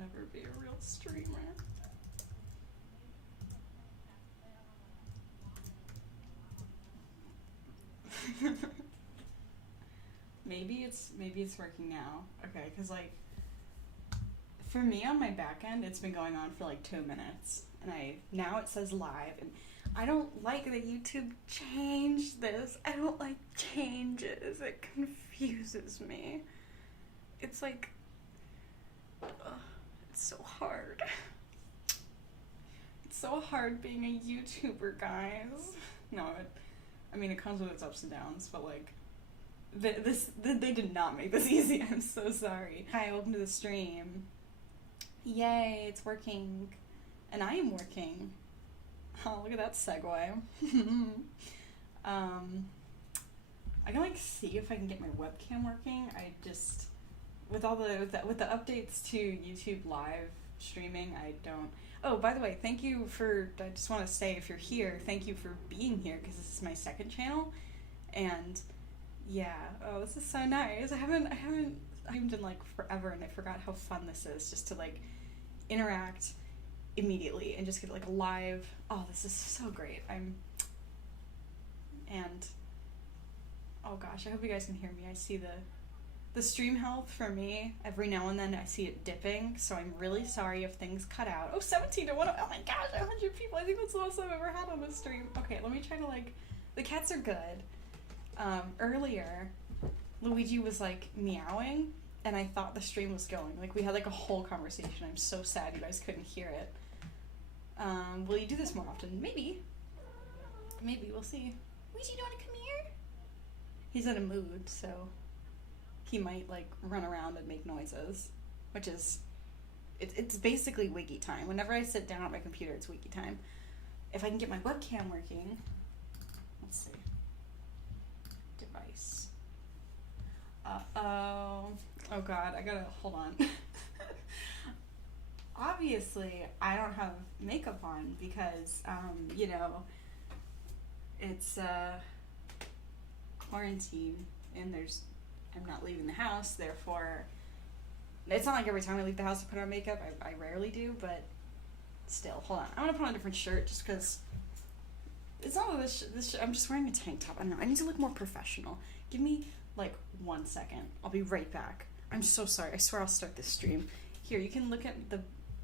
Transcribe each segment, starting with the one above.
never be a real streamer. Maybe it's working now. Okay, because like for me on my back end, it's been going on for like 2 minutes, and now it says live, and I don't like that YouTube changed this. I don't like changes. It confuses me. It's like, it's so hard. It's so hard being a YouTuber, guys. No, it comes with its ups and downs, but like, they did not make this easy. I'm so sorry. Hi, welcome to the stream. Yay, it's working. And I am working. Oh, look at that segue. I can like see if I can get my webcam working. I just, with the updates to YouTube live streaming, I don't. Oh, by the way, thank you for, I just want to say, if you're here, thank you for being here, because this is my second channel, and yeah, oh, this is so nice. I haven't done like forever, and I forgot how fun this is, just to like interact immediately and just get like a live, oh, this is so great. And oh gosh, I hope you guys can hear me. I see the stream health for me, every now and then I see it dipping, so I'm really sorry if things cut out. Oh, 17 to 1, oh my gosh, 100 people. I think that's the most I've ever had on this stream. Okay, let me try to like, the cats are good. Earlier, Luigi was like meowing, and I thought the stream was going. Like, we had like a whole conversation. I'm so sad you guys couldn't hear it. Will you do this more often? Maybe. Maybe, we'll see. Luigi, do you want to come here? He's in a mood, so he might like run around and make noises, which is, it's basically wiggy time. Whenever I sit down at my computer, it's wiggy time. If I can get my webcam working, let's see. Device. Uh-oh. Oh god, I gotta, hold on. Obviously, I don't have makeup on because, you know, it's, quarantine, and I'm not leaving the house, therefore, it's not like every time I leave the house I put on makeup. I rarely do, but still, hold on. I'm gonna put on a different shirt just because it's not this I'm just wearing a tank top. I don't know, I need to look more professional. Give me like 1 second. I'll be right back. I'm so sorry. I swear I'll start this stream. Here, you can look at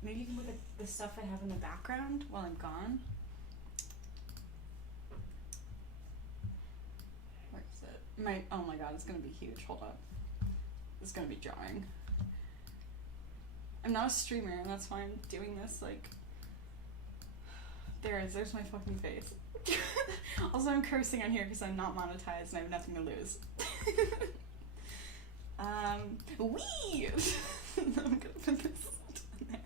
maybe you can look at the stuff I have in the background while I'm gone. Where is it? Oh my god, it's gonna be huge. Hold up. It's gonna be jarring. I'm not a streamer, and that's why I'm doing this, like, there's my fucking face. Also, I'm cursing on here because I'm not monetized and I have nothing to lose. Wee! I'm gonna put this on there.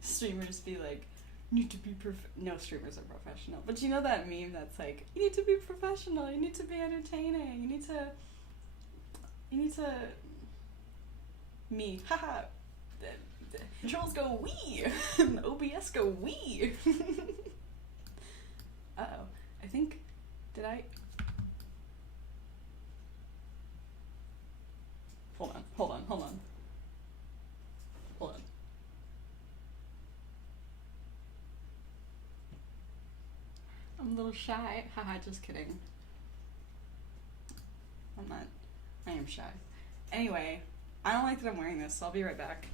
Streamers be like, need to be no streamers are professional. But you know that meme that's like, you need to be professional, you need to be entertaining, you need to me, haha. The controls go wee, and the OBS go wee. Uh-oh, I think, hold on. I'm a little shy, haha, just kidding. I'm not, I am shy. Anyway, I don't like that I'm wearing this, so I'll be right back.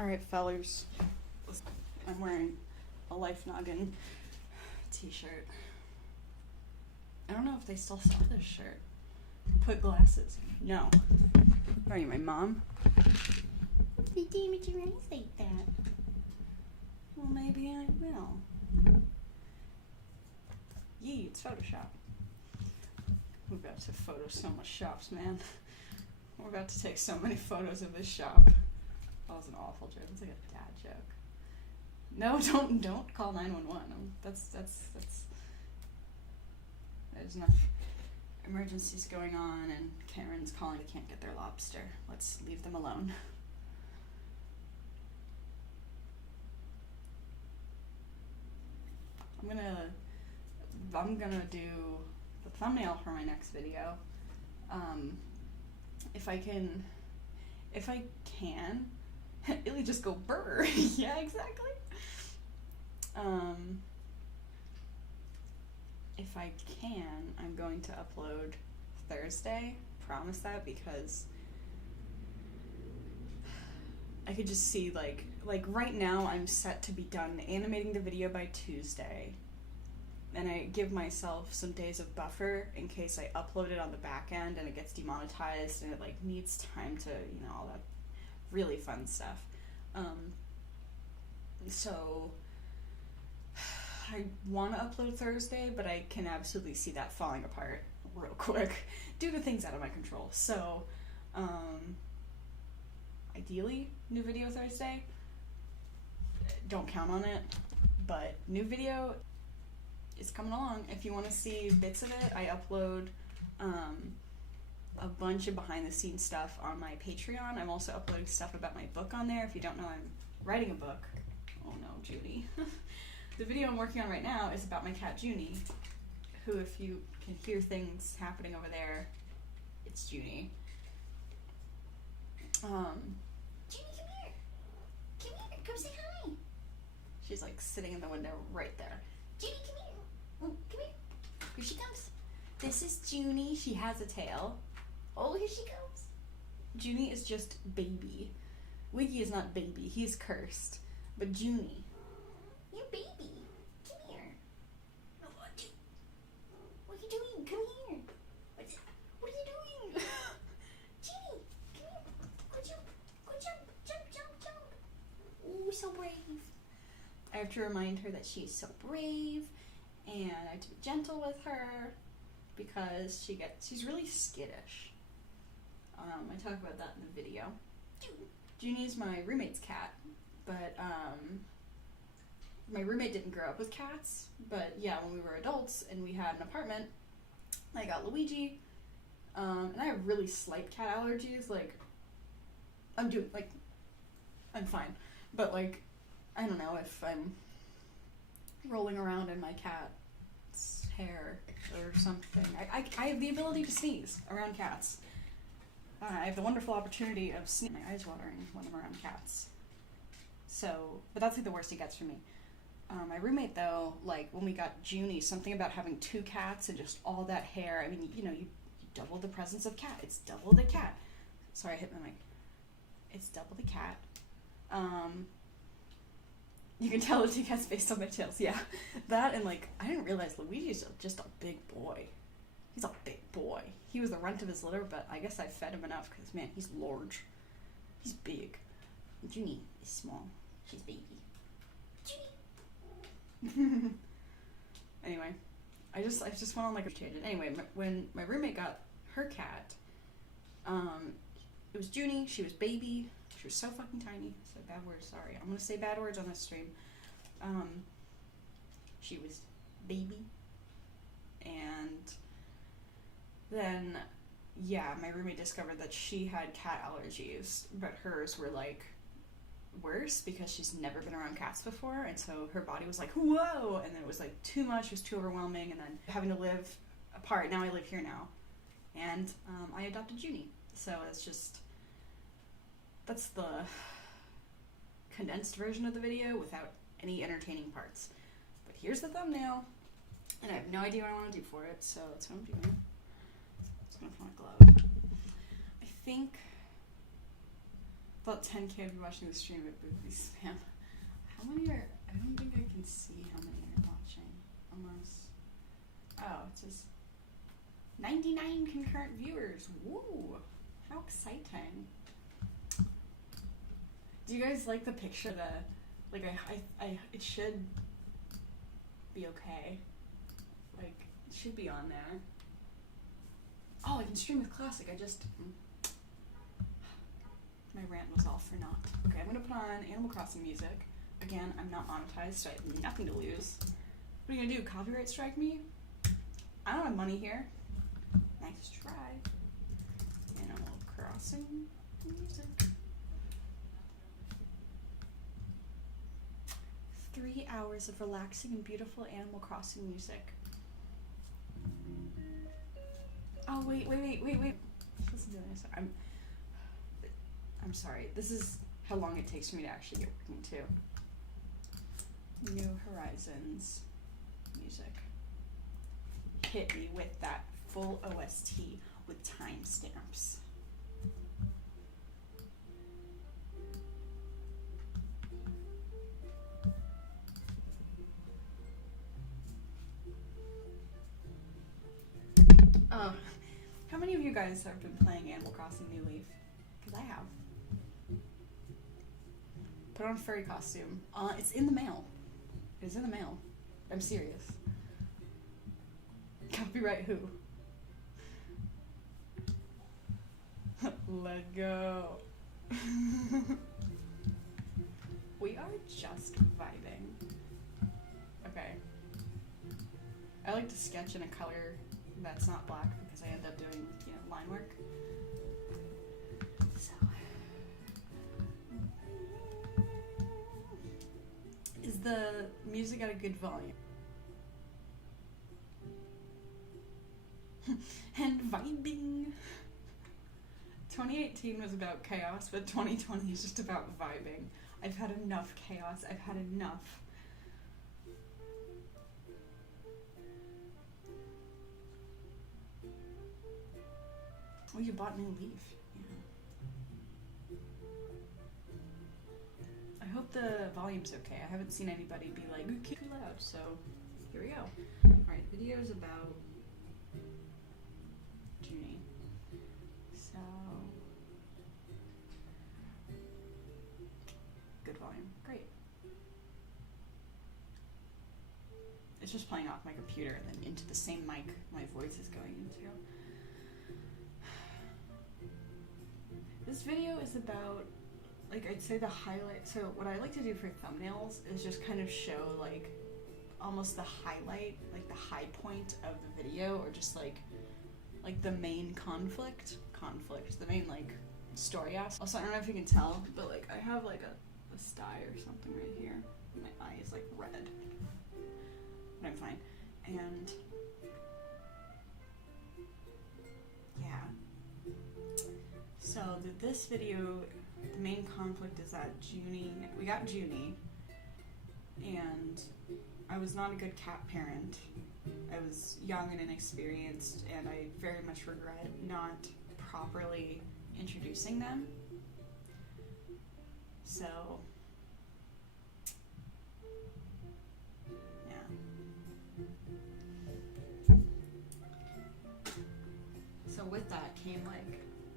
Alright, fellers. I'm wearing a Life Noggin t-shirt. I don't know if they still sell this shirt. Put glasses. No. Are you my mom? They damage your eyes like that. Well, maybe I will. Yee, it's Photoshop. We're about to photo so much shops, man. We're about to take so many photos of this shop. That was an awful joke. It's like a dad joke. No, don't call 911. There's enough emergencies going on, and Karen's calling. They can't get their lobster. Let's leave them alone. I'm gonna do the thumbnail for my next video. If I can, it'll just go brr. Yeah, exactly. If I can, I'm going to upload Thursday. Promise that, because I could just see like right now I'm set to be done animating the video by Tuesday. And I give myself some days of buffer in case I upload it on the back end and it gets demonetized and it like needs time to, all that really fun stuff. So I want to upload Thursday, but I can absolutely see that falling apart real quick due to things out of my control. So ideally, new video Thursday. Don't count on it, but new video is coming along. If you want to see bits of it, I upload a bunch of behind the scenes stuff on my Patreon. I'm also uploading stuff about my book on there. If you don't know, I'm writing a book. Oh no, Judy. The video I'm working on right now is about my cat Junie, who, if you can hear things happening over there, it's Junie. Junie, come here. Come here. Come say hi. She's like sitting in the window right there. Junie, come here. Oh, come here. Here she comes. This is Junie. She has a tail. Oh, here she comes. Junie is just baby. Wiggy is not baby. He's cursed. But Junie, you're baby. Come here. What are you doing? Come here. What are you doing? Junie, come here. Go jump. Go jump. Jump, jump, jump. Oh, so brave. I have to remind her that she's so brave. And I have to be gentle with her because she's really skittish. I talk about that in the video. Junie's my roommate's cat, but my roommate didn't grow up with cats. But yeah, when we were adults and we had an apartment, I got Luigi, and I have really slight cat allergies. Like, I'm fine, but like, I don't know if I'm rolling around in my cat's hair or something. I have the ability to sneeze around cats. I have the wonderful opportunity of sneezing. My eyes watering when I'm around cats. So, but that's like the worst it gets for me. My roommate though, like when we got Junie, something about having two cats and just all that hair. I mean, you double the presence of cat. It's double the cat. Sorry, I hit my mic. It's double the cat. You can tell the two cats based on my tails. Yeah, that, and like I didn't realize Luigi's just a big boy. He's a big boy. He was the runt of his litter, but I guess I fed him enough because man, he's large. He's big. Junie is small. She's baby. Junie. Anyway, I just went on like a tangent. Anyway, when my roommate got her cat, it was Junie. She was baby. She was so fucking tiny. I said bad words, sorry. I'm gonna say bad words on this stream. She was baby. And then, yeah, my roommate discovered that she had cat allergies, but hers were like worse because she's never been around cats before, and so her body was like, whoa, and then it was like too much, it was too overwhelming, and then having to live apart. Now I live here now. And I adopted Junie. So it's just, that's the condensed version of the video without any entertaining parts. But here's the thumbnail, and I have no idea what I want to do for it, so that's what I'm doing. It's gonna put my glove. I think about 10K would be watching the stream, it would be spam. How many are, I don't think I can see how many are watching, unless, oh, it says 99 concurrent viewers. Woo, how exciting. Do you guys like the picture that, like, it should be okay. Like, it should be on there. Oh, I can stream with Classic. My rant was all for naught. Okay, I'm gonna put on Animal Crossing music. Again, I'm not monetized, so I have nothing to lose. What are you gonna do, copyright strike me? I don't have money here. Nice try. Animal Crossing music. 3 hours of relaxing and beautiful Animal Crossing music. Oh, wait. Listen to this. I'm sorry. This is how long it takes for me to actually get working too. New Horizons music. Hit me with that full OST with timestamps. How many of you guys have been playing Animal Crossing New Leaf? Because I have. Put on a furry costume. It's in the mail. It's in the mail. I'm serious. Copyright who? Let go. We are just vibing. Okay. I like to sketch in a color that's not black because I end up doing, line work. So, is the music at a good volume? And vibing. 2018 was about chaos, but 2020 is just about vibing. I've had enough chaos. I've had enough. Oh, you bought New Leaf. Yeah. I hope the volume's okay. I haven't seen anybody be like, too loud, so here we go. Alright, video's about Junie. So, good volume. Great. It's just playing off my computer and then into the same mic my voice is going into. This video is about, I'd say the highlight. So what I like to do for thumbnails is just kind of show, almost the highlight, the high point of the video, or just, like the main conflict, the main, story aspect. Also, I don't know if you can tell, but, I have, a sty or something right here. My eye is, red. But I'm fine. And, yeah. So this video, the main conflict is that we got Junie, and I was not a good cat parent. I was young and inexperienced, and I very much regret not properly introducing them. So, yeah. So with that came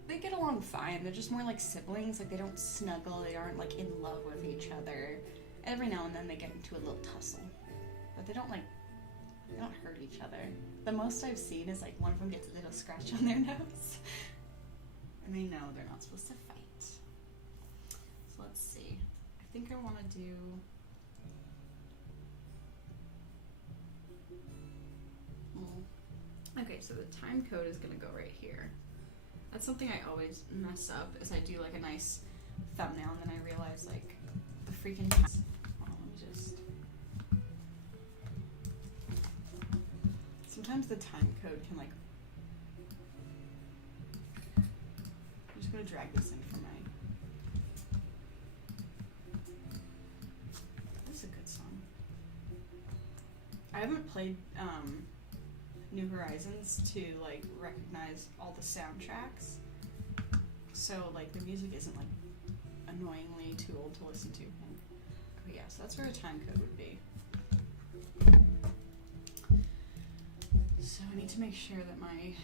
they get along fine. They're just more like siblings. They don't snuggle. They aren't in love with each other. Every now and then they get into a little tussle, but they don't hurt each other. The most I've seen is one of them gets a little scratch on their nose, and they know they're not supposed to fight. So let's see. I think I want to do. Okay, so the time code is gonna go right here. That's something I always mess up, is I do a nice thumbnail and then I realize the freaking. Hold on, let me just. Sometimes the time code can I'm just gonna drag this in for my. This is a good song. I haven't played New Horizons to recognize all the soundtracks, so the music isn't annoyingly too old to listen to. Okay, yeah, so that's where a time code would be. So I need to make sure that my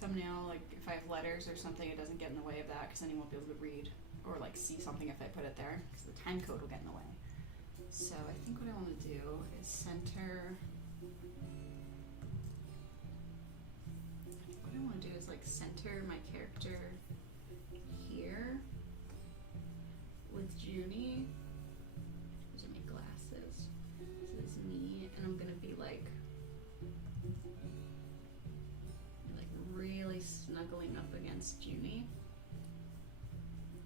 thumbnail, if I have letters or something, it doesn't get in the way of that, because then you won't be able to read or see something if I put it there, because the time code will get in the way. So I think what I want to do is center. What I want to do is center my character here with Junie. There's snuggling up against Junie.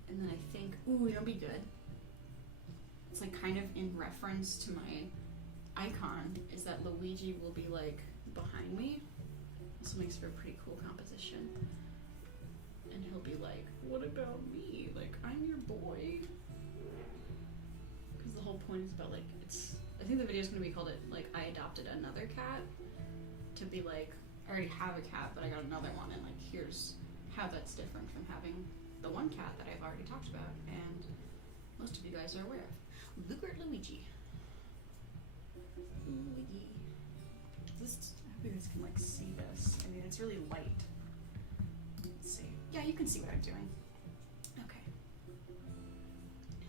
And then I think, ooh, it'll be good. It's like kind of in reference to my icon, is that Luigi will be like behind me. This makes for a pretty cool composition. And he'll be like, what about me? Like, I'm your boy. Because the whole point is about like, I think the video is going to be called like, I adopted another cat. To be like, I already have a cat, but I got another one, and like, here's how that's different from having the one cat that I've already talked about, and most of you guys are aware of. Look at Luigi. Luigi. I hope you guys can like see this. I mean, it's really light. Let's see. Yeah, you can see what I'm doing. Okay.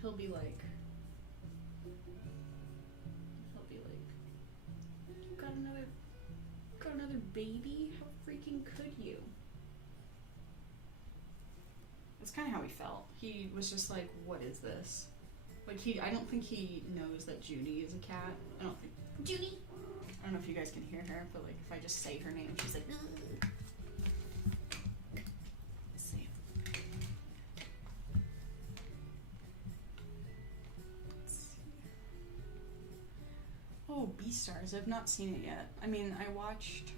He'll be like, you got another baby? How freaking could you? That's kind of how he felt. He was just like, what is this? Like, I don't think he knows that Junie is a cat. I don't think. Junie! I don't know if you guys can hear her, but like, if I just say her name, she's like, ugh. Let's see. Oh, Beastars. I've not seen it yet. I mean, I watched...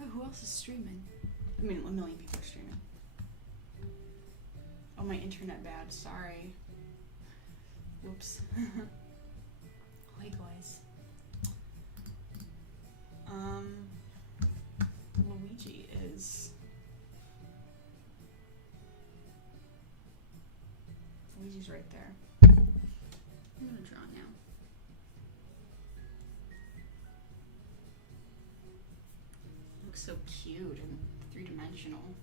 Oh, who else is streaming? I mean, a million people are streaming. Oh, my internet bad. Sorry. Whoops. Likewise. Luigi is... Luigi's right there. I'm gonna draw now. Looks so cute and three-dimensional.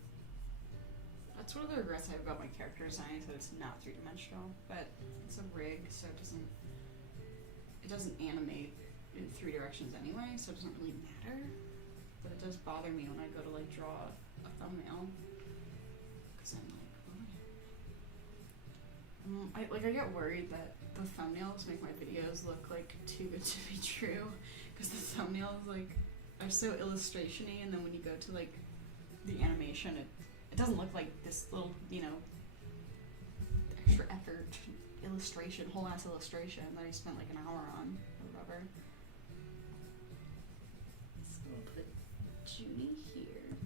That's one of the regrets I have about my character design, is that it's not three-dimensional, but it's a rig, so it doesn't animate in three directions anyway, so it doesn't really matter. But it does bother me when I go to like draw a thumbnail, because I'm like, I get worried that the thumbnails make my videos look like too good to be true, because the thumbnails like are so illustration-y, and then when you go to like the animation, it doesn't look like this little, you know, extra effort illustration, whole ass illustration that I spent like an hour on or whatever. So we'll put Junie here.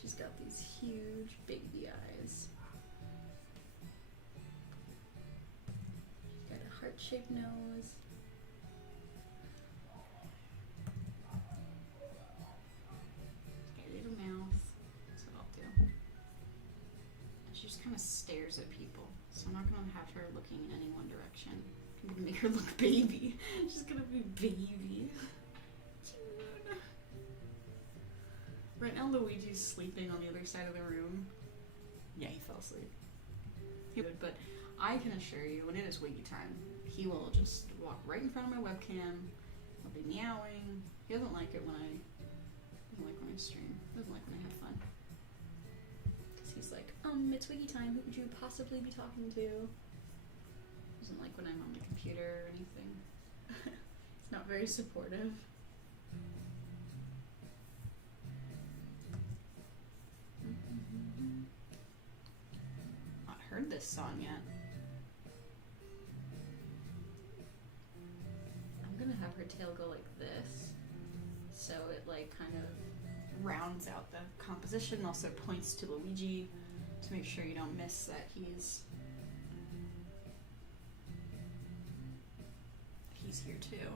She's got these huge baby eyes. She's got a heart-shaped nose. Mouth. That's what I'll do. And she just kind of stares at people, so I'm not gonna have her looking in any one direction. I'm gonna make her look baby. She's gonna be baby. Right now, Luigi's sleeping on the other side of the room. Yeah, he fell asleep. He would, but I can assure you, when it is wiggy time, he will just walk right in front of my webcam. He'll be meowing. He doesn't like it when I stream. Doesn't like when I have fun. Because he's like, it's wiggy time, who could you possibly be talking to? Doesn't like when I'm on the computer or anything. It's not very supportive. Not heard this song yet. I'm gonna have her tail go like this, so it like kind of rounds out the composition, also points to Luigi to make sure you don't miss that he's here too.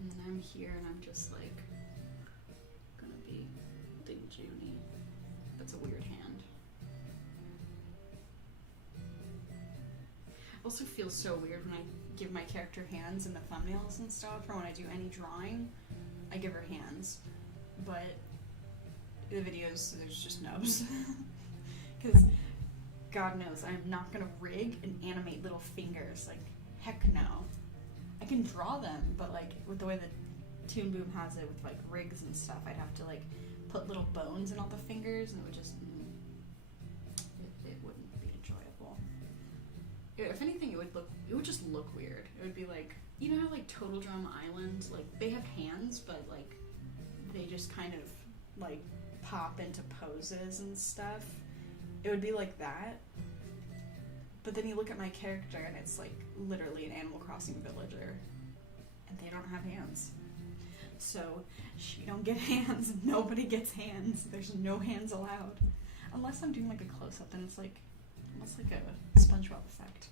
And then I'm here and I'm just like gonna be Big Junie. That's a weird hand. Also feels so weird when I give my character hands in the thumbnails and stuff, or when I do any drawing, I give her hands. But the videos, there's just nubs. Because God knows I'm not gonna rig and animate little fingers. Like, heck no. I can draw them, but like with the way that Toon Boom has it with like rigs and stuff, I'd have to like put little bones in all the fingers, and it would just it it would just look weird. It would be like, you know how like Total Drama Island, like they have hands, but like they just kind of like pop into poses and stuff. It would be like that. But then you look at my character and it's like literally an Animal Crossing villager. And they don't have hands. So she don't get hands. Nobody gets hands. There's no hands allowed. Unless I'm doing like a close-up, then it's like almost like a SpongeBob effect.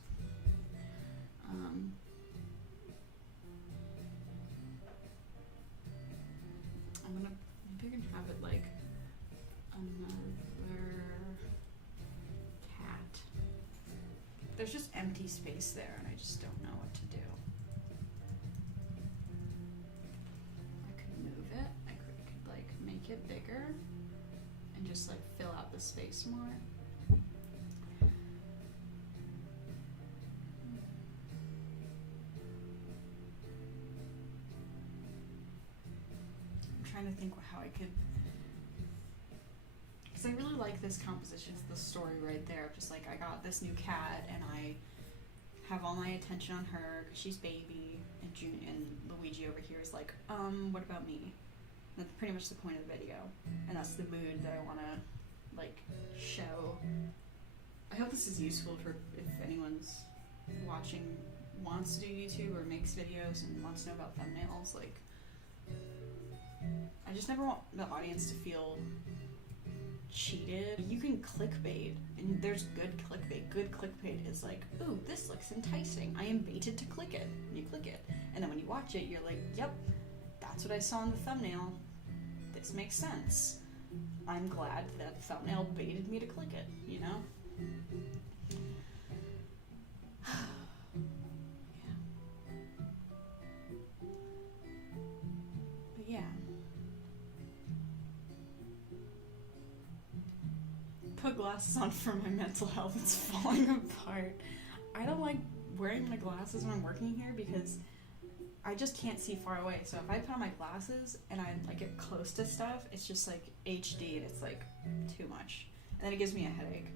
Maybe I can have it like another cat. There's just empty space there and I just don't know what to do. I could move it. I could like make it bigger and just like fill out the space more. I'm trying to think how I could, because I really like this composition. It's the story right there. Just like I got this new cat and I have all my attention on her because she's baby, and and Luigi over here is like, what about me? And that's pretty much the point of the video, and that's the mood that I want to like show. I hope this is useful for if anyone's watching, wants to do YouTube or makes videos and wants to know about thumbnails. Like, I just never want the audience to feel cheated. You can clickbait, and there's good clickbait. Good clickbait is like, ooh, this looks enticing. I am baited to click it. And you click it. And then when you watch it, you're like, yep, that's what I saw in the thumbnail. This makes sense. I'm glad that the thumbnail baited me to click it, you know? Yeah. Put glasses on for my mental health. It's falling apart. I don't like wearing my glasses when I'm working here because I just can't see far away. So if I put on my glasses and I like get close to stuff, it's just like HD and it's like too much. And then it gives me a headache.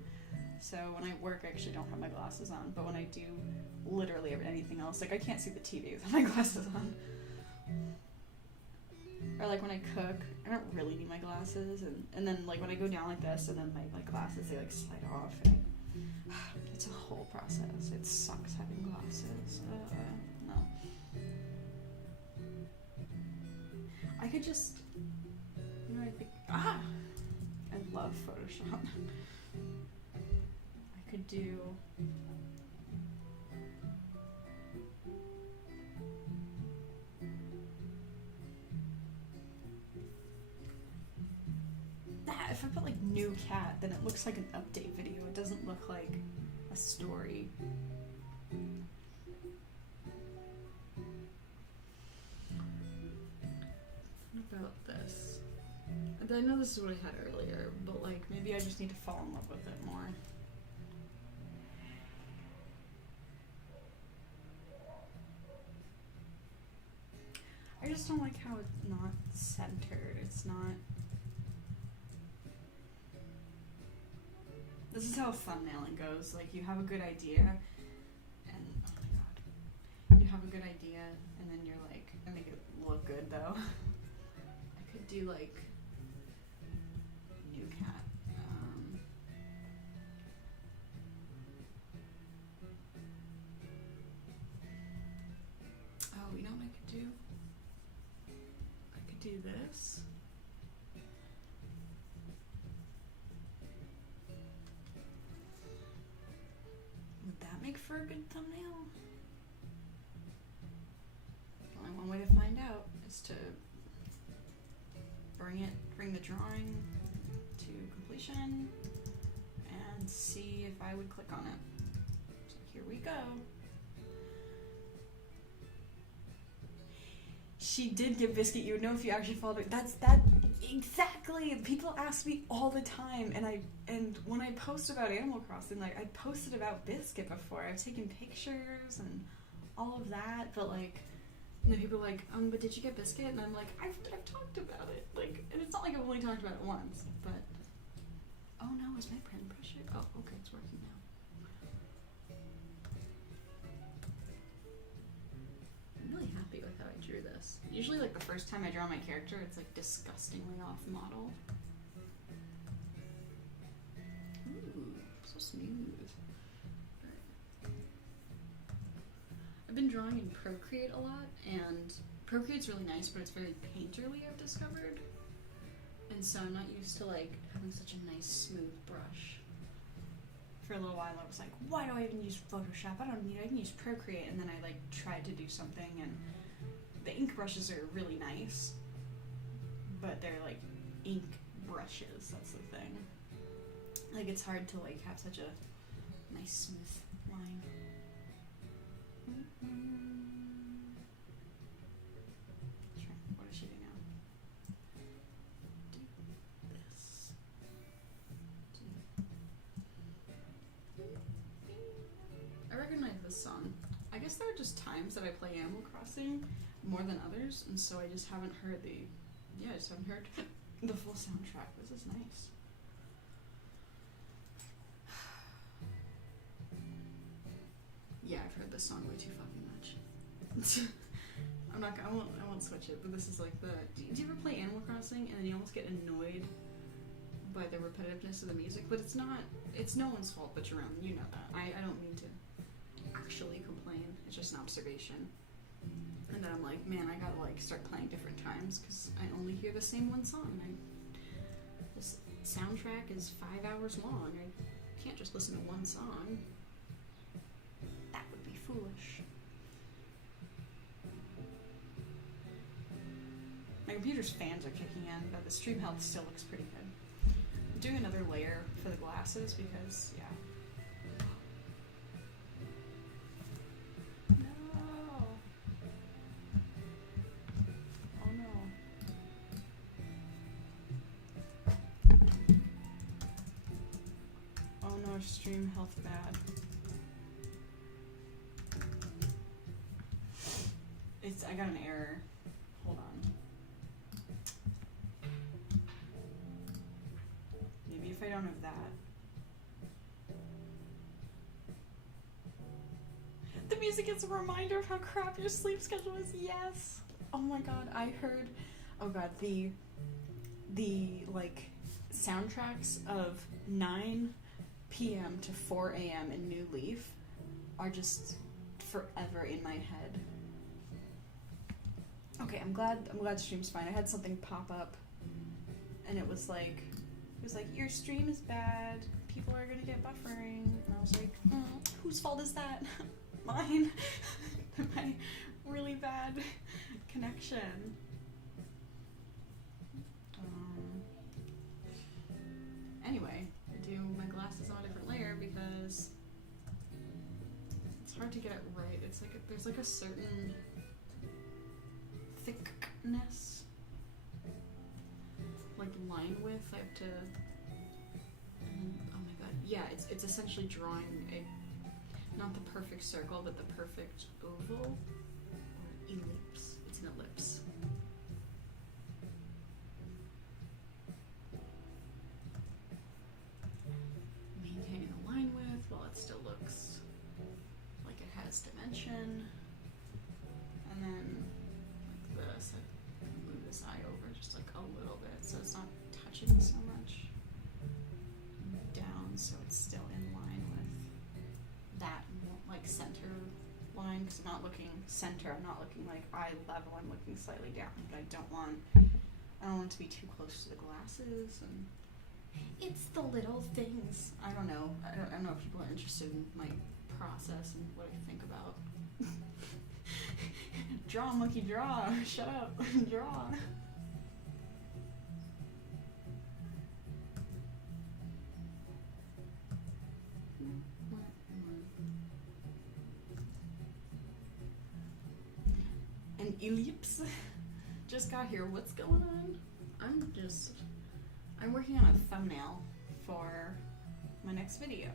So when I work, I actually don't have my glasses on. But when I do literally anything else, like I can't see the TV without my glasses on. Or like when I cook, I don't really need my glasses, and then like when I go down like this, and then my glasses, they like slide off. And it's a whole process. It sucks having glasses. No. I could just, you know, I think, I love Photoshop. I could do, if I put like new cat, then it looks like an update video. It doesn't look like a story. What about this? I know this is what I had earlier, but like maybe I just need to fall in love with it more. I just don't like how it's not centered. It's not. This is how thumbnailing goes. Like, you have a good idea, and oh my god, you have a good idea, and then you're like, I make it look good though. I could do like new cat. Oh, you know what I could do? I could do this. Make for a good thumbnail? Only one way to find out is to bring the drawing to completion and see if I would click on it. So here we go. She did give Biscuit. You would know if you actually followed it. That exactly. People ask me all the time, and when I post about Animal Crossing, like I posted about Biscuit before. I've taken pictures and all of that, but like, you know, people are like, but did you get Biscuit? And I'm like, I've talked about it. Like, and it's not like I've only talked about it once, but oh no, is my pen pressure? Oh, okay, it's working now. first time I draw my character, it's like disgustingly off model. Ooh, so smooth. I've been drawing in Procreate a lot, and Procreate's really nice, but it's very painterly, I've discovered. And so I'm not used to like having such a nice smooth brush. For a little while I was like, why do I even use Photoshop? I don't need it, I can use Procreate. And then I like tried to do something, and the ink brushes are really nice, but they're like ink brushes, that's the thing. Like it's hard to like have such a nice smooth line. Sure, what is she doing now? Do this. I recognize this song. I guess there are just times that I play Animal Crossing more than others, and so I just haven't heard the full soundtrack. This is nice. Yeah, I've heard this song way too fucking much. I won't switch it, but this is like the, do you ever play Animal Crossing and then you almost get annoyed by the repetitiveness of the music? But it's no one's fault but your own, you know that. I don't mean to actually complain, it's just an observation. And then I'm like, man, I gotta like start playing different times because I only hear the same one song. This soundtrack is 5 hours long. I can't just listen to one song. That would be foolish. My computer's fans are kicking in, but the stream health still looks pretty good. I'm doing another layer for the glasses because, yeah. No. Oh no. Oh no, stream health bad. I got an error. Hold on. Maybe if I don't have that. The music is a reminder of how crap your sleep schedule is. Yes. Oh my god, I heard. Oh god, the like soundtracks of 9 p.m. to 4 a.m. in New Leaf are just forever in my head. Okay, I'm glad stream's fine. I had something pop up, and it was like, your stream is bad. People are gonna get buffering, and I was like, whose fault is that? Mine. My really bad connection. Anyway, I do my glasses on a different layer because it's hard to get it right. It's like there's like a certain thickness, like line width. I have to. Oh my god! Yeah, it's essentially drawing not the perfect circle, but the perfect oval or ellipse. It's an ellipse. Maintaining the line width while it still looks like it has dimension, and then like this, I move this eye over just like a little bit so it's not touching so much. Down so it's still in line with that like center line, because I'm not looking center, I'm not looking like eye level, I'm looking slightly down, but I don't want it to be too close to the glasses, and it's the little things. I don't know if people are interested in my process and what I think about. Draw, monkey, draw. Shut up. Draw. An ellipse just got here. What's going on? I'm working on a thumbnail for my next video.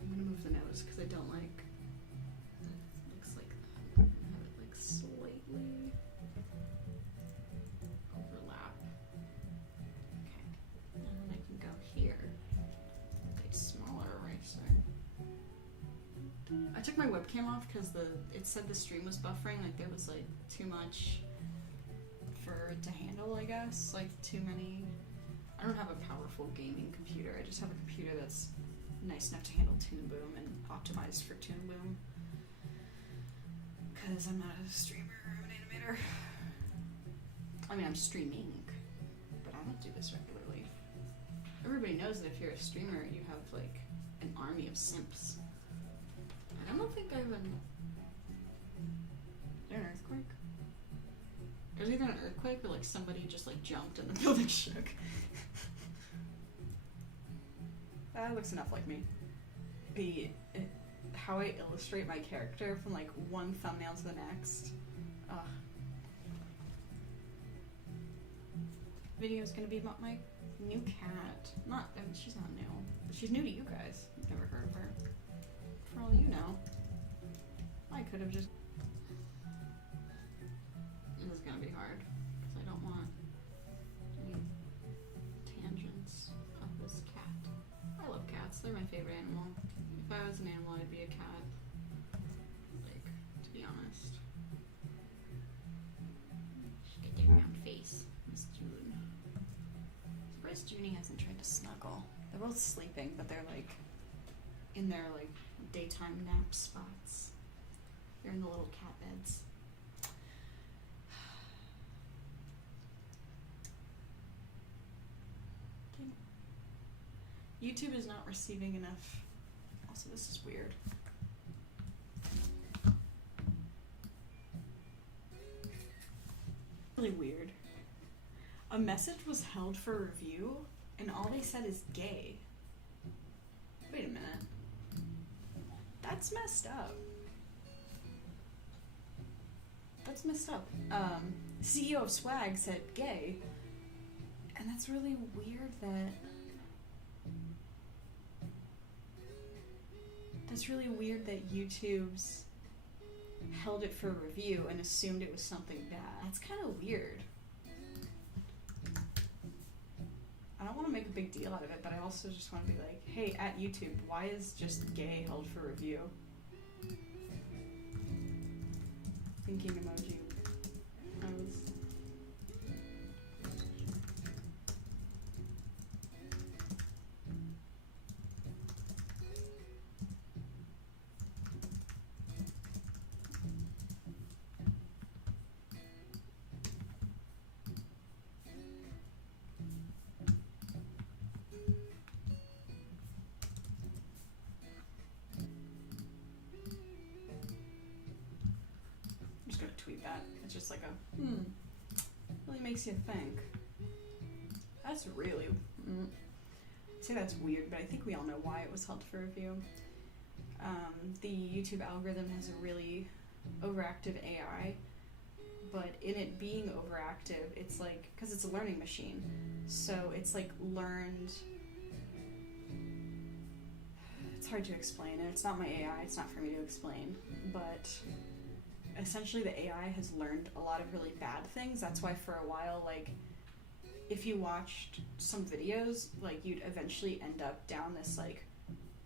I'm gonna move the nose because I don't like it looks like that. I'm gonna have it like slightly overlap. Okay. And then I can go here with a smaller eraser. I took my webcam off because it said the stream was buffering, like there was like too much for it to handle, I guess. Like too many. I don't have a powerful gaming computer. I just have a computer that's nice enough to handle Toon Boom and optimized for Toon Boom. Because I'm not a streamer, I'm an animator. I mean, I'm streaming, but I don't do this regularly. Everybody knows that if you're a streamer, you have like an army of simps. I don't think I have an... Is there an earthquake? There's either an earthquake or like somebody just like jumped and the building shook. That looks enough like me. How I illustrate my character from like one thumbnail to the next. Ugh. Video is gonna be about my new cat. She's not new. She's new to you guys. You've never heard of her. For all you know. I could have just... This is gonna be hard, because I don't want any tangents of this cat. I love cats. They're my favorite animal. If I was an animal, I'd be a cat. Like, to be honest. Just get their round face. Miss June. Surprised Junie hasn't tried to snuggle. They're both sleeping, but they're like in their like daytime nap spots. They're in the little cat beds. Okay. YouTube is not receiving enough. Also, this is weird. Really weird. A message was held for review, and all they said is gay. Wait a minute. That's messed up. That's messed up. CEO of Swag said gay, and that's really weird that... That's really weird that YouTube's held it for review and assumed it was something bad. That's kind of weird. I don't want to make a big deal out of it, but I also just want to be like, hey, at YouTube, why is just gay held for review? Thinking emoji. I was... tweet that. It's just like a, really makes you think. That's really, I'd say that's weird, but I think we all know why it was held for review. The YouTube algorithm has a really overactive AI, but in it being overactive, it's like, because it's a learning machine, so it's like learned, it's hard to explain, and it's not my AI, it's not for me to explain, but essentially the AI has learned a lot of really bad things. That's why for a while, like, if you watched some videos, like, you'd eventually end up down this, like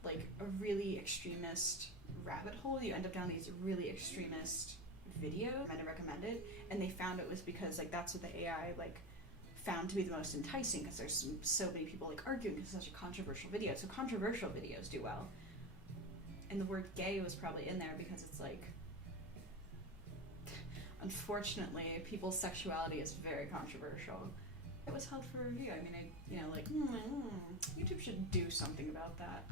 a really extremist rabbit hole. You end up down these really extremist videos, and recommended, and they found it was because, like, that's what the AI, like, found to be the most enticing, because there's so many people, like, arguing because it's such a controversial video. So controversial videos do well. And the word gay was probably in there because it's like, unfortunately, people's sexuality is very controversial. It was held for review. I mean, like, YouTube should do something about that.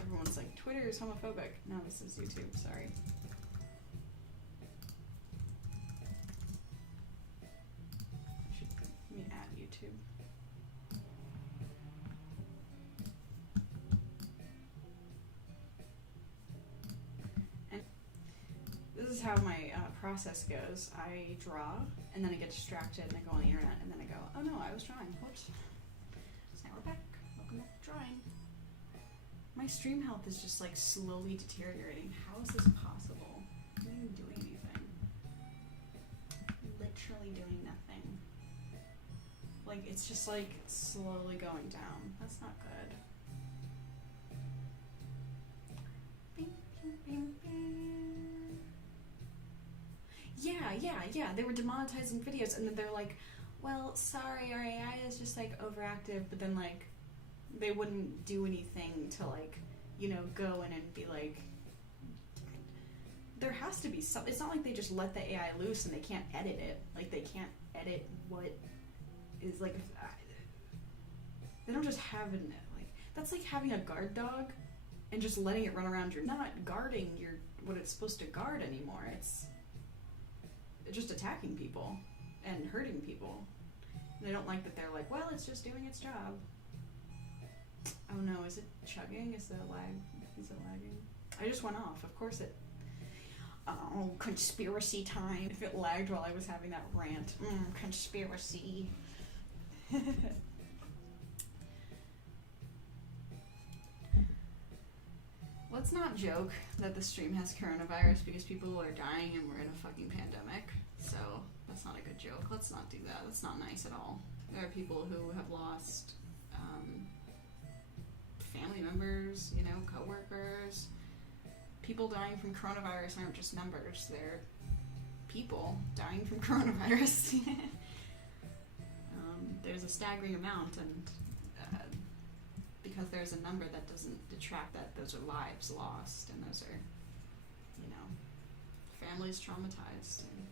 Everyone's like, Twitter is homophobic. No, this is YouTube, sorry. Let me add YouTube. This is how my process goes. I draw, and then I get distracted, and I go on the internet, and then I go, oh no, I was drawing. Whoops. So now we're back. Welcome back to drawing. My stream health is just like slowly deteriorating. How is this possible? I'm not even doing anything. Literally doing nothing. Like, it's just, like, slowly going down. That's not good. Yeah. They were demonetizing videos, and then they're like, well, sorry, our AI is just, like, overactive, but then, like, they wouldn't do anything to, like, you know, go in and be like, there has to be some. It's not like they just let the AI loose and they can't edit it. Like, they can't edit what is, like, they don't just have it, like, that's like having a guard dog and just letting it run around. You're not guarding what it's supposed to guard anymore. It's just attacking people and hurting people. And they don't like that. They're like, well, it's just doing its job. Oh no, is it chugging? Is it lagging? I just went off. Of course it. Oh, conspiracy time. If it lagged while I was having that rant. Conspiracy. Let's not joke that the stream has coronavirus because people are dying and we're in a fucking pandemic. So that's not a good joke. Let's not do that. That's not nice at all. There are people who have lost family members, you know, coworkers. People dying from coronavirus aren't just numbers. They're people dying from coronavirus. There's a staggering amount, and because there's a number that doesn't detract that those are lives lost, and those are, you know, families traumatized, and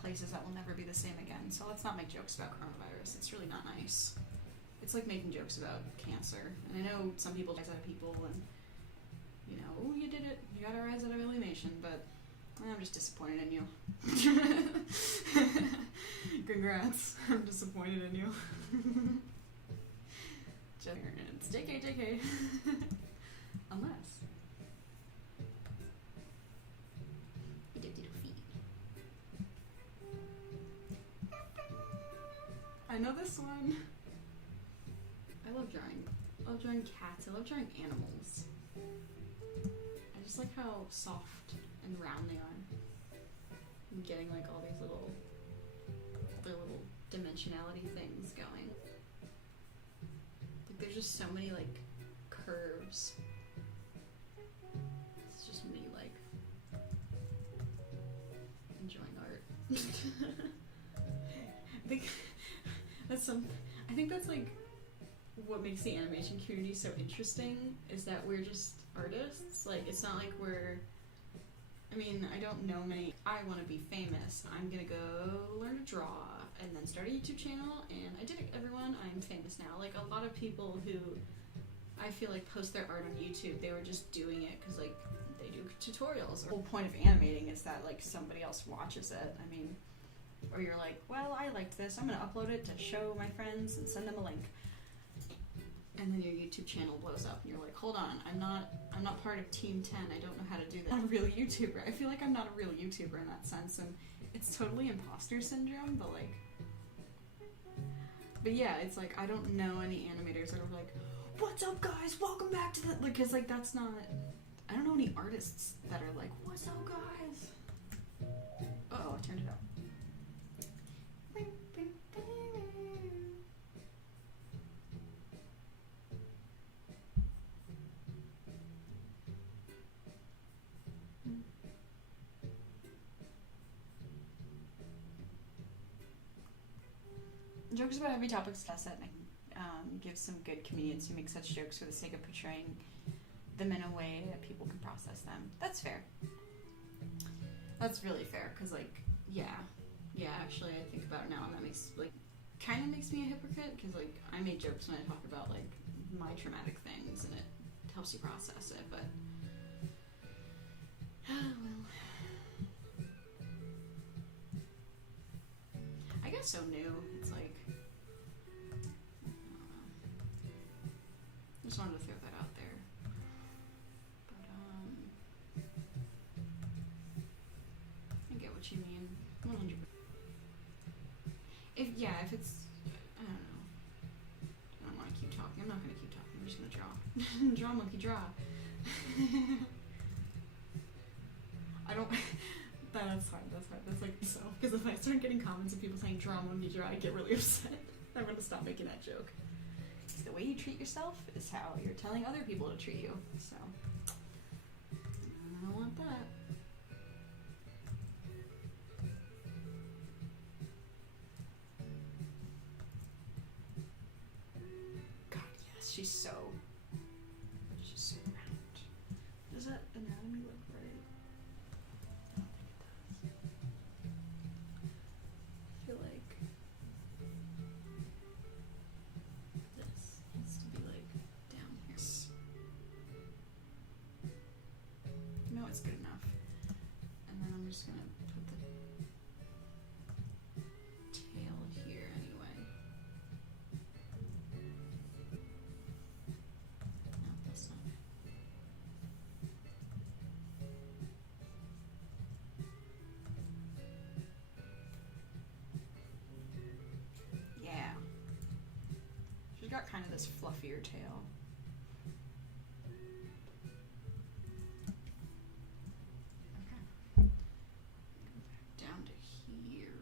places that will never be the same again. So let's not make jokes about coronavirus. It's really not nice. It's like making jokes about cancer. And I know some people rise out of people, and, you know, oh, you did it. You got a rise out of alienation, but I'm just disappointed in you. Congrats. I'm disappointed in you. It's JK. Unless. I know this one. I love drawing. I love drawing cats. I love drawing animals. I just like how soft and round they are. And getting like all these little dimensionality things going. Like there's just so many like curves. It's just me like enjoying art. I think that's like what makes the animation community so interesting, is that we're just artists. Like, it's not like I don't know many. I want to be famous. I'm gonna go learn to draw and then start a YouTube channel, and I did it, everyone. I'm famous now. Like, a lot of people who I feel like post their art on YouTube, they were just doing it because, like, they do tutorials. The whole point of animating is that, like, somebody else watches it. I mean, or you're like, well, I liked this, I'm gonna upload it to show my friends and send them a link. And then your YouTube channel blows up, and you're like, hold on, I'm not part of Team 10, I don't know how to do that. I'm a real YouTuber. I feel like I'm not a real YouTuber in that sense, and it's totally imposter syndrome, but like, but yeah, it's like, I don't know any animators that are like, what's up guys, welcome back to the, because like, that's not, I don't know any artists that are like, what's up guys? Uh-oh, I turned it up. Jokes about heavy topics test that give some good comedians who make such jokes for the sake of portraying them in a way that people can process them. That's fair. That's really fair, because like, yeah, actually I think about it now, and that makes, like, kind of makes me a hypocrite, because like, I make jokes when I talk about like my traumatic things, and it helps you process it, but well, I guess so new. It's like, I just wanted to throw that out there. But I get what you mean. 100%. If it's, I don't know. I don't want to keep talking. I'm not gonna keep talking. I'm just gonna draw. Draw, monkey, draw. I don't. That's hard. That's like so. Because if I start getting comments of people saying draw, monkey, draw, I get really upset. I'm gonna stop making that joke. The way you treat yourself is how you're telling other people to treat you. So, I don't want that. God, yes, she's so round. Does that anatomy look right? I don't think it does. I feel like this needs to be like down here. No, it's good enough. And then I'm just gonna put the tail here anyway. No, that's not. Yeah. She's got kind of this fluffier tail. Down to here.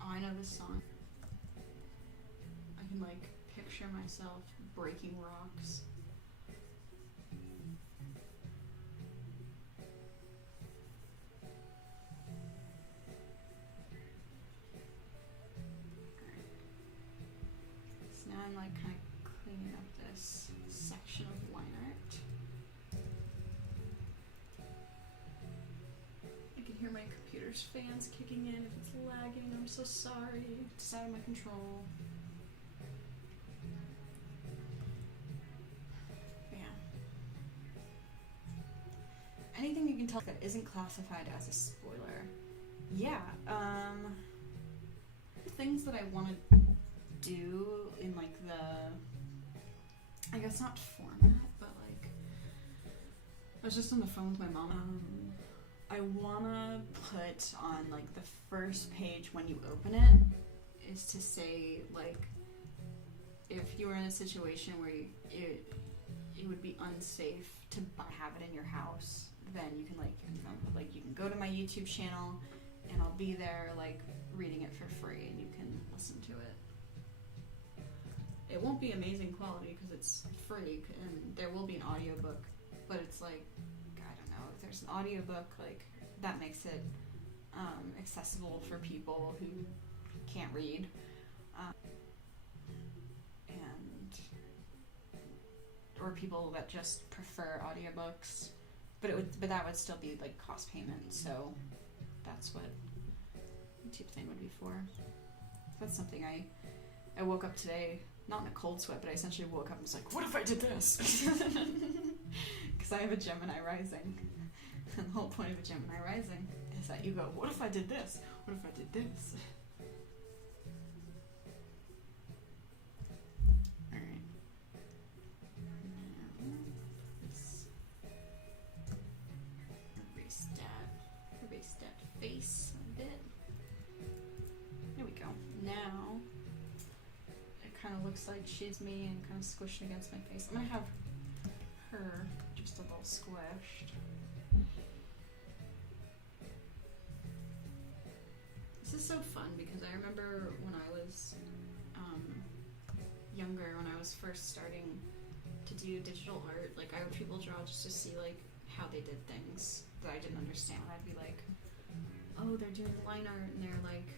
Oh, I know this song. I can like picture myself breaking rocks. Alright. So now I'm like kind of cleaning up this section of line art. I can hear my computer's fans kicking in. If it's lagging, I'm so sorry. It's out of my control. But yeah. Anything you can tell that isn't classified as a spoiler. Yeah, things that I want to do in like the, I guess not format, but like, I was just on the phone with my mom. I wanna put on like the first page when you open it is to say like, if you were in a situation where it would be unsafe to have it in your house, then you can like you can go to my YouTube channel and I'll be there like reading it for free and you can listen to it. It won't be amazing quality because it's free and there will be an audiobook, but it's like, I don't know, if there's an audiobook, like that makes it accessible for people who can't read. Or people that just prefer audiobooks, but that would still be like cost payment, so that's what YouTube thing would be for. That's something I woke up today, not in a cold sweat, but I essentially woke up and was like, what if I did this? Because I have a Gemini rising, and the whole point of a Gemini rising is that you go, what if I did this? What if I did this? Face a bit. There we go. Now it kind of looks like she's me and kind of squished against my face. I'm gonna have her just a little squished. This is so fun because I remember when I was younger, when I was first starting to do digital art, like I would people draw just to see like how they did things that I didn't understand. I'd be like, oh, they're doing line art and they're like,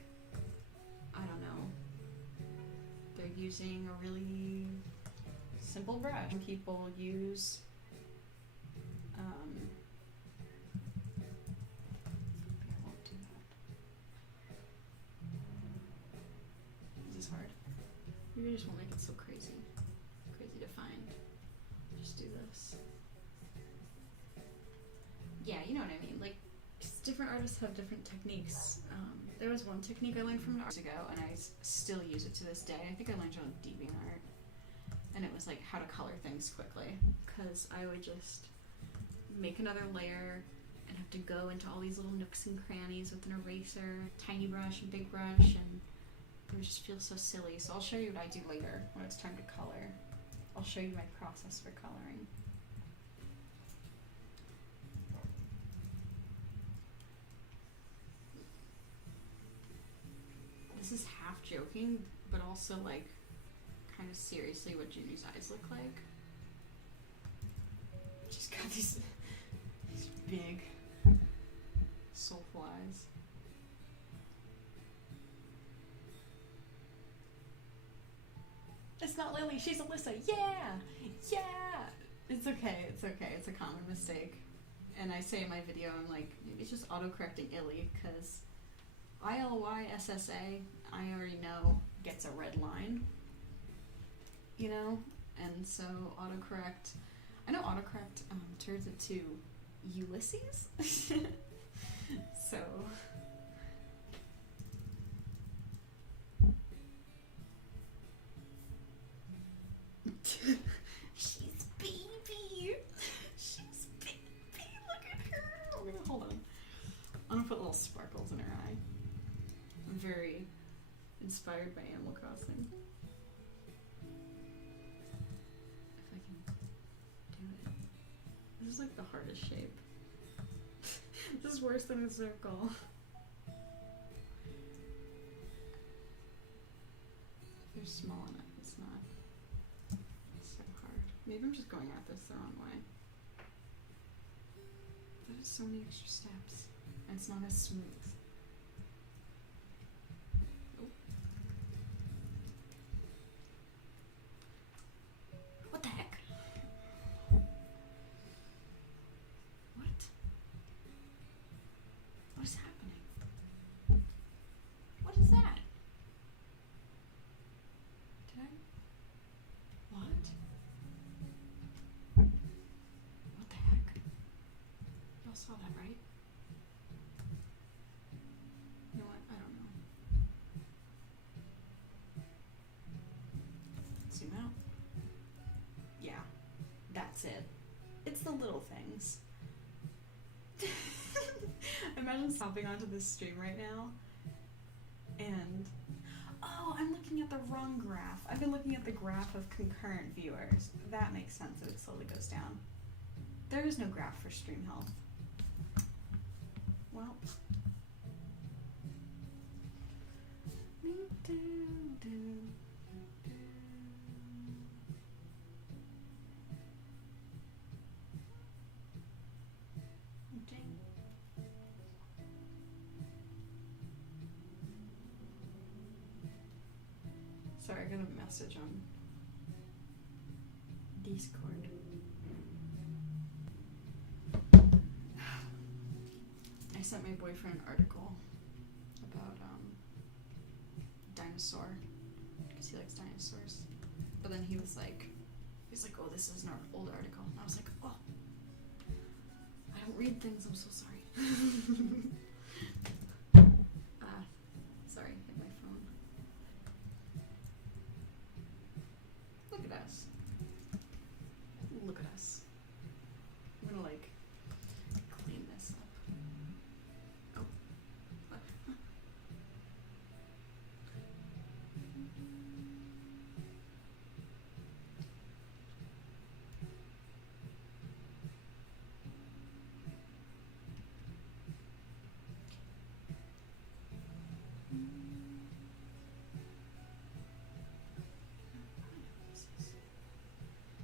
I don't know, they're using a really simple brush. People use I won't do that. This is hard. Maybe I just won't make it so crazy to find. Just do this. Yeah, you know what I mean. Like, different artists have different techniques. There was one technique I learned from an artist ago, and I still use it to this day. I think I learned it on vibinq, and it was like how to color things quickly. Because I would just make another layer and have to go into all these little nooks and crannies with an eraser, tiny brush and big brush, and it would just feel so silly. So I'll show you what I do later when it's time to color. I'll show you my process for coloring. is half joking, but also like kind of seriously what Junie's eyes look like. She's got these big soulful eyes. It's not Lily, she's Alyssa. Yeah! Yeah! It's okay, it's okay. It's a common mistake. And I say in my video, I'm like, maybe it's just autocorrecting Illy, because ILYSSA, I already know, gets a red line. You know? And so autocorrect, I know autocorrect turns it to Ulysses. So... She's baby. She's baby. Look at her. Hold on. I'm gonna put little sparkles in her eye. I'm very inspired by Animal Crossing. If I can do it. This is like the hardest shape. This is worse than a circle. They're small enough. It's not. Maybe I'm just going at this the wrong way. That is so many extra steps. And it's not as smooth. Oh. What the heck? What? What is happening? What is that? Did I? What? Saw that, right? You know what? I don't know. Zoom out. Yeah, that's it. It's the little things. Imagine hopping onto this stream right now and... Oh, I'm looking at the wrong graph. I've been looking at the graph of concurrent viewers. That makes sense that it slowly goes down. There is no graph for stream health. Well, sorry, I got a message on Discord. I sent my boyfriend an article about dinosaur, because he likes dinosaurs. But then he was like, oh, this is an old article. And I was like, oh, I don't read things, I'm so sorry. Sorry, hit my phone. Look at us. Look at us. I'm gonna like clean this up. Oh. What?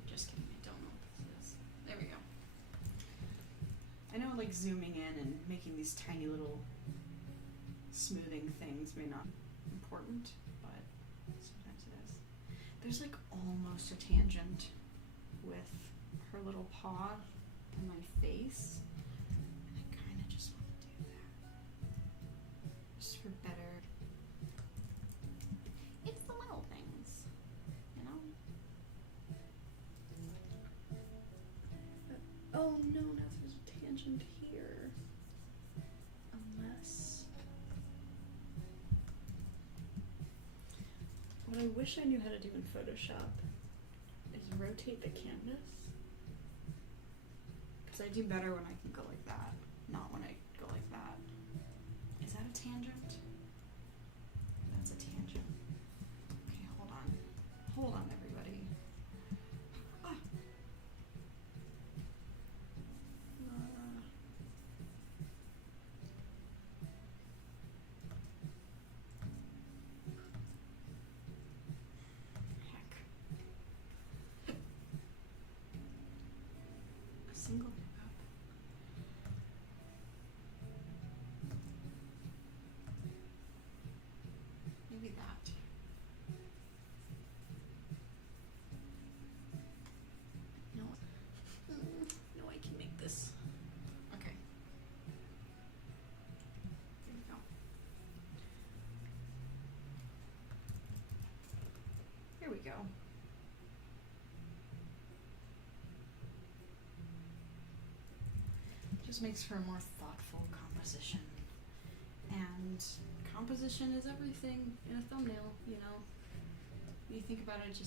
Just kidding, I don't know what this is. There we go. I know like zooming in and making these tiny little smoothing things may not be important, but sometimes it is. There's like almost a tangent with her little paw and my face. And I kinda just want to do that. Just for better. It's the little things, you know? Oh no, now there's a tangent here. Unless... What I wish I knew how to do in Photoshop is rotate the canvas. Because I do better when I can go like that, not when I go like that. Is that a tangent? That's a tangent. Okay, hold on. Hold on, everybody. Ah. we go. Just makes for a more thoughtful composition. And composition is everything in a thumbnail, you know. When you think about it, it's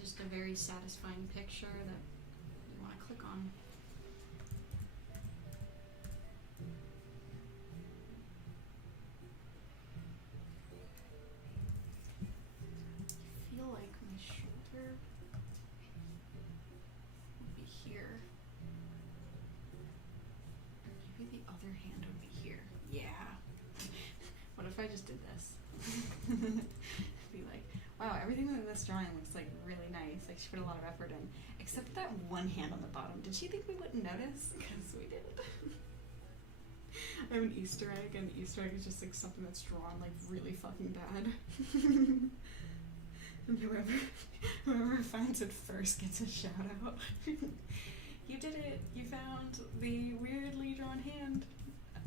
just a very satisfying picture that you want to click on. I feel like my shoulder would be here. Maybe the other hand would be here. Yeah. What if I just did this? Be like, wow, everything in this drawing looks like really nice. Like she put a lot of effort in. Except that one hand on the bottom. Did she think we wouldn't notice? Because we did. I have an Easter egg, and the Easter egg is just like something that's drawn like really fucking bad. And whoever finds it first gets a shout out. You did it. You found the weirdly drawn hand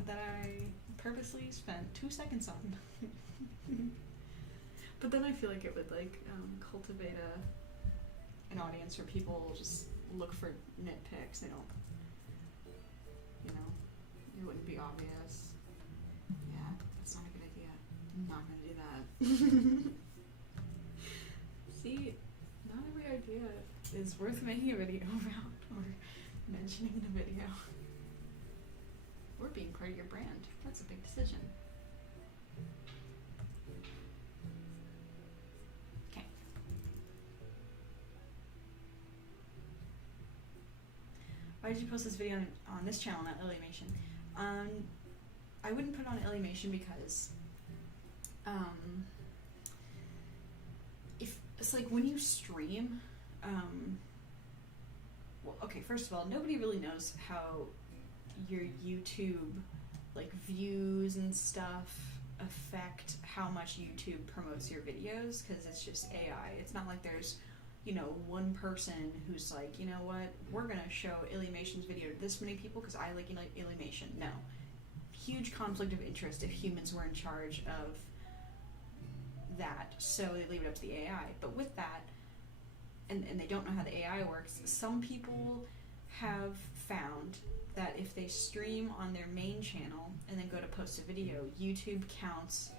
that I purposely spent 2 seconds on. But then I feel like it would like cultivate an audience where people just look for nitpicks. They don't, you know, it wouldn't be obvious. Yeah, that's not a good idea. I'm not gonna do that. See, not every idea is worth making a video about or mentioning in a video. Or being part of your brand. That's a big decision. Okay. Why did you post this video on this channel, not Illymation? I wouldn't put it on Illymation because if it's like when you stream, well, okay, first of all, nobody really knows how your YouTube like views and stuff affect how much YouTube promotes your videos, because it's just AI. It's not like there's, you know, one person who's like, you know what, we're gonna show Illymation's video to this many people because I like Illymation. No. Huge conflict of interest if humans were in charge of that, so they leave it up to the AI. But with that, and they don't know how the AI works, some people have found that if they stream on their main channel and then go to post a video, YouTube counts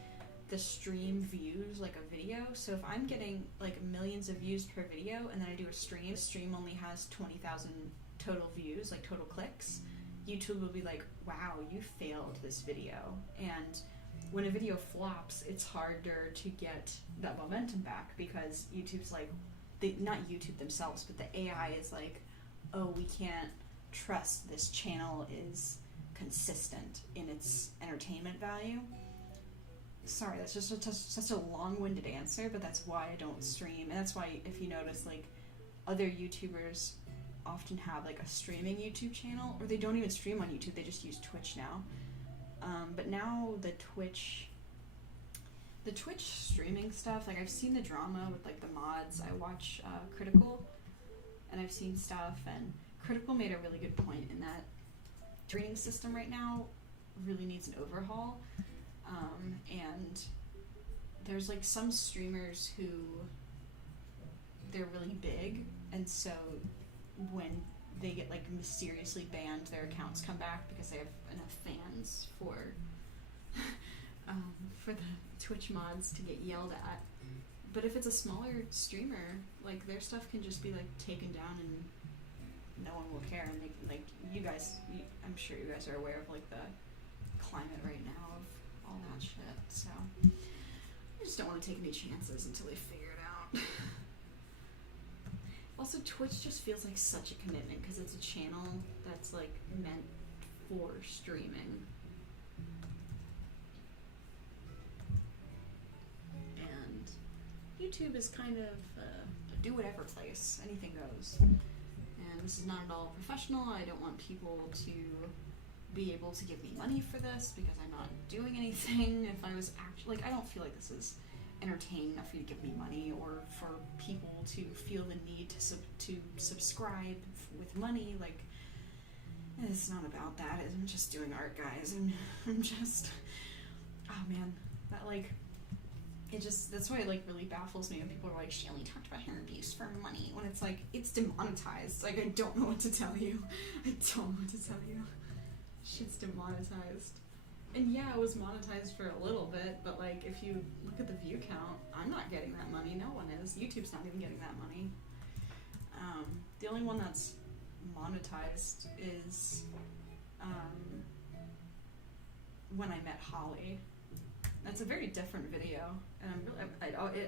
the stream views like a video. So if I'm getting like millions of views per video and then I do a stream only has 20,000 total views, like total clicks, YouTube will be like, wow, you failed this video. And when a video flops, it's harder to get that momentum back because YouTube's like, not YouTube themselves, but the AI is like, oh, we can't trust this channel is consistent in its entertainment value. Sorry, that's just such a long-winded answer, but that's why I don't stream. And that's why, if you notice, like, other YouTubers often have like a streaming YouTube channel, or they don't even stream on YouTube, they just use Twitch now. But now the Twitch streaming stuff, like I've seen the drama with like the mods. I watch Critical, and I've seen stuff, and Critical made a really good point in that training system right now really needs an overhaul. And there's like some streamers who they're really big, and so when they get like mysteriously banned, their accounts come back because they have enough fans for the Twitch mods to get yelled at. But if it's a smaller streamer, like their stuff can just be like taken down and no one will care. And they like you guys, I'm sure you guys are aware of like the climate right now of all that shit. So I just don't want to take any chances until they figure it out. Also, Twitch just feels like such a commitment because it's a channel that's like meant for streaming. And YouTube is kind of a do-whatever place. Anything goes. And this is not at all professional. I don't want people to be able to give me money for this because I'm not doing anything. If I was actually, like, I don't feel like this is entertaining enough for you to give me money, or for people to feel the need to subscribe with money. Like, it's not about that. I'm just doing art, guys. I'm just, oh man, that like that's why it like really baffles me when people are like, she only talked about hair abuse for money, when it's like, it's demonetized. Like, I don't know what to tell you. I don't know what to tell you. Shit's demonetized. And yeah, it was monetized for a little bit, but like, if you look at the view count, I'm not getting that money, no one is. YouTube's not even getting that money. The only one that's monetized is when I met Holly. That's a very different video, and I'm really,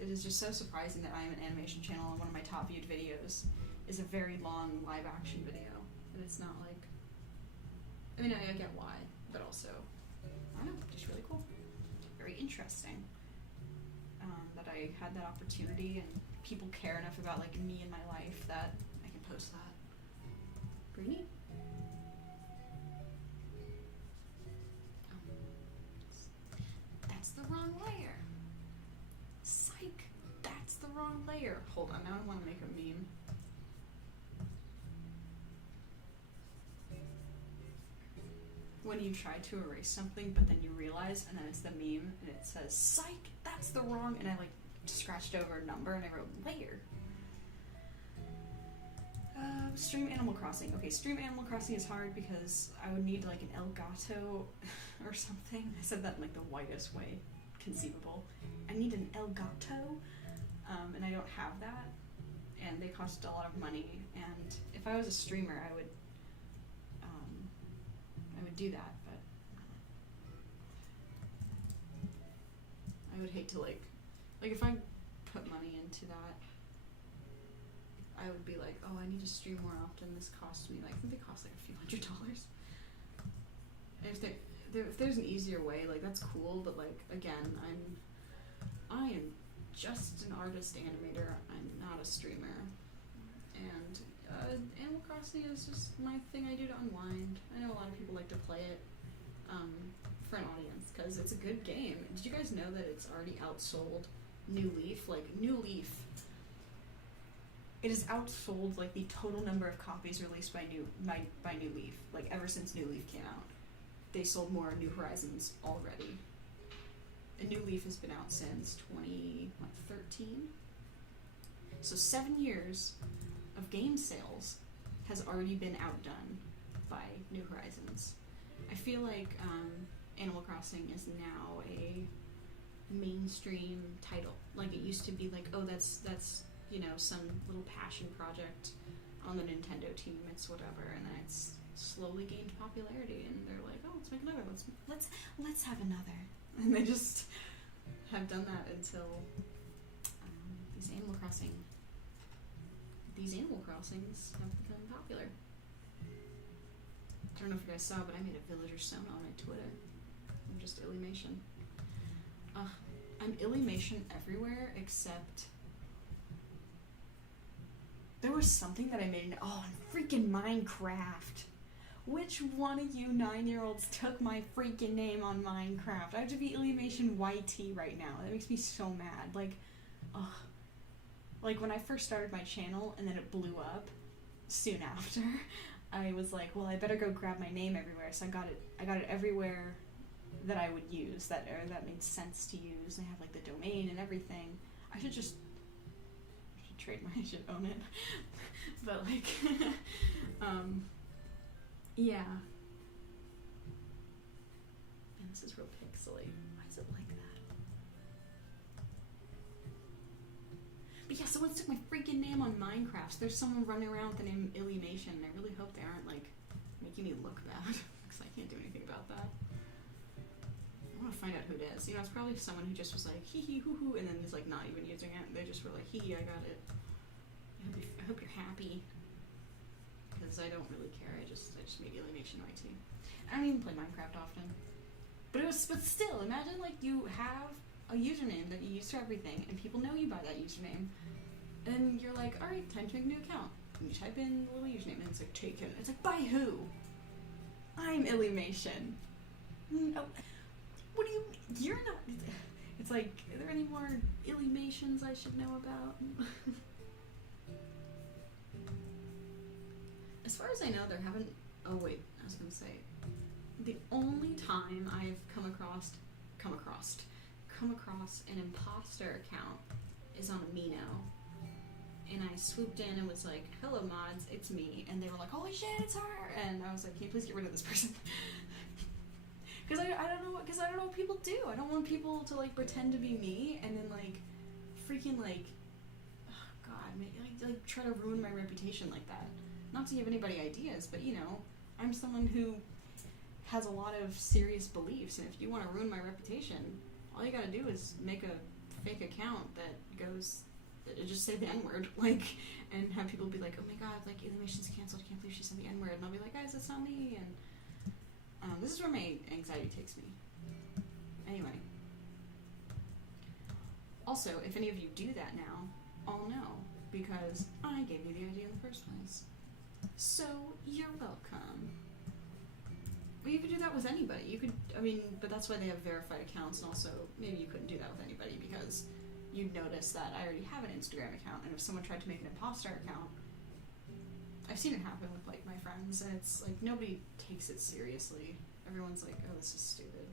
it is just so surprising that I am an animation channel and one of my top viewed videos is a very long live action video. And it's not like, I mean, I get why, but also, I don't know, just really cool. Very interesting that I had that opportunity and people care enough about like me and my life that I can post that. Pretty neat. That's the wrong layer. Psych, that's the wrong layer. Hold on, now I want to make a meme. When you try to erase something, but then you realize, and then it's the meme, and it says, psych, that's the wrong, and I like scratched over a number, and I wrote layer. Stream Animal Crossing. Okay, stream Animal Crossing is hard because I would need like an Elgato or something. I said that in like the whitest way conceivable. I need an Elgato, and I don't have that, and they cost a lot of money, and if I was a streamer, I would do that, but I would hate to like if I put money into that, I would be like, oh, I need to stream more often. This costs me like, I think they cost like a few $100s. And if there's an easier way, like that's cool, but like again, I am just an artist animator. I'm not a streamer, and Animal Crossing is just my thing I do to unwind. I know a lot of people like to play it for an audience because it's a good game. Did you guys know that it's already outsold New Leaf? Like New Leaf, it has outsold like the total number of copies released by New Leaf. Like ever since New Leaf came out, they sold more New Horizons already. And New Leaf has been out since 2013. So 7 years of game sales has already been outdone by New Horizons. I feel like Animal Crossing is now a mainstream title. Like it used to be like, oh, that's you know, some little passion project on the Nintendo team. It's whatever, and then it's slowly gained popularity, and they're like, oh, let's make another. Let's have another, and they just have done that until these Animal Crossings have become popular. I don't know if you guys saw, but I made a villager Sona on my Twitter. I'm just Illymation. I'm Illymation everywhere except there was something that I made in freaking Minecraft. Which one of you 9-year-olds took my freaking name on Minecraft? I have to be Illymation YT right now. That makes me so mad. Like, ugh. Like when I first started my channel and then it blew up soon after, I was like, well, I better go grab my name everywhere. So I got it everywhere that I would use, that made sense to use. I have like the domain and everything. I should trademark, I should own it. But like, yeah. And this is real pixely. Why is it like that? But yeah, someone took my freaking name on Minecraft. So there's someone running around with the name Illymation, and I really hope they aren't like making me look bad, because I can't do anything about that. I want to find out who it is. You know, it's probably someone who just was like, hee hee hoo hoo, and then is like not even using it. They just were like, hee, I got it. I hope you're happy. Because I don't really care. I just made Illymation YT. I don't even play Minecraft often. But still, imagine like you have a username that you use for everything, and people know you by that username. And you're like, alright, time to make a new account. And you type in the little username, and it's like, taken. It's like, by who? I'm Illymation. No. What do you mean? You're not. It's like, are there any more Illymations I should know about? As far as I know, there haven't. Oh wait, I was gonna say, the only time I've come across come across an imposter account is on Amino. And I swooped in and was like, hello mods, it's me. And they were like, holy shit, it's her. And I was like, can you please get rid of this person? Because I don't know what people do. I don't want people to like pretend to be me and then like freaking like, oh god, like try to ruin my reputation like that. Not to give anybody ideas, but you know, I'm someone who has a lot of serious beliefs, and if you want to ruin my reputation, all you gotta do is make a fake account that goes, just say the N-word, like, and have people be like, oh my god, like, Illumination's canceled, I can't believe she said the N-word, and I'll be like, guys, that's not me, and this is where my anxiety takes me. Anyway. Also, if any of you do that now, I'll know, because I gave you the idea in the first place. So, you're welcome. Well, you could do that with anybody. You could, I mean, but that's why they have verified accounts, and also, maybe you couldn't do that with anybody, because you'd notice that I already have an Instagram account, and if someone tried to make an imposter account, I've seen it happen with, like, my friends, and it's, like, nobody takes it seriously. Everyone's like, oh, this is stupid.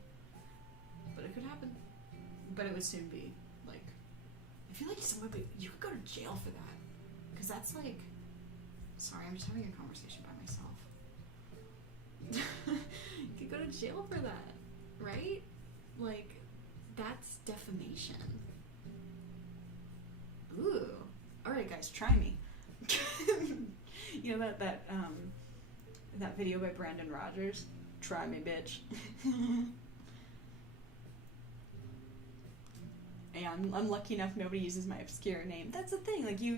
But it could happen. But it would soon be, like, I feel like you could go to jail for that. Because that's, like, sorry, I'm just having a conversation by myself. You could go to jail for that, right? Like, that's defamation. Ooh. Alright guys, try me. You know that video by Brandon Rogers? Try me, bitch. Yeah, I'm lucky enough nobody uses my obscure name. That's the thing, like you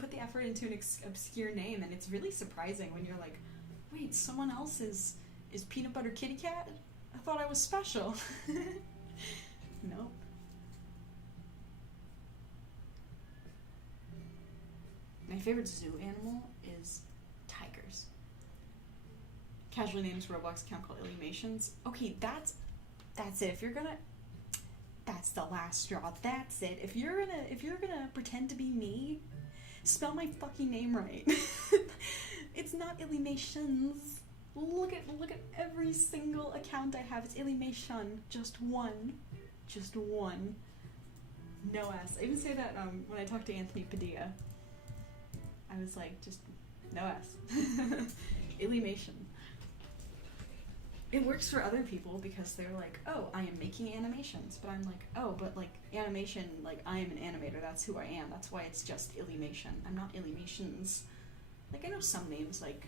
put the effort into an obscure name, and it's really surprising when you're like, wait, someone else is Peanut Butter Kitty Cat? I thought I was special. Nope. My favorite zoo animal is tigers. Casually names Roblox account called Illuminations. Okay, that's it. If you're gonna, that's the last straw. That's it. If you're gonna pretend to be me, spell my fucking name right. It's not Illuminations. Look at every single account I have. It's Illumation. Just one. No S. I even say that when I talked to Anthony Padilla. I was like, just no S. Illumation. It works for other people because they're like, oh, I am making animations. But I'm like, oh, but like animation, like I am an animator. That's who I am. That's why it's just Illumation. I'm not Illuminations. Like I know some names like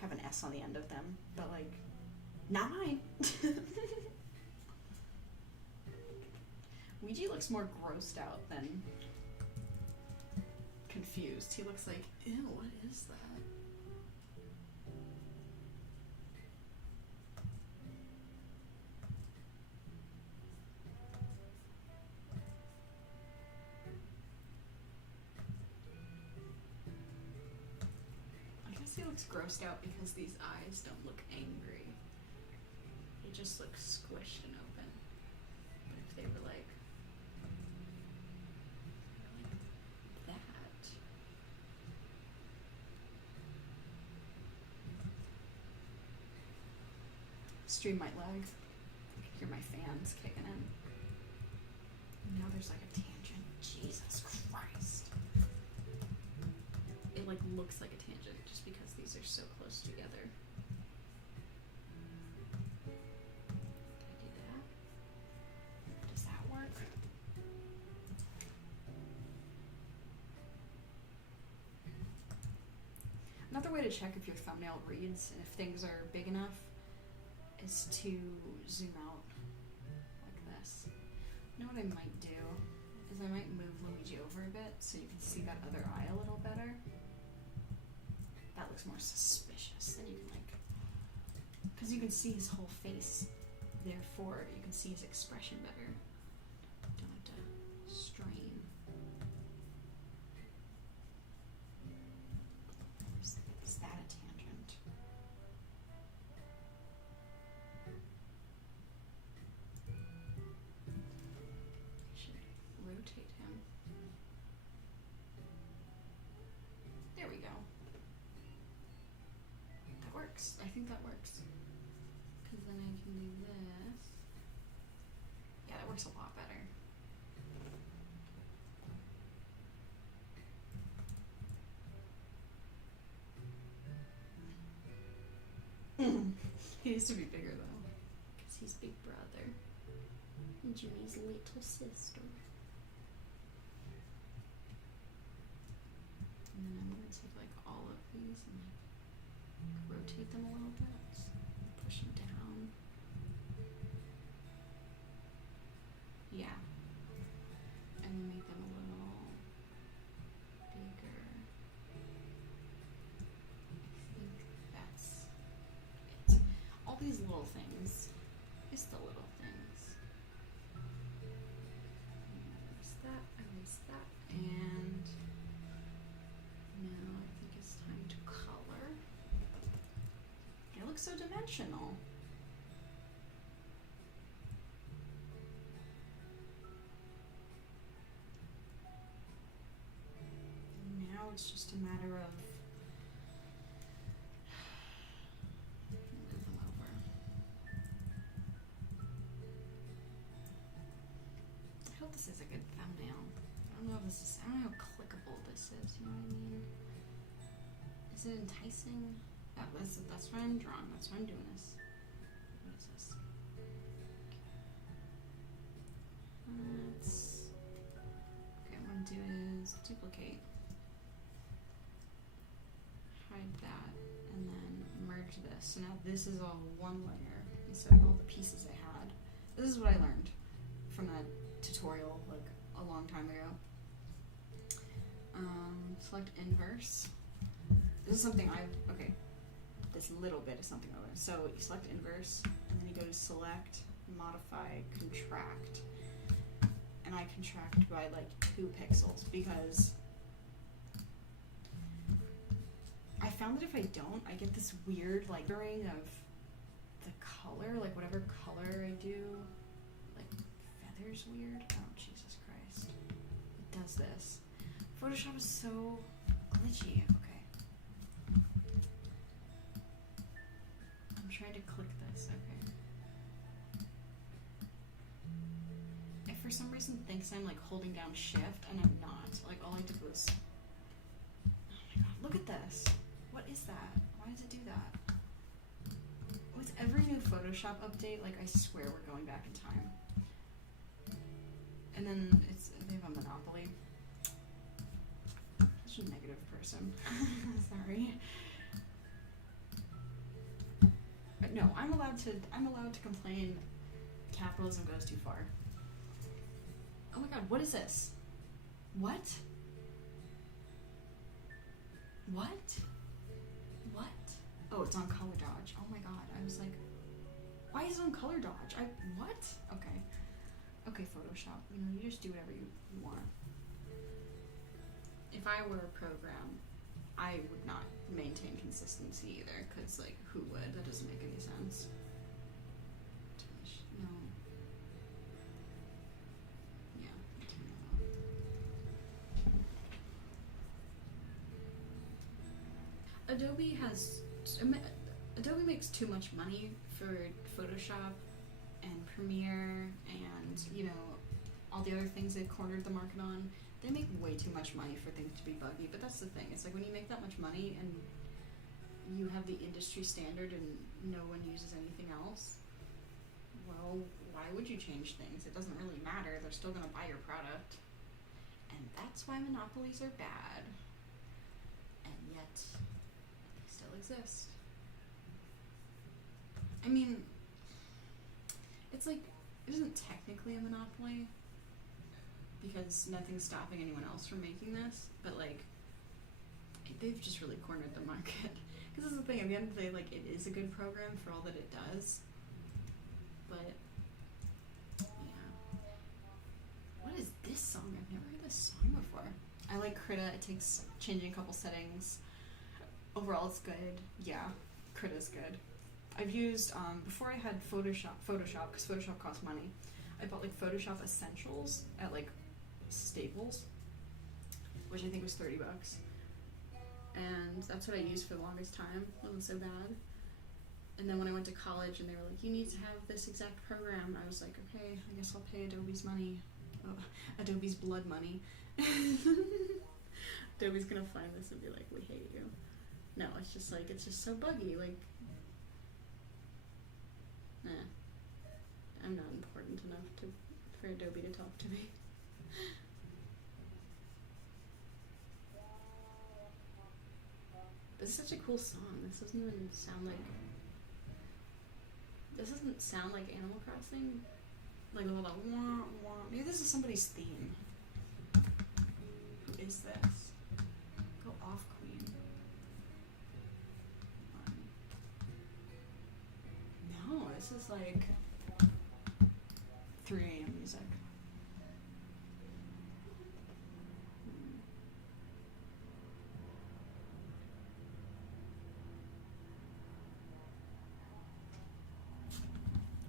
have an S on the end of them, but like, not mine. Ouija looks more grossed out than confused. He looks like, ew, what is that? I guess he looks grossed out because these eyes don't look angry. They just look squished and open. But if they were like that. Stream might lag. I can hear my fans kicking in. Now there's like a tangent. Jesus Christ. It like looks like a tangent just because these are so close together. Can I do that? Does that work? Another way to check if your thumbnail reads and if things are big enough is to zoom out like this. You know what I might do is I might move Luigi over a bit so you can see that other eye a little better. That looks more suspicious. Then you can like, because you can see his whole face, therefore you can see his expression better. Don't have to strain. Is that a tangent? I should rotate him. There we go. That works. I think that works. Because then I can do this. Yeah, that works a lot better. needs to be bigger though. Because he's big brother. Jimmy's little sister. And then I'm going to take like all of these and like rotate them a little bit. Push them down. Yeah. And then make them a little bigger. I think that's it. All these little things. Just the little things. Erase that. And now I think it's time to color. It looks so dimensional. Now it's just a matter of move them over. I hope this is a good thumbnail. I don't know how clickable this is, you know what I mean? Is it enticing? Yeah, that's why I'm drawing, that's why I'm doing this. What is this? Okay, what I'm gonna do is duplicate. Hide that, and then merge this. So now this is all one layer instead of all the pieces I had. This is what I learned from that tutorial like a long time ago. Select inverse. This is something this little bit is something I learned. So you select inverse, and then you go to select, modify, contract. And I contract by like 2 pixels because I found that if I don't, I get this weird like blurring of the color, like whatever color I do, like feathers weird. Oh, Jesus Christ. It does this. Photoshop is so glitchy. Okay. I'm trying to click this. Okay. It for some reason thinks I'm like holding down shift and I'm not. Like all I did was, oh my god, look at this. What is that? Why does it do that? With every new Photoshop update, like I swear we're going back in time. And then they have a monopoly. Such a negative person. Sorry. But no, I'm allowed to complain. Capitalism goes too far. Oh my god, what is this? What? What? What? Oh, it's on color dodge. Oh my god, I was like, why is it on color dodge? What? Okay. Okay, Photoshop, you just do whatever you want. If I were a program, I would not maintain consistency either, because, like, who would? That doesn't make any sense. No. Yeah, turn that off. Adobe makes too much money for Photoshop and Premiere and, all the other things they've cornered the market on. They make way too much money for things to be buggy, but that's the thing. It's like when you make that much money and you have the industry standard and no one uses anything else, well, why would you change things? It doesn't really matter. They're still going to buy your product. And that's why monopolies are bad. And yet, they still exist. I mean, it's like, it isn't technically a monopoly, because nothing's stopping anyone else from making this, but like, they've just really cornered the market. Because this is the thing, at the end of the day, like, it is a good program for all that it does, but, yeah. What is this song? I've never heard this song before. I like Krita. It takes changing a couple settings. Overall, it's good. Yeah, Krita's good. I've used, before I had Photoshop, because Photoshop costs money, I bought like Photoshop Essentials at like Staples, which I think was $30. And that's what I used for the longest time. It wasn't so bad. And then when I went to college and they were like, you need to have this exact program, I was like, okay, I guess I'll pay Adobe's money. Oh, Adobe's blood money. Adobe's gonna find this and be like, we hate you. No, it's just so buggy. Like, I'm not important enough for Adobe to talk to me. This is such a cool song. This doesn't even sound like. This doesn't sound like Animal Crossing. Like all the wah wah. Maybe this is somebody's theme. Who is this? Go off, Queen. No, this is like 3 a.m. music.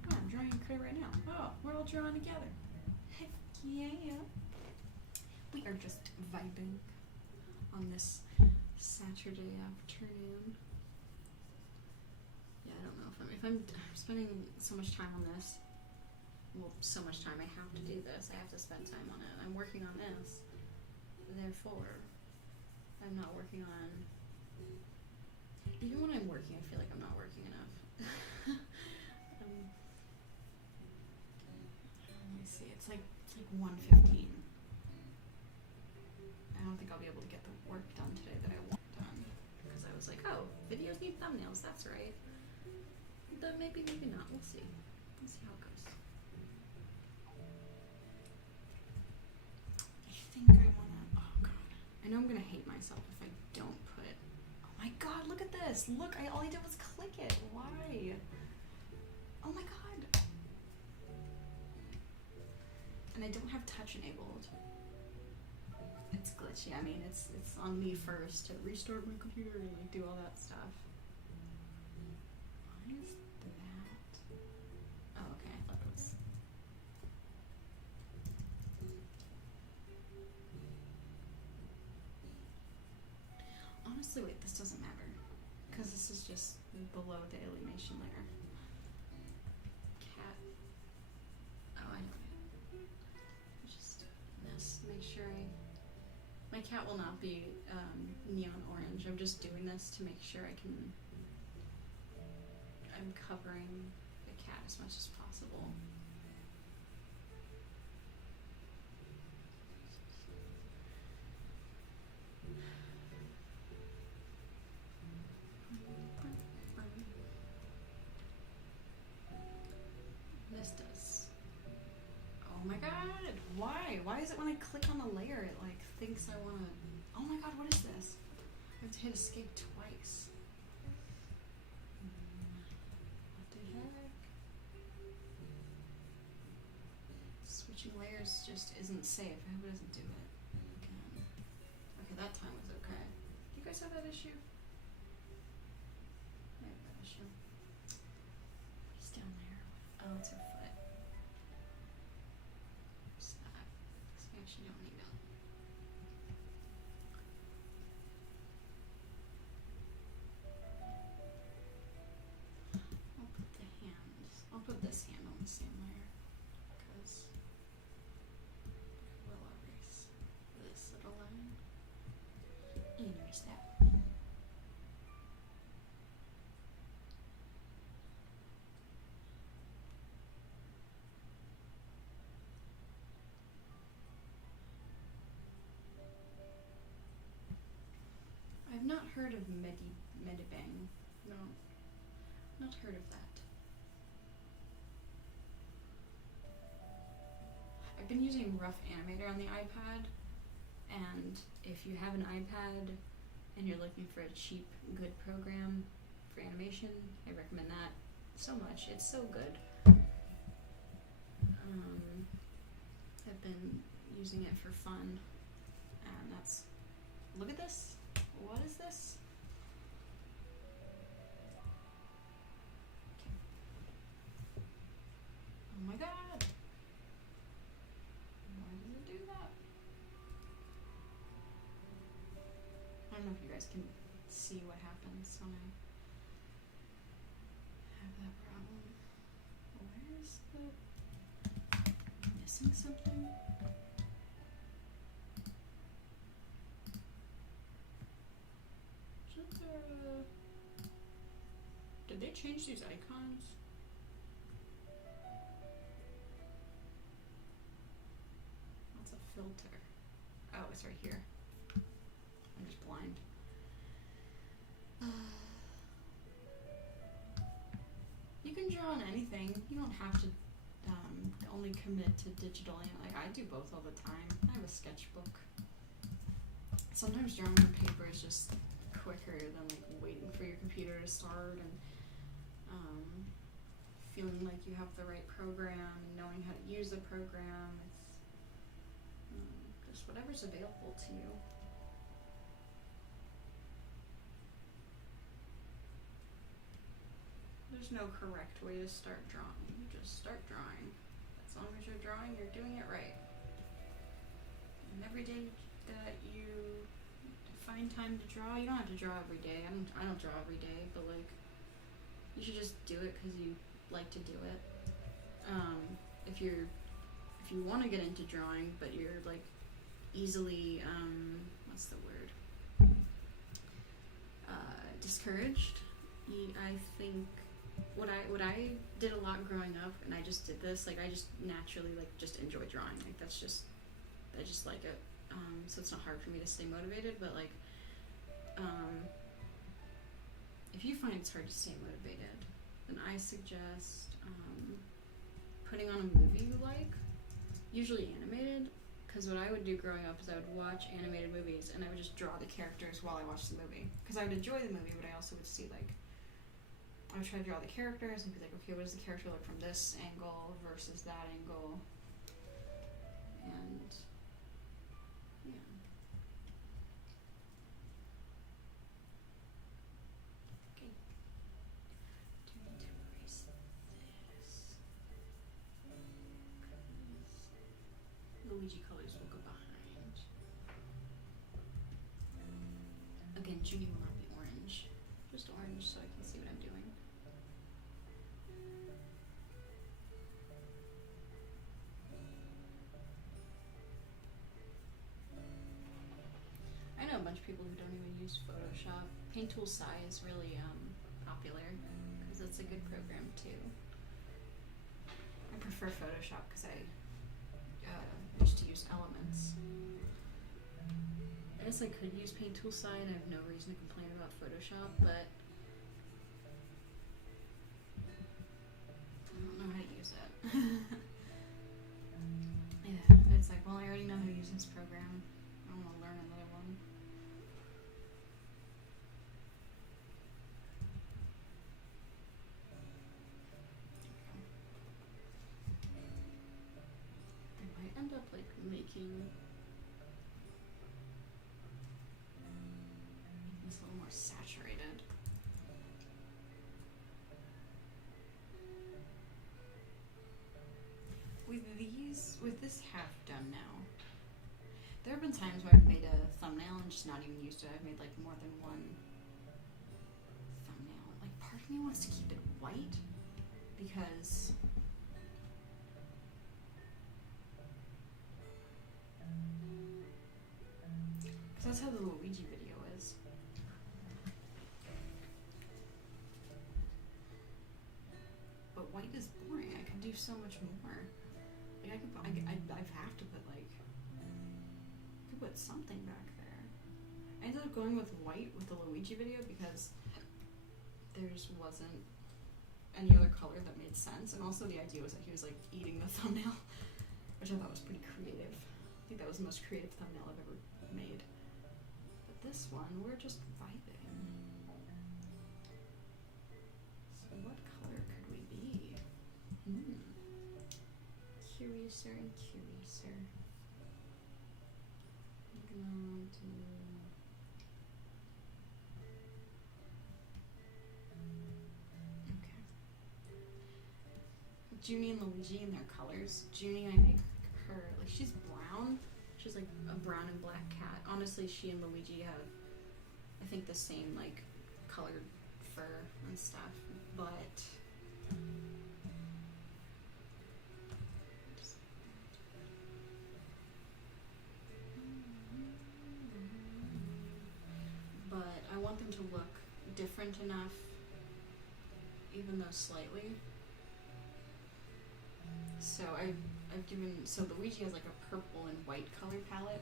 Oh, I'm drawing a critter right now. Oh, we're all drawing together. Heck yeah. We are just vibing on this Saturday afternoon. Yeah, I don't know if I'm spending so much time on this. Well, so much time. I have to do this. I have to spend time on it. I'm working on this. Therefore, I'm not working on. Even when I'm working, I feel like I'm not working enough. Let me see. It's like 1:15. I don't think I'll be able to get the work done today that I want done because I was like, oh, videos need thumbnails. That's right. But maybe not. We'll see. We'll see how it goes. I think I wanna. Oh god. I know I'm gonna hate myself if I don't put. Oh my god! Look at this. Look, all I did was click it. Why? Oh my god. And I don't have touch enabled. It's glitchy. I mean, it's on me first to restart my computer and like do all that stuff. What is that? Oh, okay. I thought it was. Honestly, wait. This doesn't matter because this is just below the alienation layer. Cat. Oh, I know. Just this. Make sure my cat will not be neon orange. I'm just doing this to make sure I'm covering the cat as much as possible. This does. Oh my god! Why? Why is it when I click on a layer it like thinks I wanna. Oh my god, what is this? I have to hit escape twice. What the heck? Switching layers just isn't safe. I hope it doesn't do it again. Okay, that time was okay. Do you guys have that issue? I have that issue. What's down there? Oh, it's her foot. What's that? Because we actually don't need it. I'll put the hand. I'll put this hand on the same layer because we'll erase this little line and erase that. I've not heard of vibinq. No, not heard of that. I've been using Rough Animator on the iPad, and if you have an iPad and you're looking for a cheap, good program for animation, I recommend that so much. It's so good. I've been using it for fun, and that's. Look at this. What is this? Okay. Oh my god! Why does it do that? I don't know if you guys can see what happens when I have that problem. Where's the... missing something? Did they change these icons? filter? Oh, it's right here. I'm just blind. You can draw on anything. You don't have to only commit to digital. Like I do both all the time. I have a sketchbook. Sometimes drawing on paper is just quicker than like waiting for your computer to start and feeling like you have the right program and knowing how to use the program. It's just whatever's available to you. There's no correct way to start drawing. You just start drawing. As long as you're drawing, you're doing it right. And every day that you find time to draw, you don't have to draw every day. I don't draw every day, but like you should just do it because you like to do it. If you want to get into drawing, but you're like easily what's the word? Discouraged. I think what I did a lot growing up, and I just did this. Like I just naturally like just enjoy drawing. Like I just like it. So it's not hard for me to stay motivated. But like, if you find it's hard to stay motivated, then I suggest putting on a movie you like, usually animated. Because what I would do growing up is I would watch animated movies and I would just draw the characters while I watched the movie. Because I would enjoy the movie, but I also would see like, I would try to draw the characters and be like, okay, what does the character look from this angle versus that angle? And yeah. Okay. Do need to erase this. Luigi colors will go behind. Again, Junie will not be orange. Just orange so I can see what I'm doing. I know a bunch of people who don't even use Photoshop. Paint Tool Sai is really popular because it's a good program too. I prefer Photoshop because I used to use Elements. I guess I could use Paint Tool Sai and I have no reason to complain about Photoshop, but I don't know how to use it. Yeah, it's like, well, I already know how to use this program. I don't want to learn another one. I might end up like making this a little more saturated. With this half done now, there have been times where I've made a thumbnail and just not even used it. I've made like more than one thumbnail. Like part of me wants to keep it white because that's how the Luigi video is. But white is boring. I could do so much more. Like I have to put like, I could put something back there. I ended up going with white with the Luigi video because there just wasn't any other color that made sense, and also the idea was that he was like eating the thumbnail, which I thought was pretty creative. I think that was the most creative thumbnail I've ever made. But this one, we're just vibing. So what color could we be? Curiouser and curiouser. I'm gonna do... Okay. Junie and Luigi and their colors. Junie, I make her, like, she's brown. She's like a brown and black cat. Honestly, she and Luigi have, I think, the same, like, colored fur and stuff. But... I want them to look different enough, even though slightly. So I've given, so Luigi has like a purple and white color palette,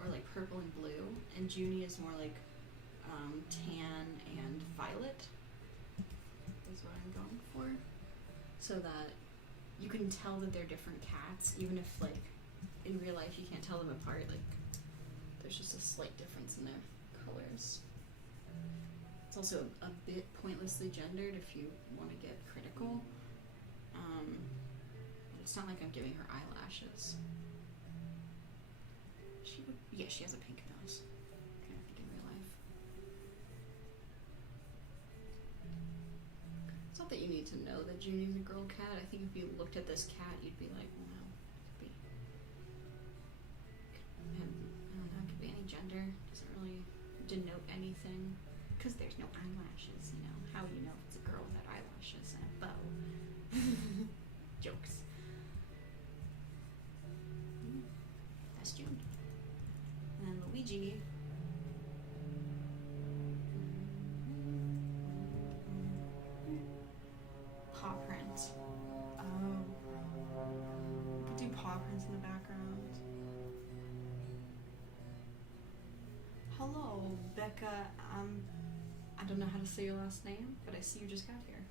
or like purple and blue, and Junie is more like tan and violet is what I'm going for, so that you can tell that they're different cats, even if like in real life you can't tell them apart. Like there's just a slight difference in their colors. It's also a bit pointlessly gendered if you want to get critical. It's not like I'm giving her eyelashes. She would, yeah, she has a pink nose. Kind of think in real life. It's not that you need to know that Junie's a girl cat. I think if you looked at this cat, you'd be like, well, no, it could be any gender. Doesn't really denote anything. Because there's no eyelashes, you know. How do you know if it's a girl without eyelashes and a bow? Jokes. That's June. And then Luigi. Paw print. Oh. We could do paw prints in the background. Hello, Becca. I don't know how to say your last name, but I see you just got here.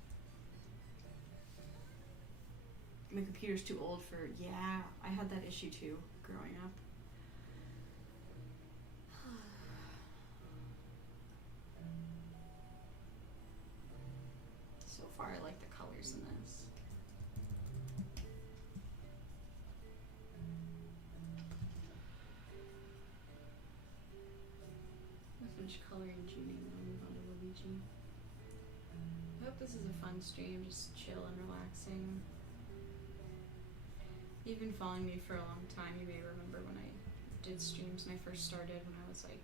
My computer's too old for, yeah, I had that issue too, growing up. So far, I like the colors in this. I'll finish coloring Junie and then I'll move on to Luigi. I hope this is a fun stream, just chill and relaxing. You've been following me for a long time. You may remember when I did streams when I first started, when I was like,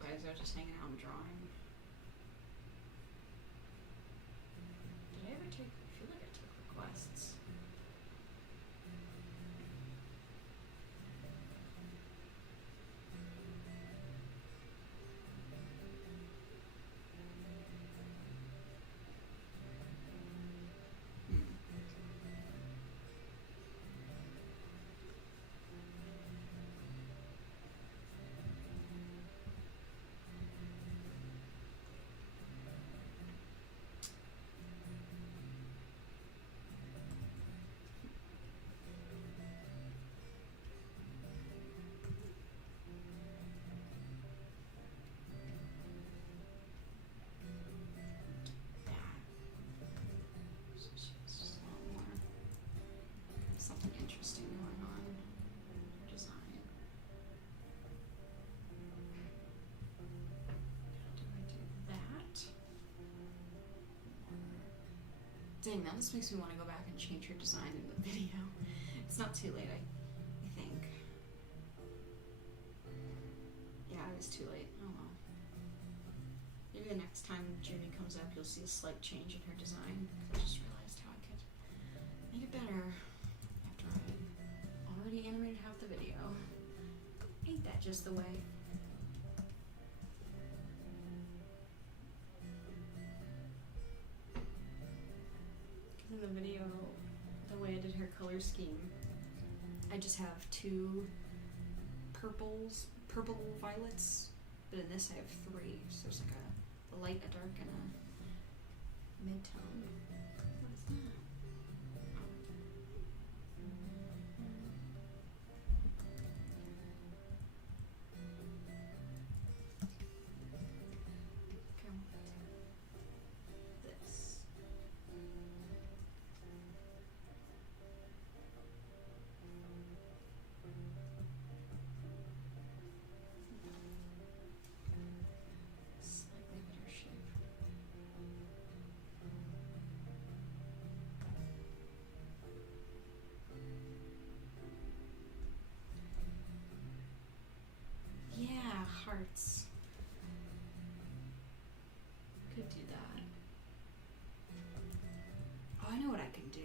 guys, I was just hanging out and drawing. Did I ever take, I feel like I took requests. Something interesting going on in design. Do I do that? Dang, now this makes me want to go back and change her design in the video. It's not too late, I think. Yeah, it is too late. Oh well. Maybe the next time Junie comes up, you'll see a slight change in her design. I just realized how I could make it better. Already animated half the video. Ain't that just the way? Because in the video, the way I did her color scheme, I just have two purple violets, but in this I have three. So there's like a light, a dark, and a mid-tone. What is that? This. Slightly better shape. Yeah, hearts. Could do that. Oh, I know what I can do.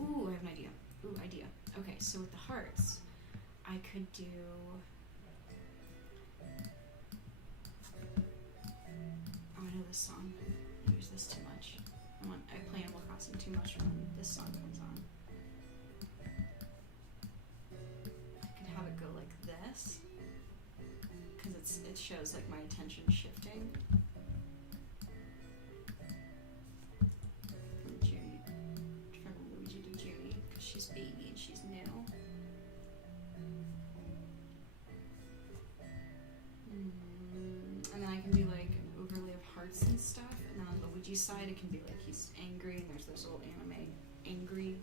Ooh, I have an idea. Okay, so with the hearts, I could do... Oh, I know this song. I use this too much. I play Animal Crossing too much when this song comes on. I could have it go like this, because it shows like my attention shifting. From Luigi to Junie, because she's baby and she's new. And then I can do like an overlay of hearts and stuff, and then on Luigi's side it can be like he's angry and there's those little anime angry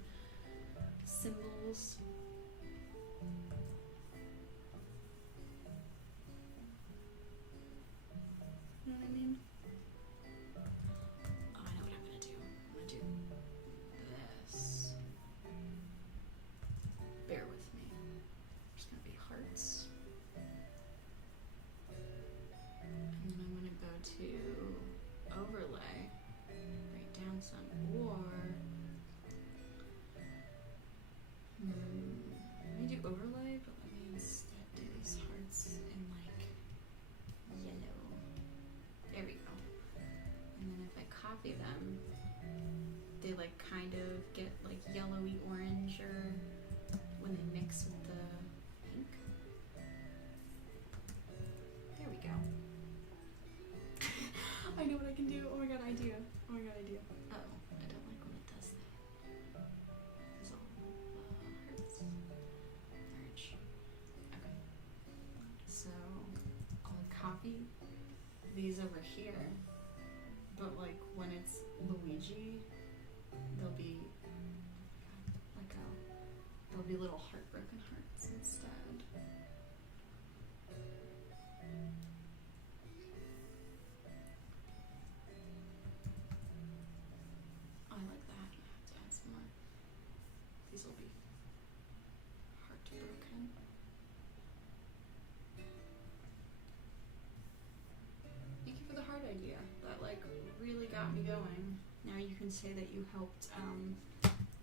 symbols. You know what I mean? Oh, I know what I'm gonna do. I'm gonna do this. Bear with me. There's gonna be hearts. And then I'm gonna go to overlay, write down some, or let me do overlay, but let me instead do these hearts in like yellow. There we go. And then if I copy them, they like kind of get like yellowy orange or when they mix with the pink. There we go. I know what I can do. Oh my god, idea. Oh my god, idea. Oh, I don't like when it does that. This is all hearts. Merge. Okay. So I'll copy these over here, but like when it's Luigi, they'll be there'll be little heartbroken hearts instead. I like that. I have to add some more. These will be heartbroken. Thank you for the heart idea. That like really got me going. Now you can say that you helped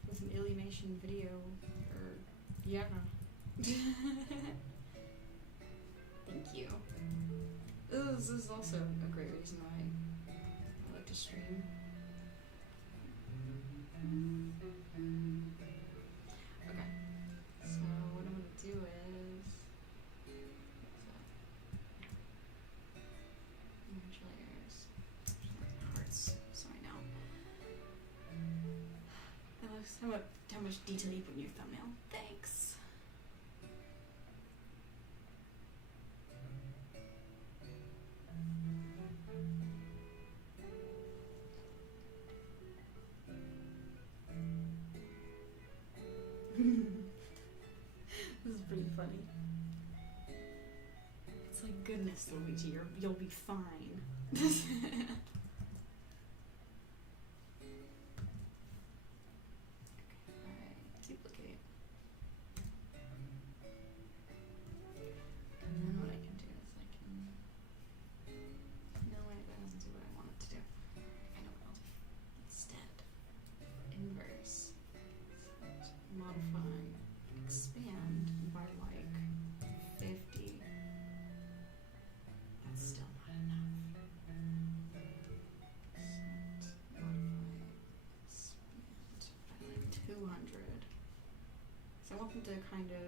with an Illumation video, or yeah. Thank you. This is also a great reason why I like to stream. Okay, so what I'm gonna do is image layers, hearts, so I know. That looks how much detail you put in your thumbnail. Thanks. This is pretty funny. It's like, goodness, Luigi, you'll be fine. Alright, duplicate. And then what I can do is I can... No, wait, that doesn't do what I want it to do. I know what I'll do. Instead, inverse. Modify, expand by like 50. That's still not enough. Set, modify, expand by like 200. So I want them to kind of...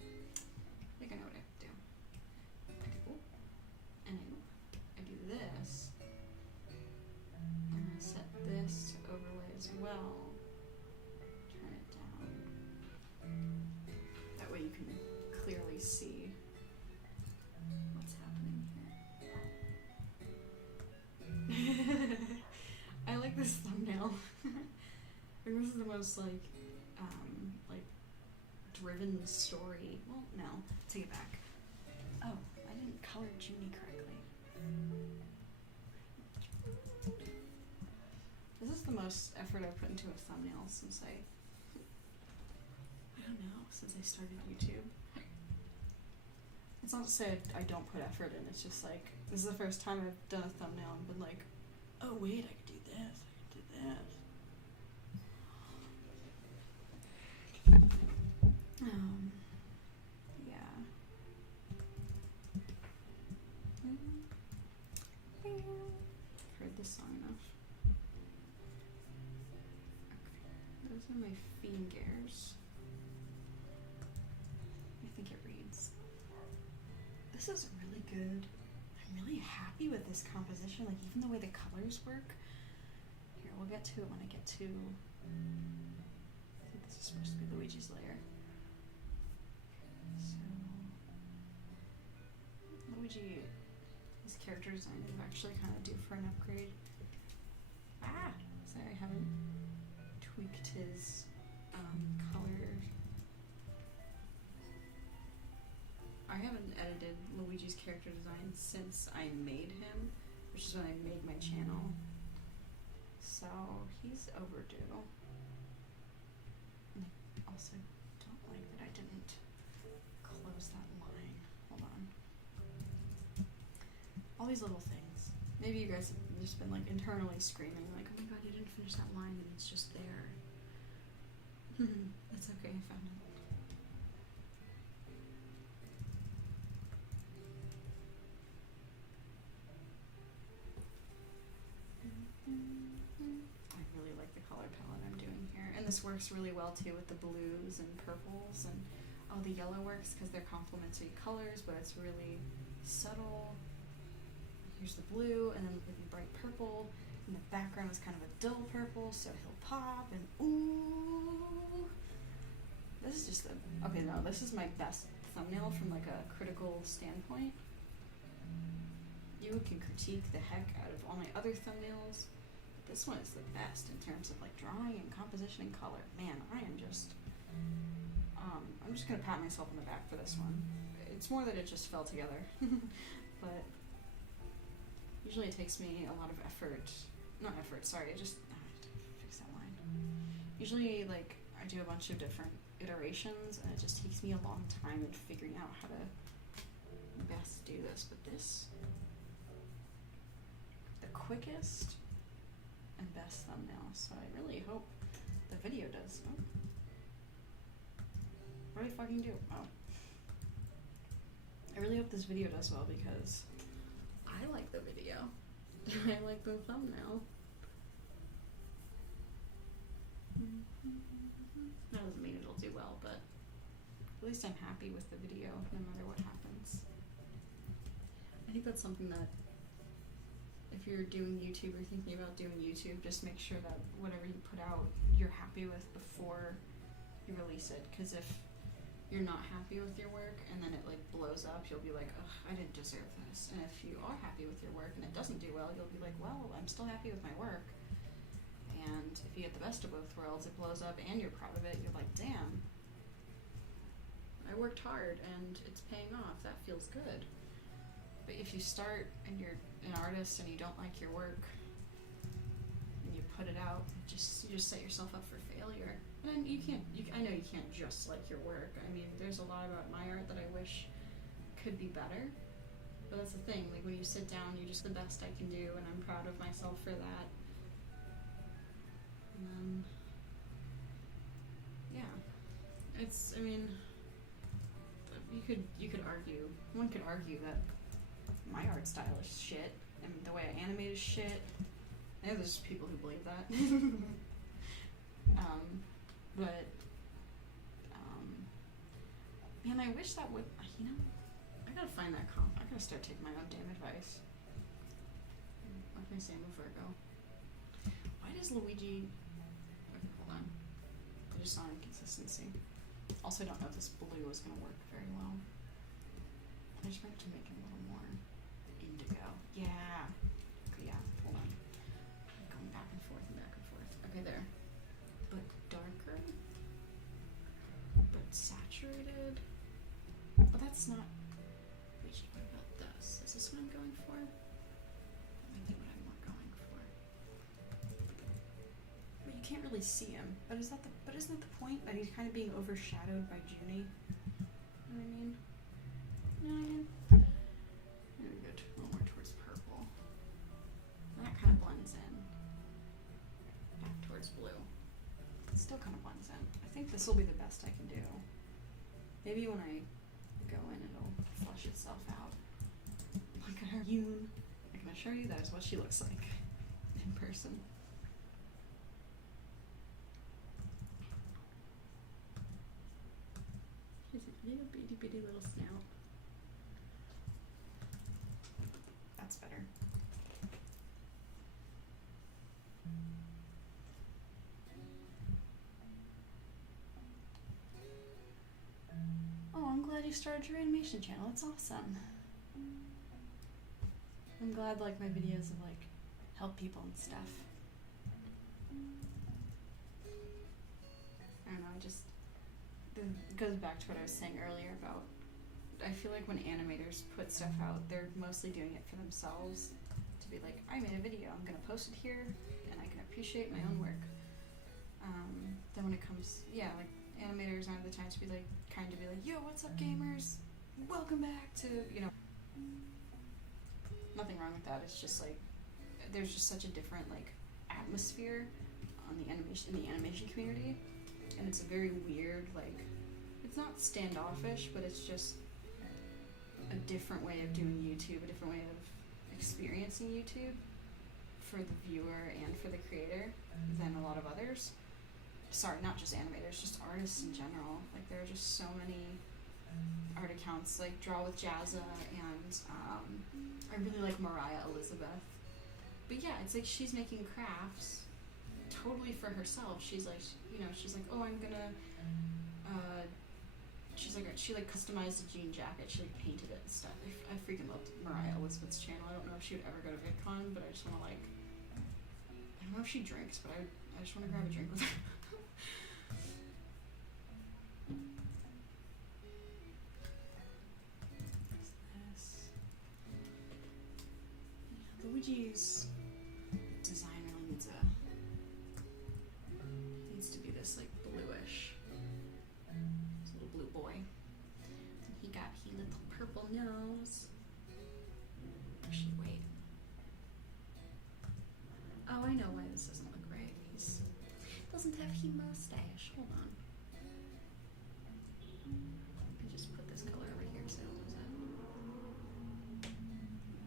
I think I know what I have to do. And I do this. I'm going to set this to overlay as well. Turn it down. That way you can clearly see what's happening here. I like this thumbnail. I think this is the most like driven story. Well, no, take it back. Oh, I didn't color Junie correctly. This is the most effort I've put into a thumbnail since I don't know, since I started YouTube. It's not to say I don't put effort in, it's just like, this is the first time I've done a thumbnail and been like, oh wait, I could do this, I could do this. Yeah. those are my fingers. I think it reads. This is really good. I'm really happy with this composition, like even the way the colors work. Here, we'll get to it when I get to, I think this is supposed to be Luigi's lair. So, Luigi, his character design is actually kind of due for an upgrade. Sorry, I haven't tweaked his color. I haven't edited Luigi's character design since I made him, which is when I made my channel. So he's overdue. And I also don't like that I didn't close that line. Hold on. All these little things. Maybe you guys have just been like internally screaming like, oh my god, you didn't finish that line and it's just there. That's okay, I found it. I really like the color palette I'm doing here. And this works really well too with the blues and purples, and the yellow works because they're complementary colors, but it's really subtle. Here's the blue, and then really bright purple, and the background is kind of a dull purple, so he'll pop, and ooh. This is just this is my best thumbnail from like a critical standpoint. You can critique the heck out of all my other thumbnails, but this one is the best in terms of like drawing and composition and color. Man, I'm just gonna pat myself on the back for this one. It's more that it just fell together, but usually it takes me a lot of effort. Not effort, sorry, just fix that line. Usually, like, I do a bunch of different iterations, and it just takes me a long time in figuring out how to best do this. But this, the quickest and best thumbnail. So I really hope the video does. Oh. What do I fucking do? Oh. I really hope this video does well because I like the video. I like the thumbnail. That doesn't mean it'll do well, but at least I'm happy with the video no matter what happens. I think that's something that if you're doing YouTube or thinking about doing YouTube, just make sure that whatever you put out, you're happy with before you release it. Because if you're not happy with your work and then it like blows up, you'll be like, ugh, I didn't deserve this. And if you are happy with your work and it doesn't do well, you'll be like, well, I'm still happy with my work. And if you get the best of both worlds, it blows up and you're proud of it, you're like, damn, I worked hard and it's paying off, that feels good. But if you start and you're an artist and you don't like your work and you put it out, you just set yourself up for failure. And I know you can't just like your work. I mean, there's a lot about my art that I wish could be better. But that's the thing, like when you sit down, you're just the best I can do, and I'm proud of myself for that. And then, yeah, I mean, you could argue, one could argue that my art style is shit, and the way I animate is shit. I know there's people who believe that. But, man, I wish that would, I gotta find that comp. I gotta start taking my own damn advice. What can I say before I go? Why does Luigi, okay, hold on. I just saw inconsistency. Also, I don't know if this blue is gonna work very well. I just meant to make it a little more indigo. Yeah. Okay, yeah, hold on. I'm going back and forth and back and forth. Okay, there. But darker, but saturated. But that's not. Wait, what about this? Is this what I'm going for? That might be what I'm more going for. But you can't really see him. But isn't that the point? That he's kind of being overshadowed by Junie. You know what I mean? You know what I mean? Maybe go a little more towards purple. That kind of blends in. Back towards blue. It still kind of blends in. I think this will be the best I can do. Maybe when I go in, it'll flush itself out. Look at her. I can assure you that is what she looks like in person. Little bitty bitty little snout. That's better. Oh, I'm glad you started your animation channel. It's awesome. I'm glad like my videos have like helped people and stuff. I don't know, it goes back to what I was saying earlier about, I feel like when animators put stuff out, they're mostly doing it for themselves. To be like, I made a video, I'm gonna post it here, and I can appreciate my own work. Then when it comes, like animators aren't the time to be like, kind of be like, yo, what's up gamers? Welcome back to, nothing wrong with that. It's just like, there's just such a different like atmosphere on the animation community, and it's a very weird, like, it's not standoffish, but it's just a different way of doing YouTube, a different way of experiencing YouTube for the viewer and for the creator than a lot of others. Sorry, not just animators, just artists in general. Like, there are just so many art accounts, like Draw with Jazza, and I really like Mariah Elizabeth. But yeah, it's like she's making crafts totally for herself. She's like, oh, I'm gonna, she customized a jean jacket. She like painted it and stuff. I freaking loved Mariah Elizabeth's channel. I don't know if she would ever go to VidCon, but I just want to I don't know if she drinks, but I just want to grab a drink with her. Luigi's design really needs to be this like bluish. This little blue boy. And he little purple nose. Actually, wait. Oh, I know why this doesn't look right. Doesn't have he mustache. Hold on. I just put this color over here so I don't lose it.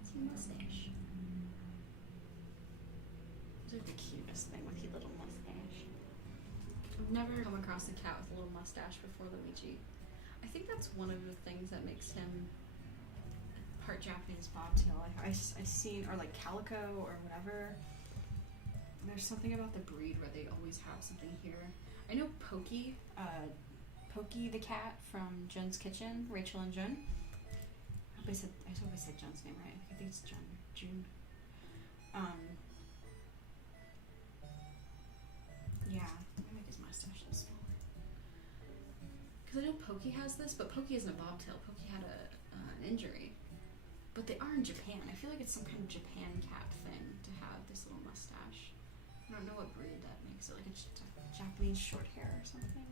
It's he mustache. Those are the cutest thing with his little mustache. I've never come across a cat with a little mustache before Luigi. I think that's one of the things that makes him part Japanese bobtail. I've seen, or like calico or whatever. There's something about the breed where they always have something here. I know Pokey the cat from Jun's Kitchen, Rachel and Jun. I hope I said Jun's name right. I think it's June. Yeah, I'm gonna make his mustache a little smaller. Because I know Pokey has this, but Pokey isn't a bobtail. Pokey had an injury. But they are in Japan. I feel like it's some kind of Japan cat thing to have this little mustache. I don't know what breed that makes it. Like it's Japanese short hair or something.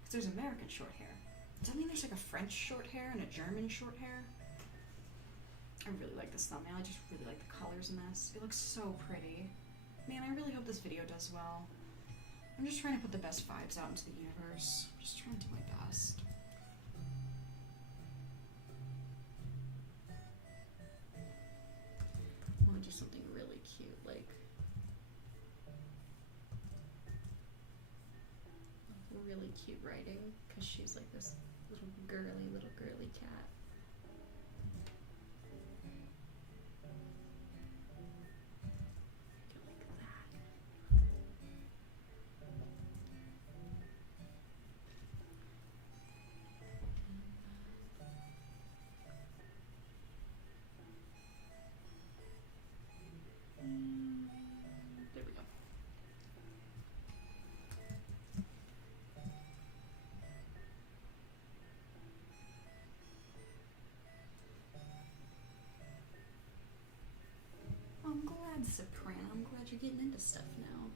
Because there's American short hair. Does that mean there's like a French short hair and a German short hair? I really like this thumbnail. I just really like the colors in this. It looks so pretty. Man, I really hope this video does well. I'm just trying to put the best vibes out into the universe. I'm just trying to do my best. I want to do something really cute, like really cute writing, because she's like this little girly cat. Like that. There we go. I'm glad, Soprano. I'm glad you're getting into stuff now.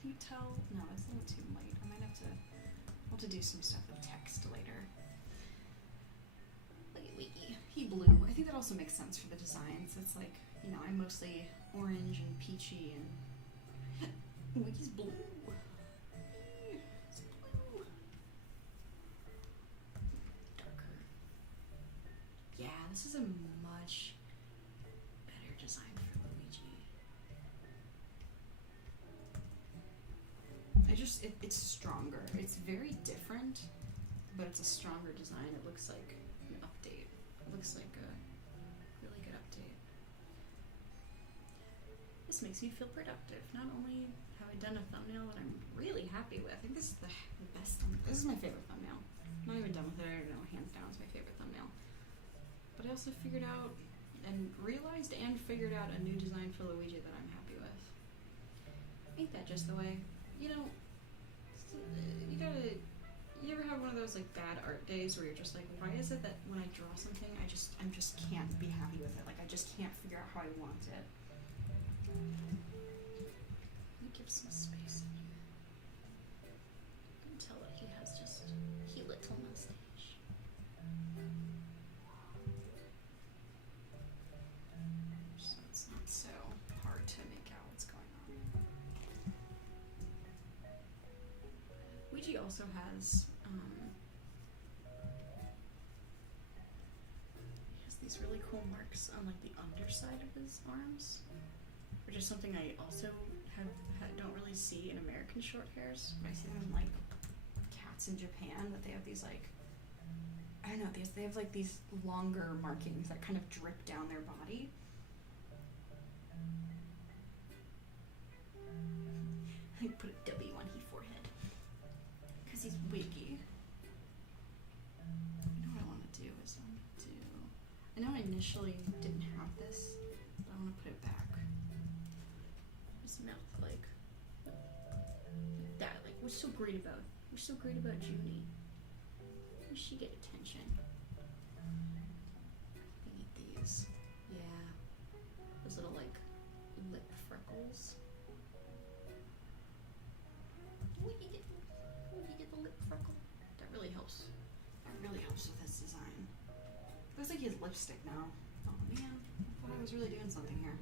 Can you tell? No, it's a little too light. I might have to do some stuff with text later. Look at Wiki. He blue. I think that also makes sense for the designs. It's like, I'm mostly orange and peachy, and Wiki's blue. It's blue. this is a much better design for Luigi. It's stronger. It's very different, but it's a stronger design. It looks like an update. It looks like a really good update. This makes me feel productive. Not only have I done a thumbnail that I'm really happy with, I think this is the best thumbnail. This is my favorite thumbnail. I'm not even done with it. I don't know, hands down, it's my favorite thumbnail. But I also figured out and realized and figured out a new design for Luigi that I'm happy with. Ain't that just the way? You know, you ever have one of those like bad art days where you're just like, why is it that when I draw something, I just can't be happy with it? Like I just can't figure out how I want it. Let me give some space in here. You can tell that he has just he little mustache. So it's not so hard to make out what's going on. Ouija also has he has these really cool marks on like the underside of his arms, which is something I also don't really see in American short hairs. But I see them in like cats in Japan, that they have these like, I don't know, they have like these longer markings that kind of drip down their body. I put a W on his forehead because he's wiggy. You know what I want to do is I know I initially didn't have this, but I want to put it back. His mouth like that. Like we're so great about Junie. Why does she get attention? We need these. Yeah, those little like lip freckles. We get the lip freckle. That really helps. That really helps with his design. Looks like he has lipstick now. Oh man, I thought I was really doing something here.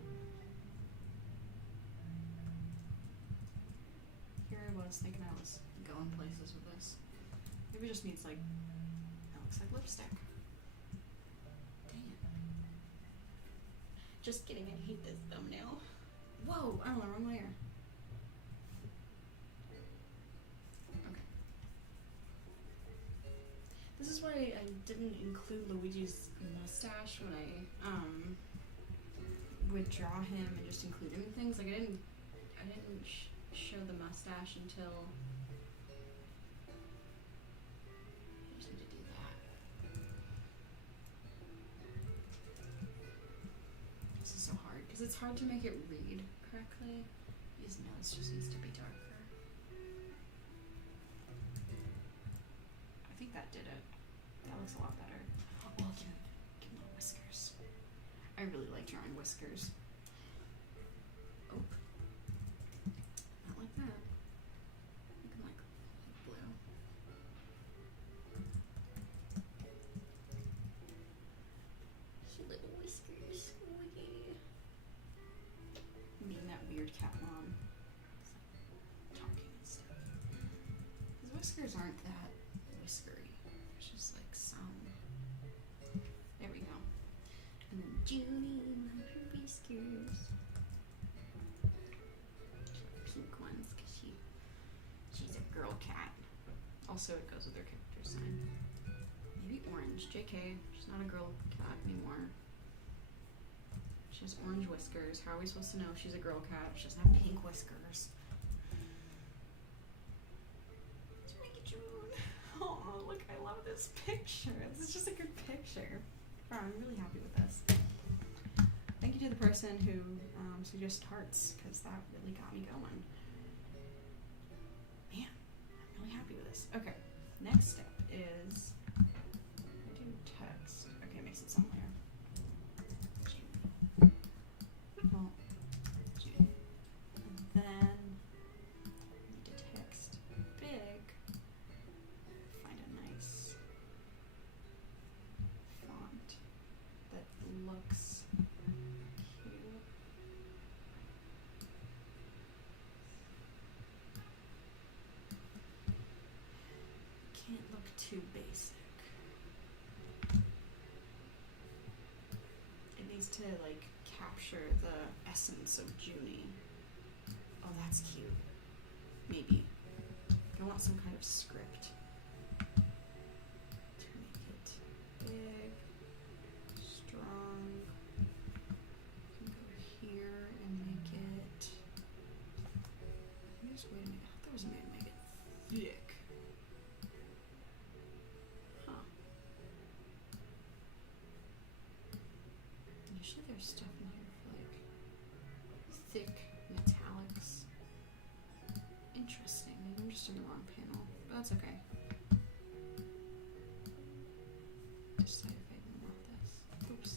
Here I was thinking I was going places with this. Maybe it just needs like, that looks like lipstick. Dang it. Just kidding, I hate this thumbnail. Whoa, I'm on the wrong layer. Okay. This is why I didn't include Luigi's mustache when I would draw him and just include him in things. Like I didn't show the mustache until I just need to do that. This is so hard because it's hard to make it read correctly. His nose just needs to be darker. I think that did it. That looks a lot better. Oh, give him little whiskers. I really like drawing whiskers. Oh. Not like that. Make him like blue. Little whiskers. Wiggy. Being that weird cat mom. Talking and stuff. His whiskers aren't that whiskery. It's just like some. There we go. And then Junie and her whiskers. Pink ones because she's a girl cat. Also, it goes with her character design. Maybe orange. JK. She's not a girl cat anymore. She has orange whiskers. How are we supposed to know she's a girl cat? She doesn't have pink whiskers. Oh, look, I love this picture. This is just a good picture. Wow, I'm really happy with this. Thank you to the person who suggested hearts, because that really got me going. Man, I'm really happy with this. Okay, next step is I do text. Okay, it makes it sound later. Well, Junie. And then I need to text big. Find a nice font that looks cute. Can't look too basic. to like capture the essence of Junie. Oh, that's cute. Maybe. I want some kind of script to make it big, strong. I can go here and make it. There's a way to make it. I thought there was a way to make it thick. Huh. Usually there's stuff in here for like thick metallics. Interesting. Maybe I'm just in the wrong panel, but that's okay. Decide if I even want this. Oops.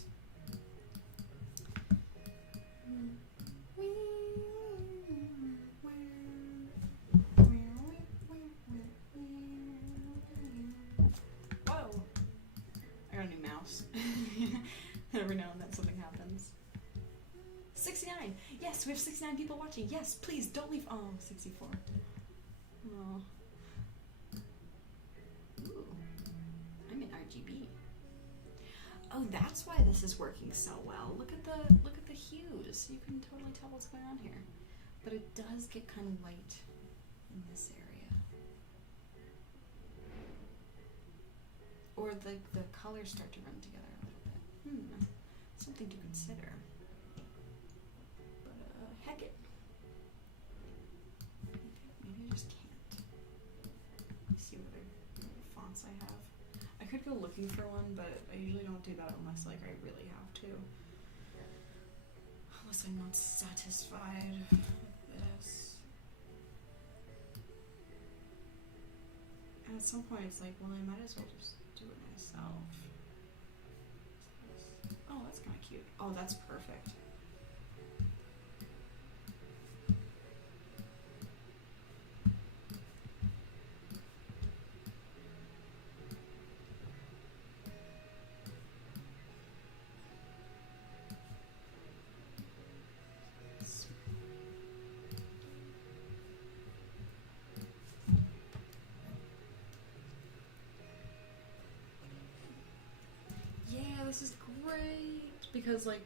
Whoa! I got a new mouse. Every now and then something happens. 69! Yes, we have 69 people watching. Yes, please don't leave. Oh, 64. Oh. Ooh. I'm in RGB. Oh, that's why this is working so well. Look at the hues. You can totally tell what's going on here. But it does get kind of light in this area. Or the colors start to run together a little bit. Something to consider. But heck it. Maybe I just can't. Let's see what other fonts I have. I could go looking for one, but I usually don't do that unless like I really have to. Unless I'm not satisfied with this. And at some point it's like, well, I might as well just do it myself. Oh, that's kind of cute. Oh, that's perfect. This is great because like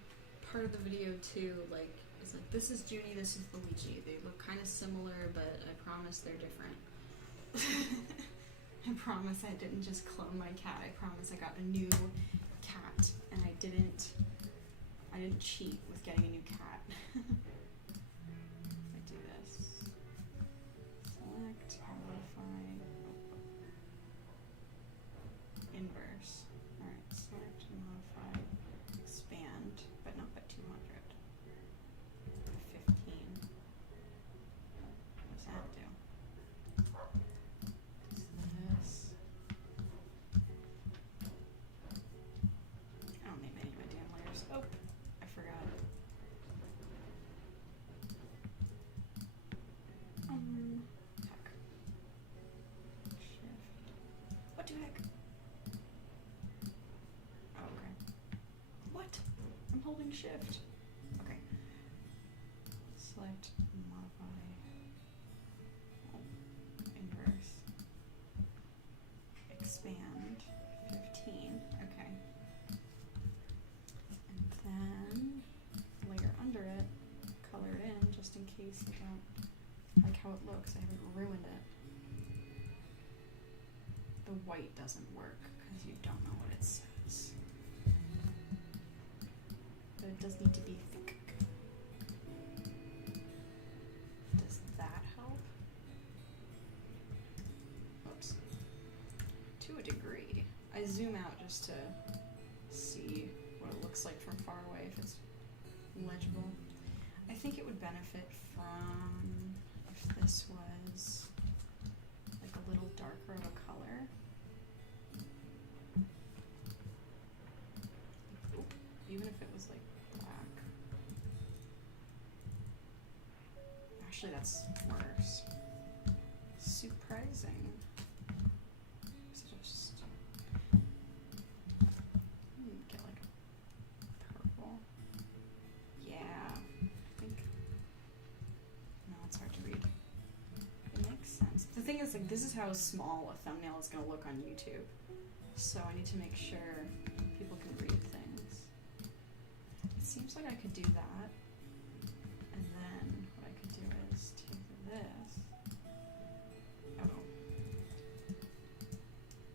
part of the video too, like it's like this is Junie, this is Luigi. They look kind of similar, but I promise they're different. I promise I didn't just clone my cat. I promise I got a new cat, and I didn't cheat with getting a new cat. If I do this, select, modify, inverse. Alright, select, modify, expand, but not by 200. 15. What does that do? This. I don't need any of my damn layers. Oh, I forgot. Heck. Shift. What the heck? Oh, okay. What? I'm holding shift. Okay. Select, modify, inverse, expand, 15. Okay. And then layer under it, color it in just in case you don't like how it looks. I haven't ruined it. The white doesn't work because you don't know what it says. But it does need to be thick. Does that help? Oops. To a degree. I zoom out just to see what it looks like from far away, if it's legible. I think it would benefit from if this was like a little darker of a color. Oop. Even if it was like black. Actually, that's worse. Surprising. So just get like a purple. Yeah, I think. No, it's hard to read. It makes sense. The thing is, like, this is how small a thumbnail is going to look on YouTube. So I need to make sure people can read things. It's seems like I could do that. And then what I could do is take this. Oh.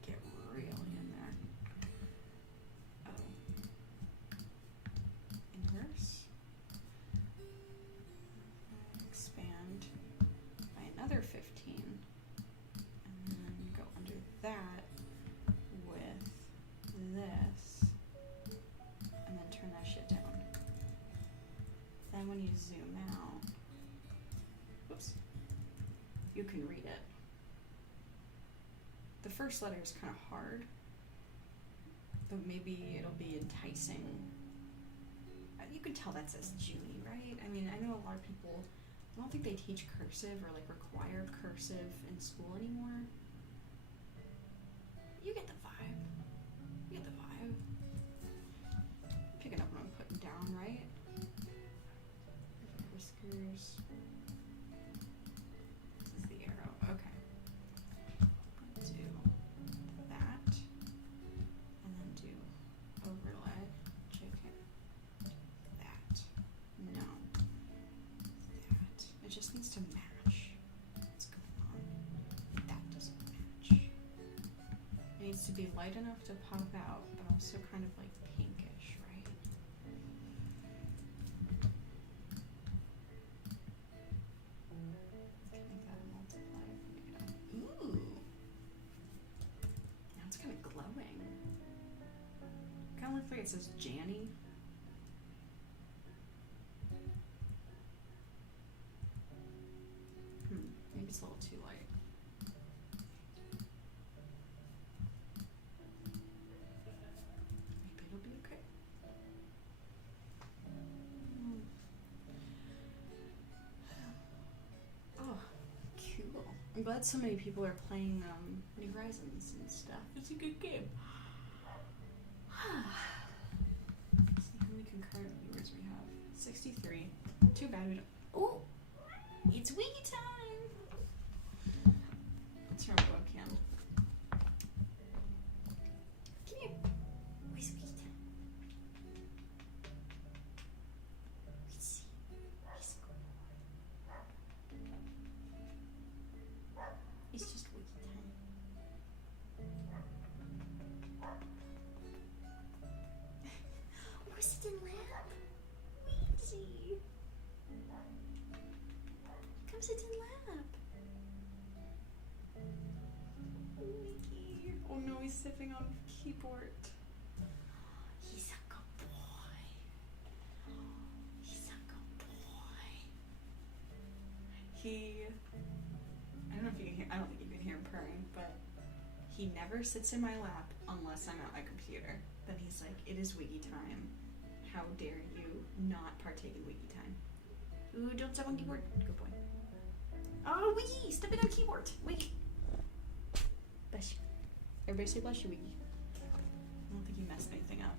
Get really in there. Oh. Inverse. Expand by another 15. And then go under that with this. And then turn that shit down. Then when you zoom out, whoops, you can read it. The first letter is kind of hard, but maybe it'll be enticing. You can tell that says Junie, right? I mean, I know a lot of people, I don't think they teach cursive or like require cursive in school anymore. You get the vibe. You get the vibe. Picking up what I'm putting down, right? Whiskers. This is the arrow. Okay. Do that. And then do overlay. JK. That. No. That. It just needs to match. What's going on? That doesn't match. It needs to be light enough to pop out, but also kind of like pinkish, right? Make that a multiplier. Ooh! Now it's kind of glowing. Kind of looks like it says Janny. Maybe it's a little too light. Maybe it'll be okay. Oh, cool. I'm glad so many people are playing New Horizons and stuff. It's a good game. Let's see how many concurrent viewers we have. 63. Too bad we don't. Oh! It's wiki time! Let's turn on webcam. Come here. Where's wiki time? Let's see. He's good. It's just wiki time. We're sitting lab. Weezy. Come sit in lab. Wiki. Oh no, he's sipping on keyboard. He's a good boy. He's a good boy. I don't know if you can hear, I don't think you can hear him purring, but he never sits in my lap unless I'm at my computer. Then he's like, it is wiki time. How dare you not partake in wiki time? Ooh, don't step on keyboard. Good boy. Oh, wiki! Stepping on keyboard. Wiki. Bless you. Everybody say bless you, wiki. I don't think you messed anything up.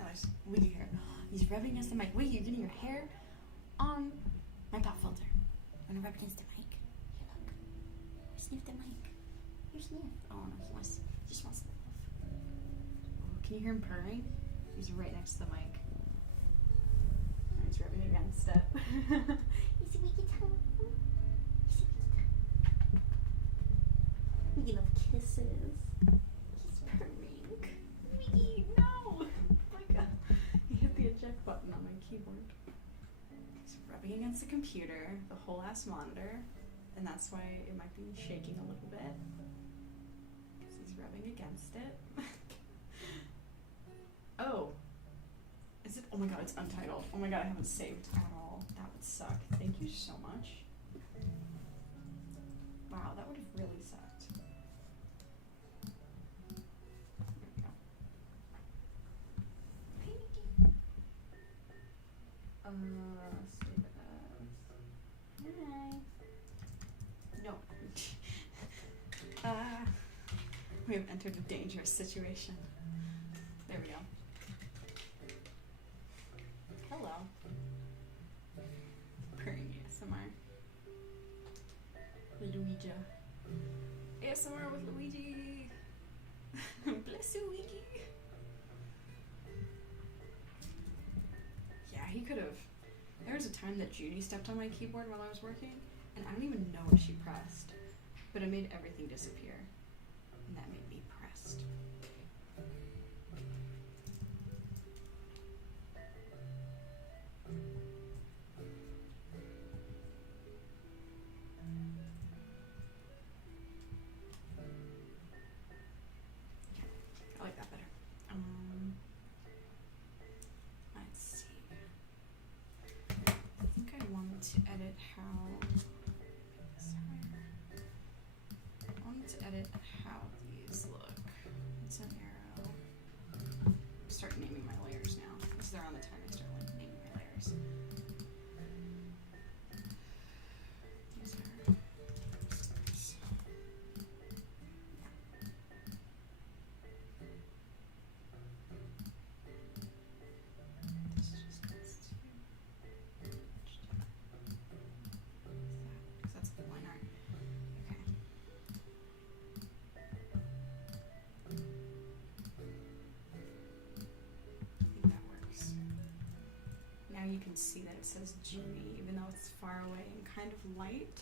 Oh, there's wiki hair. He's rubbing against the mic. Wiki, you're getting your hair on my pop filter. I'm gonna rub against the mic. Here, look. Sniff the mic. Here, sniff. Oh no, he just wants love. Oh, can you hear him purring? He's right next to the mic. He's rubbing against it. He's a wiki time. He's a wiki time. We love kisses. He's purring. Wiki, no! He hit the eject button on my keyboard. He's rubbing against the computer, the whole ass monitor, and that's why it might be shaking a little bit. Because he's rubbing against it. Oh. Is it? Oh my god, it's untitled. Oh my god, I haven't saved at all. That would suck. Thank you so much. Wow, that would have really sucked. There we go. Save it as. Hi. No. We have entered a dangerous situation. There we go. Hello. Purring ASMR. Luigi. ASMR with Luigi. Bless you, Luigi. could have. There was a time that Judy stepped on my keyboard while I was working, and I don't even know what she pressed, but it made everything disappear, and that made me pressed. I like that better. Let's see. I think I wanted to edit how. Sorry. I wanted to edit how these look. It's an arrow. Start naming my layers now. This is around the time I start like naming my layers. These are scissors. This just needs to because that's the line art. Okay. I think that works. Now you can see that it says Jimmy, even though it's far away and kind of light.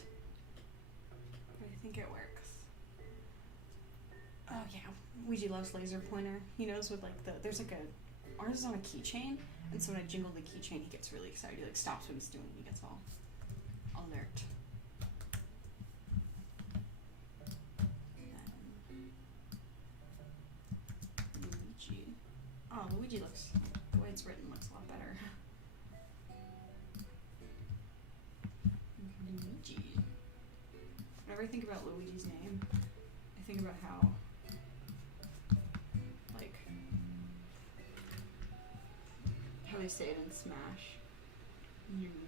But I think it works. Oh yeah, Ouija loves laser pointer. He knows with like there's like ours is on a keychain, and so when I jingle the keychain, he gets really excited. He like stops what he's doing. He gets all alert. Then Luigi. Oh, Luigi looks, the way it's written looks a lot better. Luigi. Whenever I think about Luigi's name, I think about how, like, how they say it in Smash.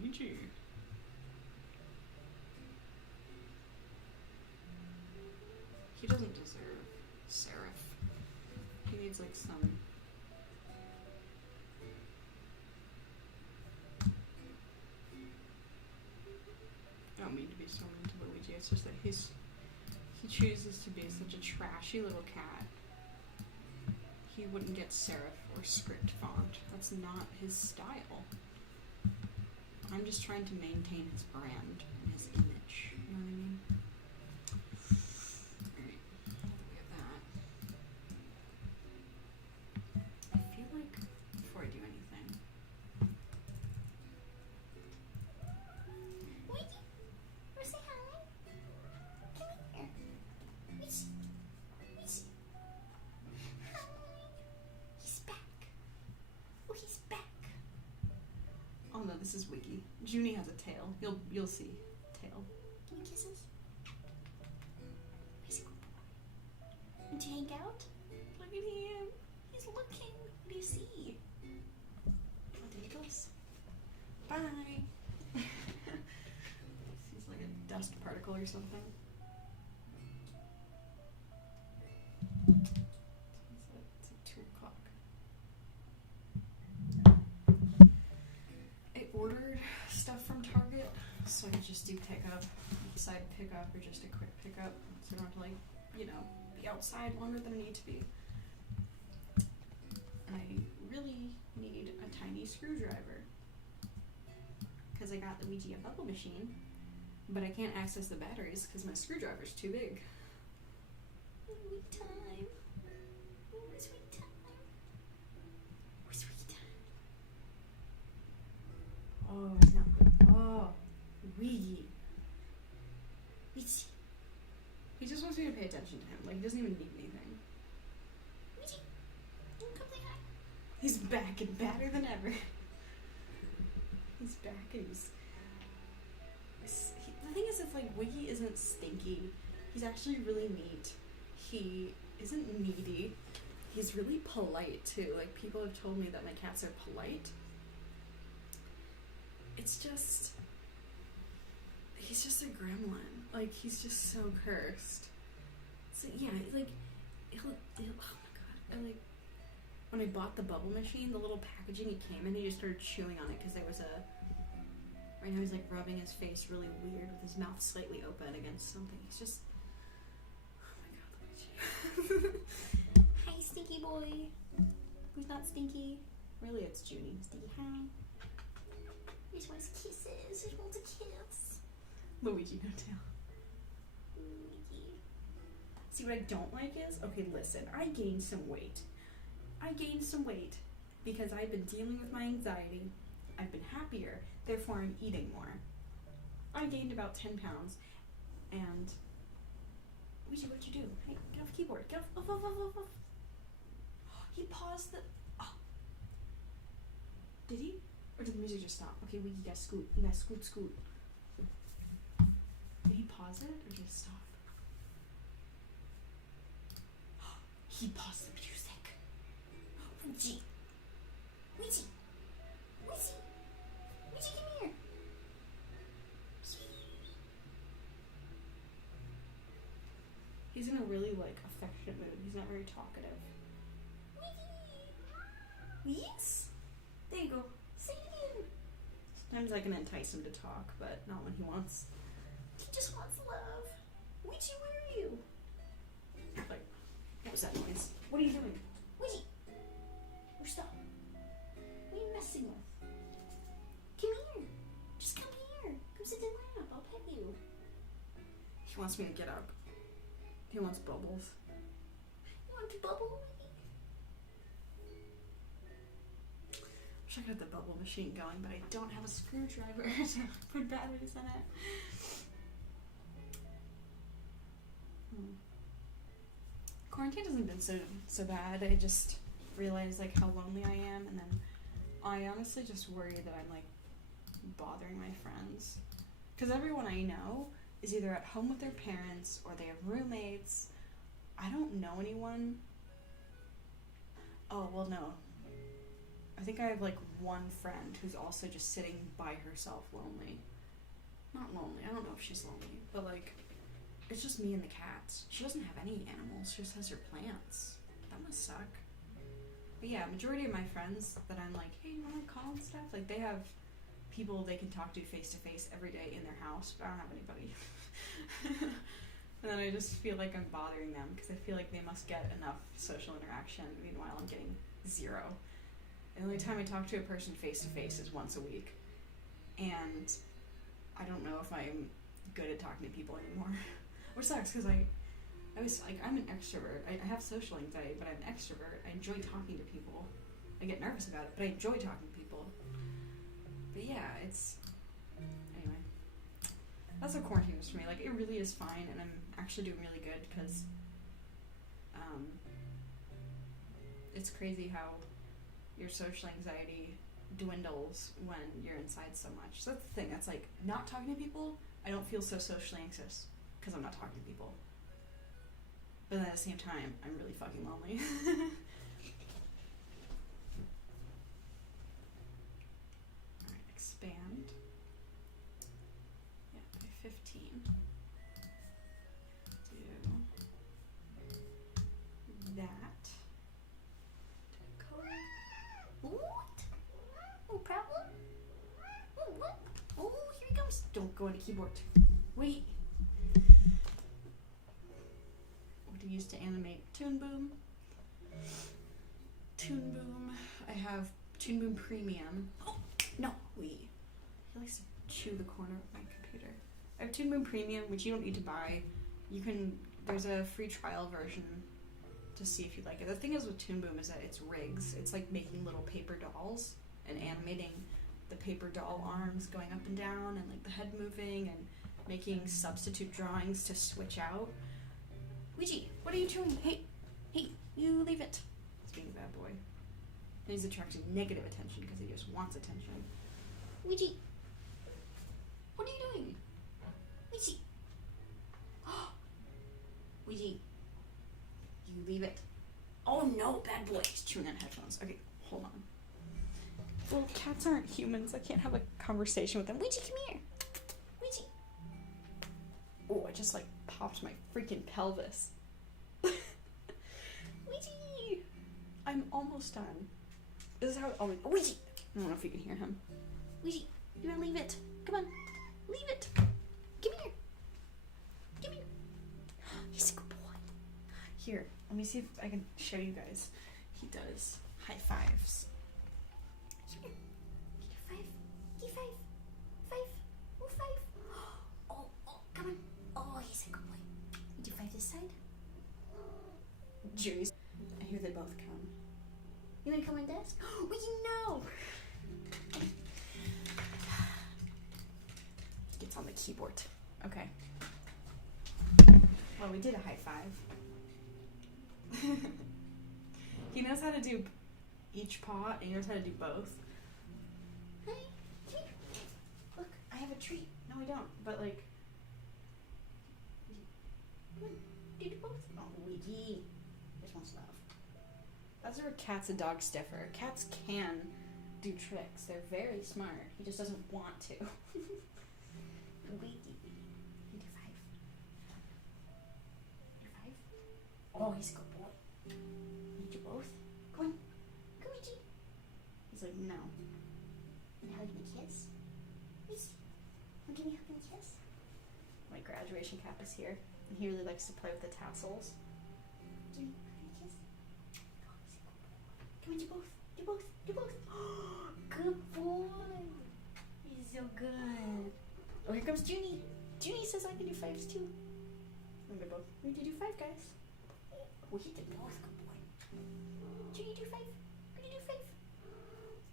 Luigi. He doesn't deserve Seraph. He needs like some. I don't mean to be so mean to Luigi. It's just that he chooses to be such a trashy little cat. He wouldn't get serif or script font. That's not his style. I'm just trying to maintain his brand and his image. You know what I mean? Alright, we have that. I feel like before I do anything. Luigi, wanna say hi? Come here. Luigi. Luigi. Hi. He's back. Oh, he's back. Oh no, this is Wiggy. Junie has a tail. You'll see. Tail. Give me kisses. He's a good boy. Want to hang out? Look at him. He's looking. What do you see? Oh, there he goes. Bye. He's like a dust particle or something. It's like 2 o'clock. I ordered stuff from Target, so I could just do pickup, side pickup, or just a quick pickup, so I don't have to, like, you know, be outside longer than I need to be. And I really need a tiny screwdriver, because I got the Ouija bubble machine, but I can't access the batteries because my screwdriver's too big. Sweet time. Ooh, sweet time. Ooh, sweet time. Oh, no. Oh, Wiggy. Luigi. He just wants me to pay attention to him. Like, he doesn't even need anything. Luigi. Come say hi. He's back and badder than ever. He's back and the thing is, if, like, Wiggy isn't stinky, he's actually really neat. He isn't needy. He's really polite, too. Like, people have told me that my cats are polite. It's just... He's just a gremlin. Like, he's just so cursed. So, yeah, like, oh my god. I, like, when I bought the bubble machine, the little packaging it came in, he just started chewing on it because there was a... Right now he's, like, rubbing his face really weird with his mouth slightly open against something. He's just... Oh my god, Luigi. Hi, stinky boy. Who's not stinky? Really, it's Junie. Stinky, hi. He just wants kisses. He just wants a kiss. Luigi, no tail. Luigi. See, what I don't like is, okay, listen, I gained some weight. Because I've been dealing with my anxiety. I've been happier, therefore I'm eating more. I gained about 10 pounds, and Luigi, what'd you do? Hey, get off the keyboard. Get off. He paused the. Oh. Did he? Or did the music just stop? Okay, you gotta scoot. You gotta scoot. Did he pause it or did it stop? He paused the music. Luigi. Luigi. Luigi. Luigi, come here. He's in a really, affectionate mood. He's not very talkative. Luigi. Yes. There you go. Say it again. Sometimes I can entice him to talk, but not when he wants. He just wants love. Luigi, where are you? What was that noise? What are you doing? Luigi. Or stop. What are you messing with? Come here. Just come here. Come sit in my lap. I'll pet you. He wants me to get up. He wants bubbles. You want to bubble with me? Wish I could have the bubble machine going, but I don't have a screwdriver to put batteries in it. Quarantine hasn't been so bad. I just realized how lonely I am, and then I honestly just worry that I'm bothering my friends, because everyone I know is either at home with their parents or they have roommates. I don't know anyone. Oh, well, no. I think I have one friend who's also just sitting by herself lonely. Not lonely, I don't know if she's lonely, but it's just me and the cats. She doesn't have any animals, she just has her plants. That must suck. But yeah, majority of my friends that I'm hey, you wanna call and stuff? They have people they can talk to face every day in their house, but I don't have anybody. And then I just feel like I'm bothering them because I feel like they must get enough social interaction. Meanwhile, I'm getting zero. The only time I talk to a person face to face is once a week. And I don't know if I'm good at talking to people anymore. Which sucks because I was I'm an extrovert. I have social anxiety, but I'm an extrovert. I enjoy talking to people. I get nervous about it, but I enjoy talking to people. But yeah, anyway. That's what quarantine was for me. It really is fine, and I'm actually doing really good because it's crazy how your social anxiety dwindles when you're inside so much. So that's the thing. That's not talking to people, I don't feel so socially anxious because I'm not talking to people. But then at the same time, I'm really fucking lonely. Alright, expand. Yeah, by 15. Do that. What? No problem? Oh, what? Oh, here he comes. Don't go on the keyboard. Wait. What do you use to animate? Toon Boom. Toon Boom. I have Toon Boom Premium. Oh, no, wait. He likes to chew the corner of my computer. I have Toon Boom Premium, which you don't need to buy. There's a free trial version to see if you like it. The thing is with Toon Boom is that it's rigs. It's like making little paper dolls and animating the paper doll arms going up and down and the head moving and making substitute drawings to switch out. Luigi, what are you doing? Hey, you leave it. He's being a bad boy. And he's attracting negative attention because he just wants attention. Luigi. What are you doing? Luigi. Luigi. You leave it. Oh no, bad boy. He's chewing on headphones. Okay, hold on. Well, cats aren't humans. I can't have a conversation with them. Luigi, come here. Luigi. Oh, I just popped my freaking pelvis. Luigi. I'm almost done. This is how. Oh, Luigi. I don't know if you can hear him. Luigi, you wanna leave it? Come on, leave it. Come here. Come here. He's a good boy. Here, let me see if I can show you guys. He does high fives. Here. Give five. Give five. Junie's. I hear they both come. You wanna come on desk? Well, you know. Gets on the keyboard. Okay. Well, we did a high five. He knows how to do each paw, and he knows how to do both. Hey, here. Look, I have a treat. No, we don't. But like, Come on, do both. Oh, Luigi. Just wants love. that's where cats and dogs differ. Cats can do tricks. They're very smart. He just doesn't want to. Luigi. You do 5. Do 5? Oh, he's a good boy. You do both? Come on. Come, Luigi. He's like, no. And hug me, kiss. Please. Want to give me a hug and a kiss? My graduation cap is here. And he really likes to play with the tassels. Give me a hug and a kiss. Oh, he's a good boy. Come on, do both. Do both. Do both. Good boy. He's so good. Oh, here comes Junie. Junie says I can do 5s too. And they both, we need to do 5, guys. Oh, he did both. Good boy. Junie, do 5. Can you do 5?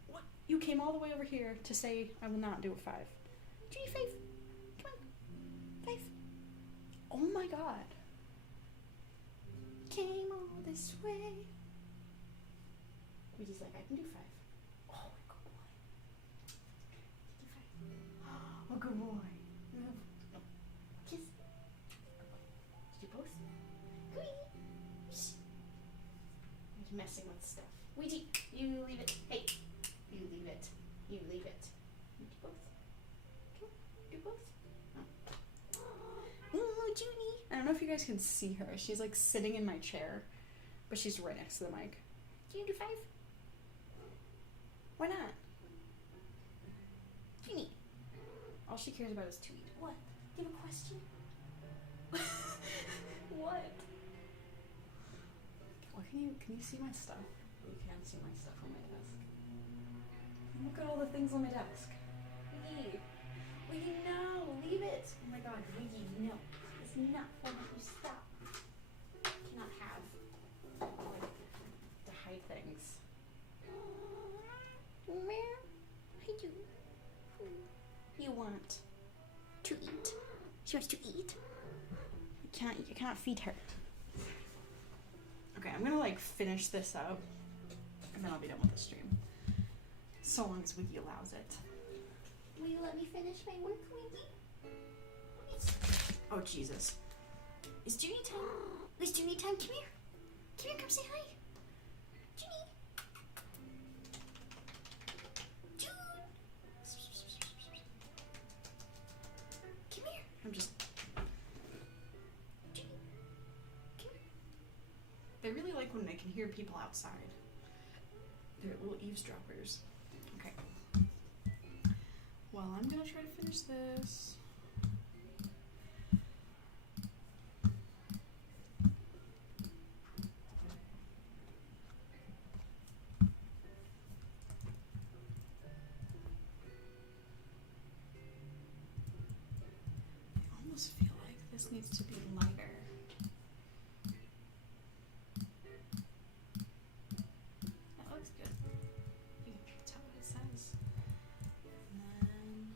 What? You came all the way over here to say I will not do a 5. Junie, 5. Come on. 5. Oh my god. Came all this way. Luigi's like, I can do 5. Oh, good boy. Do 5. Oh, good boy. No. No. Kiss. Good boy. Did you both? Good. He's messing with stuff. Ouija, you leave it. Hey. You leave it. You leave it. You do both. Come on. Do both. Oh. Ooh, Junie. I don't know if you guys can see her. She's like sitting in my chair, but she's right next to the mic. Can you do 5? Why not? Junie. All she cares about is to eat. What? Do you have a question? What? What can you see my stuff? You can't see my stuff on my desk. Look at all the things on my desk. Ouija. Ouija, no. Leave it. Oh my god, Ouija, no. It's not fun if you stop. You cannot have. To hide things. Where? I do. You want to eat. She wants to eat. You cannot feed her. Okay, I'm gonna like finish this up, and then I'll be done with the stream. So long as Wiki allows it. Will you let me finish my work, Ouija? Oh Jesus. It's Junie time. It's Junie time. Come here. Come here, come say hi. Junie. June. Come here. I'm just. Junie. Come here. They really like when they can hear people outside. They're little eavesdroppers. Okay. Well, I'm gonna try to finish this. I almost feel like this needs to be lighter. That looks good. You can tell what it says. And then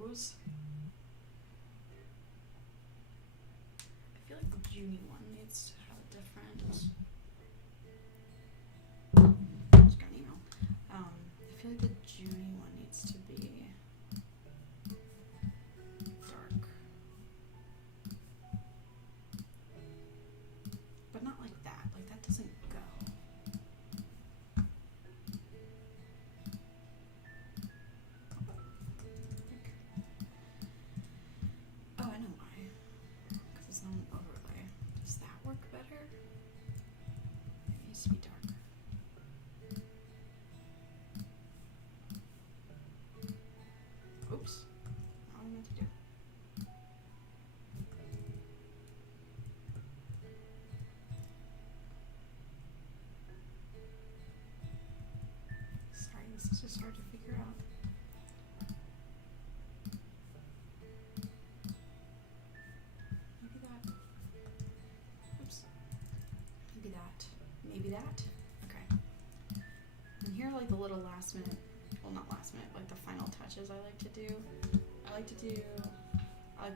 those. I feel like the Junie one needs to have a different. Just got an email. I feel like the Junie one needs to be dark, but not like that. Like that doesn't go. Oh, I know why. Because it's not an overlay. Does that work better? It needs to be darker. Oops. Not what I meant to do. Sorry, this is just hard to figure out. Maybe that. Oops. Maybe that. Maybe that. Okay. And here are like the little last minute, well not last minute, like the final touches I like to do. I like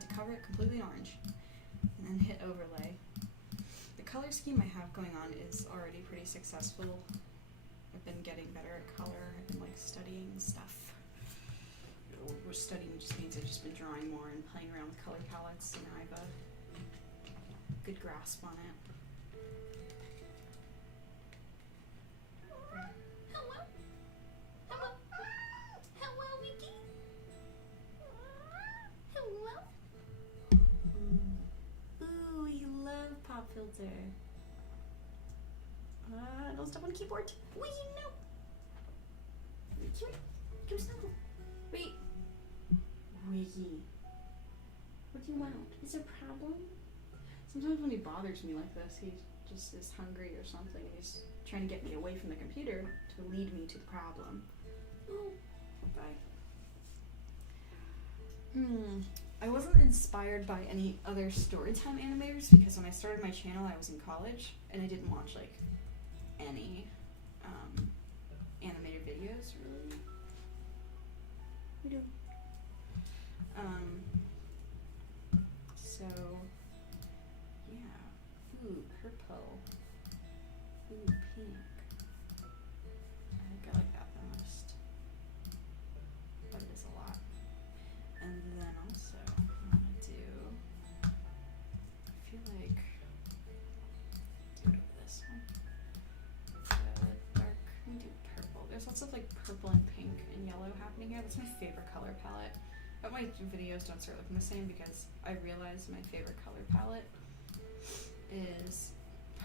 to cover it completely in orange and then hit overlay. The color scheme I have going on is already pretty successful. I've been getting better at color. I've been like studying stuff. We're studying just means I've just been drawing more and playing around with color palettes, and I have a good grasp on it. Hello? Hello? Hello, Winky? Hello? Ooh, you love pop filter. Don't step on the keyboard. Wait, no. Come here. Come snuggle. Wait. Wiggy. What do you want? Is there a problem? Sometimes when he bothers me like this, he just is hungry or something. He's trying to get me away from the computer to lead me to the problem. Oh. Bye. I wasn't inspired by any other storytime animators because when I started my channel, I was in college and I didn't watch like any animated videos really. We do. So yeah. Ooh, purple. Ooh, pink. I think I like that the most. But it is a lot. And then also I'm gonna do, I feel like do it over this one. Dark, let me do purple. There's lots of like purple and pink and yellow happening here. That's my favorite color palette. But my videos don't start looking the same because I realized my favorite color palette is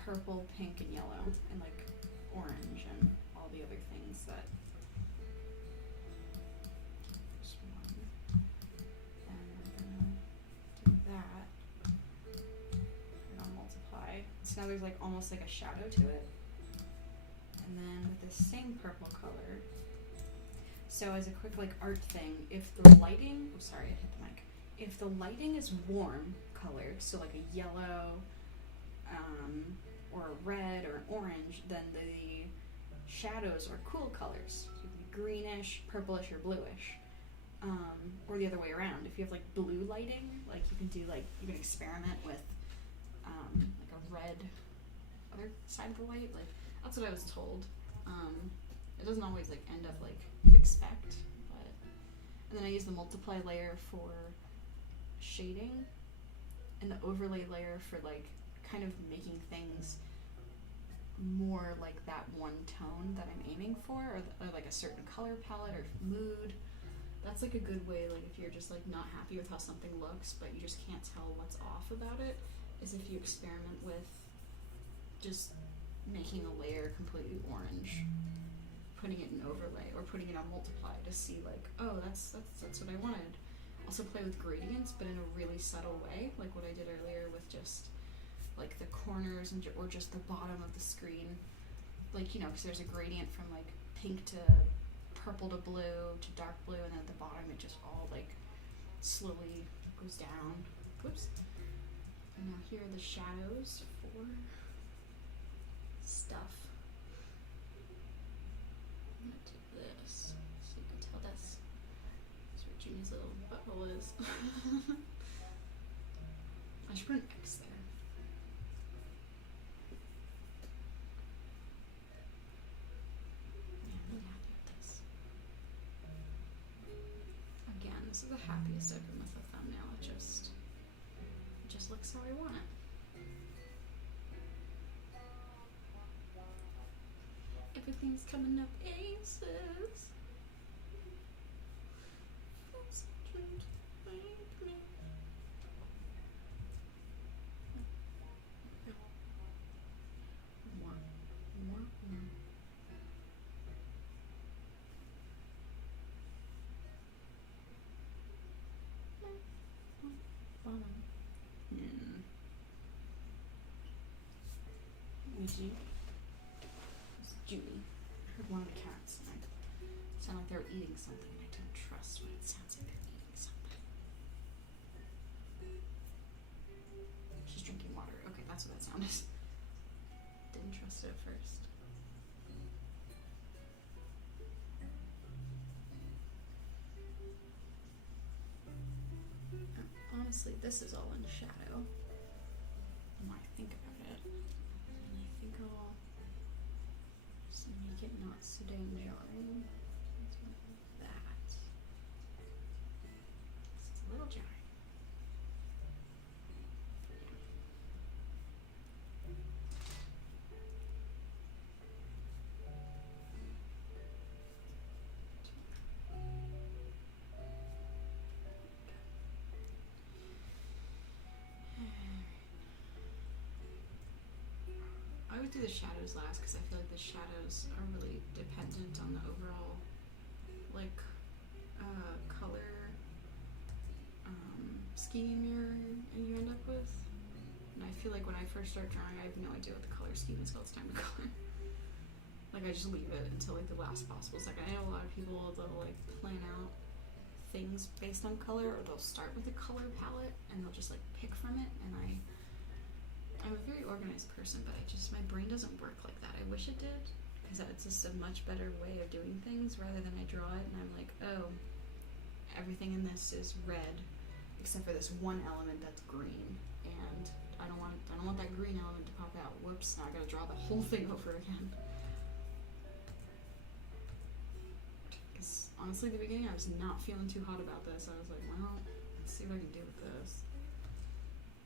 purple, pink, and yellow, and like orange and all the other things that. Just one. And I'm gonna do that. Put it on multiply. So now there's like almost like a shadow to it. And then with the same purple color. So as a quick like art thing, if the lighting, oh sorry, I hit the mic. If the lighting is warm colored, so like a yellow, or a red or an orange, then the shadows are cool colors. So it could be greenish, purplish, or bluish. Or the other way around. If you have like blue lighting, like you can experiment with like a red other side of the light. Like that's what I was told. It doesn't always like end up like you'd expect, but and then I use the multiply layer for shading and the overlay layer for like kind of making things more like that one tone that I'm aiming for, or like a certain color palette or mood. That's like a good way, like if you're just like not happy with how something looks but you just can't tell what's off about it, is if you experiment with just making a layer completely orange, putting it in overlay or putting it on multiply to see like, oh, that's what I wanted. Also play with gradients, but in a really subtle way, like what I did earlier with just like the corners and or just the bottom of the screen, like, you know, because there's a gradient from like pink to purple to blue to dark blue, and then at the bottom it just all like slowly goes down. Whoops. And now here are the shadows for stuff. I'm gonna do this so you can tell that's where Junie's little butt hole is. I should put an X there. Yeah, I'm really happy with this. Again, this is the happiest I've been with a thumbnail. It just looks how I want it. Everything's coming up aces. Easy. It's Judy. I heard one of the cats and it sounded like they were eating something. I don't trust when it sounds like they're eating something. She's drinking water. Okay, that's what that sound is. Didn't trust it at first. Honestly, this is all in shadow. The more I think about it, and I think I'll just make it not so dang jarring. Something like that. It's a little jarring. I would do the shadows last because I feel like the shadows are really dependent on the overall, like, color scheme you end up with. And I feel like when I first start drawing, I have no idea what the color scheme is till it's time to color. Like, I just leave it until like the last possible second. I know a lot of people that'll like plan out things based on color, or they'll start with a color palette and they'll just like pick from it. And I'm a very organized person, but my brain doesn't work like that. I wish it did, because it's just a much better way of doing things rather than I draw it and I'm like, oh, everything in this is red except for this one element that's green, and I don't want that green element to pop out. Whoops, now I gotta draw the whole thing over again. Because honestly, at the beginning I was not feeling too hot about this. I was like, well, let's see what I can do with this.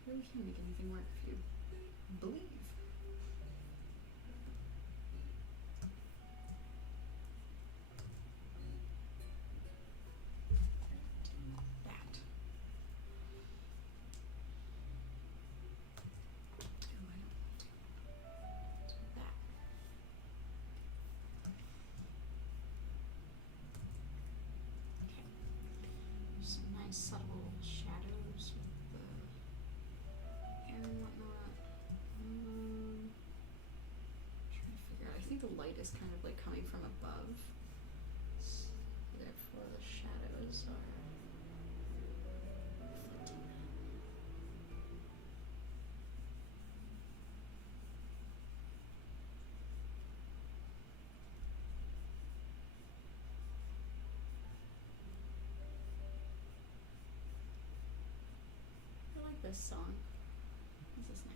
Really can't make anything work if you believe. That. Oh, I don't want to. That. Okay. There's some nice subtle shadows with the hair and whatnot. Trying to figure out. I think the light is kind of like coming from above. So therefore the shadows are reflecting that. I like this song. This is nice.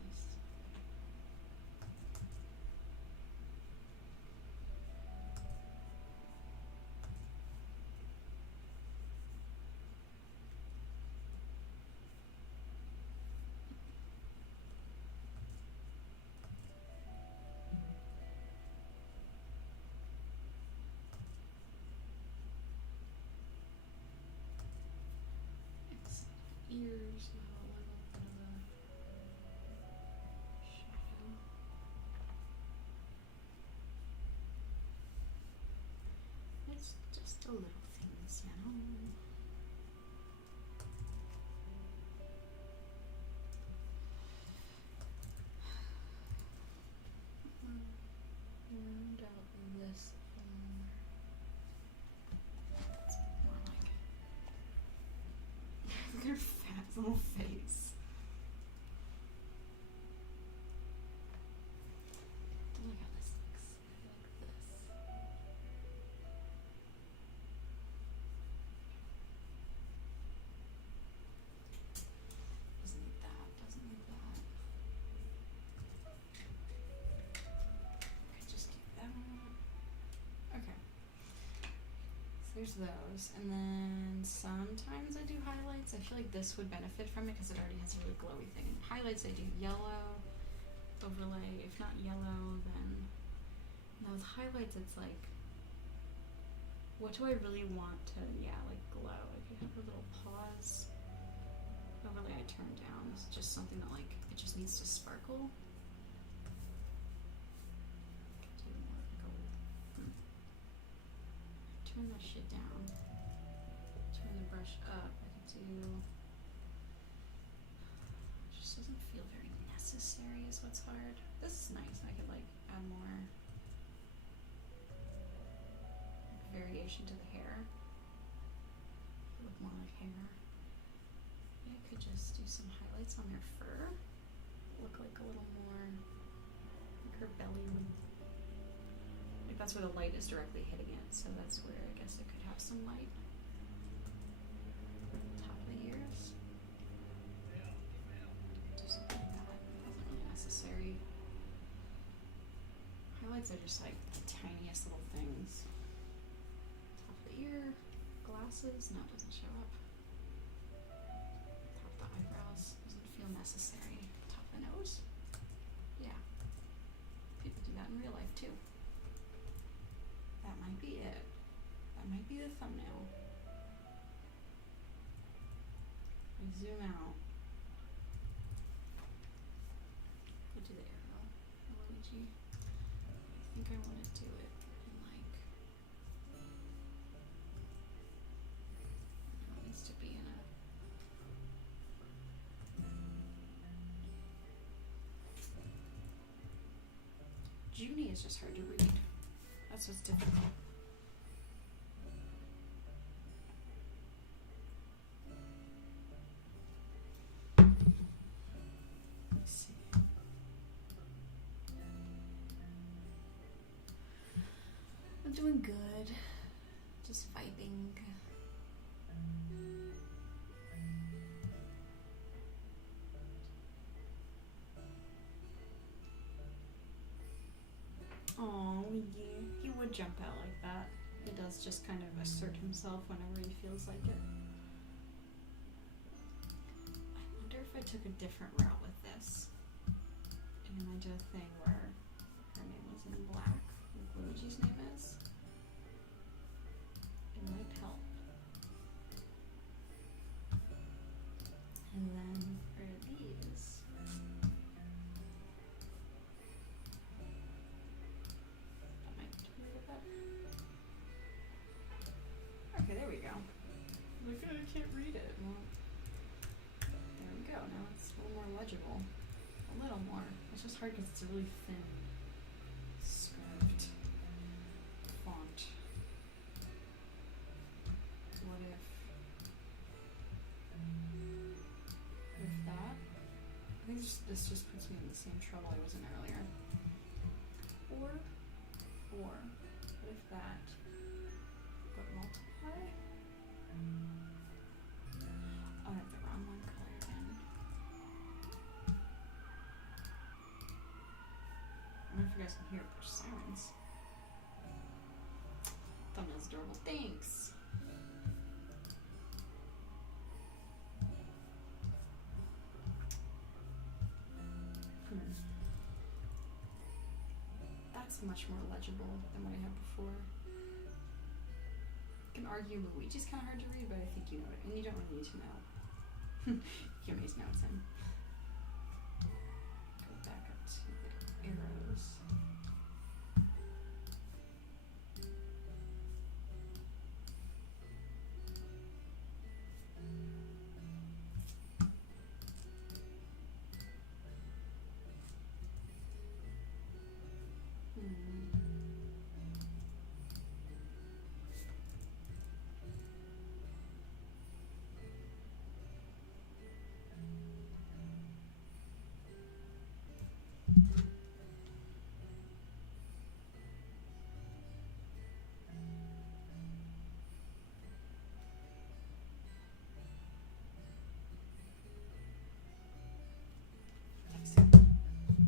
Its ears have a little bit of a shadow. It's just the little things, you know. Round out this more. It's more like look at her fat little face. Look how this looks. Like this. there's those. And then sometimes I do highlights. I feel like this would benefit from it because it already has a really glowy thing. And highlights, I do yellow overlay. If not yellow, then now with highlights, it's like, what do I really want to, like glow? I could have a little pause overlay I turn down. It's just something that like, it just needs to sparkle. Could do more gold. Turn that shit down. Turn the brush up. I could do, it just doesn't feel very necessary is what's hard. This is nice. I could like add more variation to the hair. Look more like hair. I could just do some highlights on their fur. Look like a little more like her belly would, like that's where the light is directly hitting it, so that's where I guess it could have some light. Top of the ears. Do something like that. It wasn't really necessary. Highlights are just like the tiniest little things. Ear, glasses, no, it doesn't show up. Top of the eyebrows, doesn't feel necessary. Top of the nose, yeah. People do that in real life too. That might be it. That might be the thumbnail. I zoom out. Go to the arrow, Luigi. I think I want to do it in like, to be in a Junie is just hard to read. That's what's difficult. Let's see. I'm doing good. Just vibing. Oh, he would jump out like that. He does just kind of assert himself whenever he feels like it. I wonder if I took a different route with this. And I did a thing where her name was in black, like Luigi's name is. It might help. And then for these, okay, there we go. Look at it, I can't read it. Well, there we go. Now it's a little more legible. A little more. It's just hard because it's a really thin, scarfed font. What if that? I think this just puts me in the same trouble I was in earlier. Or, what if that? But multiply? Oh, I have the wrong one colored in. I don't know if you guys can hear it, there's sirens. Thumbnail's adorable, thanks! That's much more legible than what I had before. You can argue Luigi's kind of hard to read, but I think you know it, and you don't really need to know. You can these notes in. Go back up to the arrows.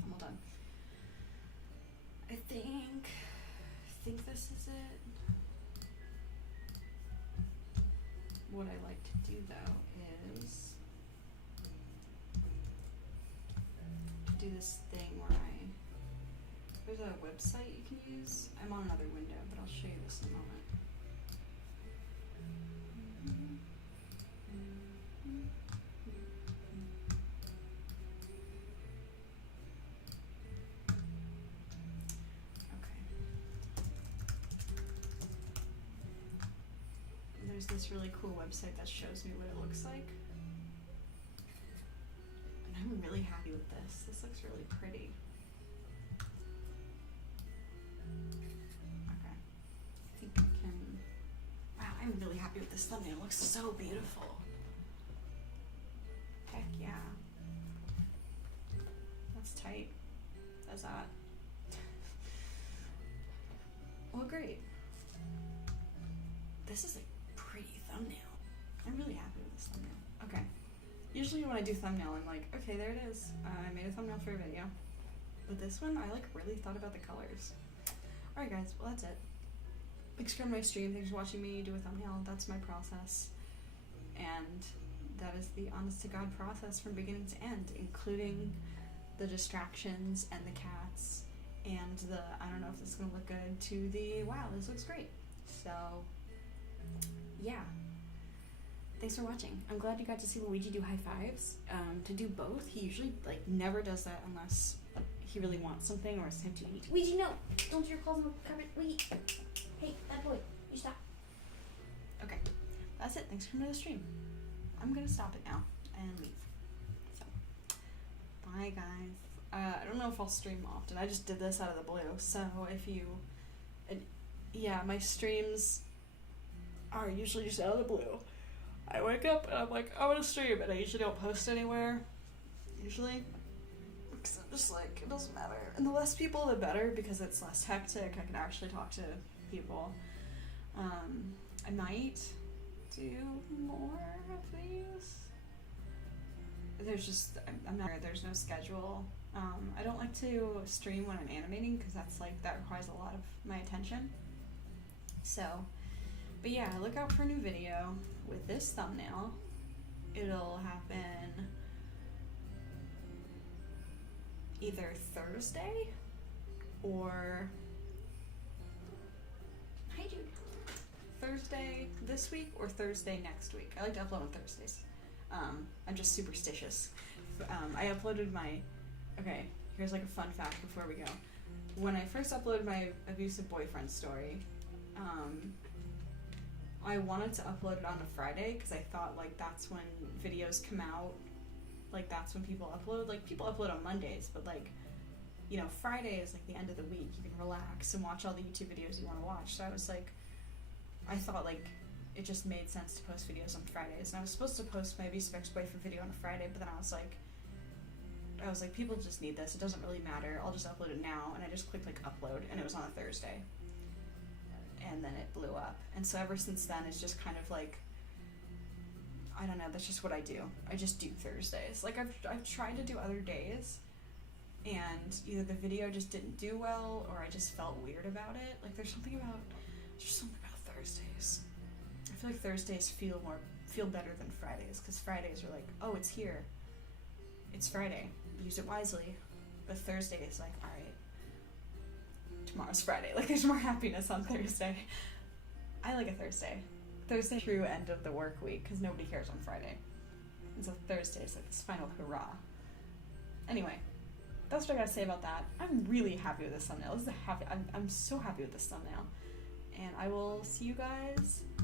I'm all done. I think this is it. what I like to do though is do this thing where there's a website you can use. I'm on another window, but I'll show you this in a moment. There's this really cool website that shows me what it looks like. And I'm really happy with this. This looks really pretty. Okay. I think I can... Wow, I'm really happy with this thumbnail. It looks so beautiful. Heck yeah. That's tight. Does that? Well, great. This is a pretty thumbnail. I'm really happy with this thumbnail. Okay. Usually when I do thumbnail, I'm like, okay, there it is. I made a thumbnail for a video. But this one, I like really thought about the colors. Alright guys, well that's it. Thanks for coming to my stream. Thanks for watching me do a thumbnail. That's my process. And that is the honest to God process from beginning to end, including the distractions and the cats and the, I don't know if this is going to look good, to the, wow, this looks great. So, yeah. Thanks for watching. I'm glad you got to see Luigi do high fives. To do both, he usually like never does that unless he really wants something or it's him to eat. Luigi, no! Don't do your calls in the cupboard. Wait. Hey, that boy, you stop. Okay, that's it. Thanks for coming to the stream. I'm gonna stop it now and leave. So, bye guys. I don't know if I'll stream often. I just did this out of the blue. So if you, yeah, my streams are usually just out of the blue. I wake up and I'm like, I want to stream, and I usually don't post anywhere. Usually, because I'm just like, it doesn't matter. And the less people, the better, because it's less hectic. I can actually talk to people. I might do more of these. There's just, I'm not, there's no schedule. I don't like to stream when I'm animating because that's like, that requires a lot of my attention. So, but yeah, look out for a new video with this thumbnail. It'll happen either Thursday or Hi, Jude. Thursday this week or Thursday next week. I like to upload on Thursdays. I'm just superstitious. I uploaded my, okay, here's like a fun fact before we go. When I first uploaded my abusive boyfriend story, I wanted to upload it on a Friday because I thought like that's when videos come out, like that's when people upload. Like people upload on Mondays, but like, you know, Friday is like the end of the week. You can relax and watch all the YouTube videos you want to watch. So I was like, I thought like it just made sense to post videos on Fridays. And I was supposed to post my abusive ex-boyfriend video on a Friday, but then I was like, people just need this. It doesn't really matter. I'll just upload it now. And I just clicked like upload, and it was on a Thursday. And then it blew up. And so ever since then, it's just kind of like, I don't know, that's just what I do. I just do Thursdays. Like I've tried to do other days, and either the video just didn't do well, or I just felt weird about it. Like there's something about Thursdays. I feel like Thursdays feel better than Fridays, because Fridays are like, oh, it's here. It's Friday. Use it wisely. But Thursday is like, alright, tomorrow's Friday. Like there's more happiness on Thursday. I like a Thursday. Thursday through end of the work week, because nobody cares on Friday. And so Thursday is like this final hurrah. Anyway, that's what I gotta say about that. I'm really happy with this thumbnail. This is I'm so happy with this thumbnail. And I will see you guys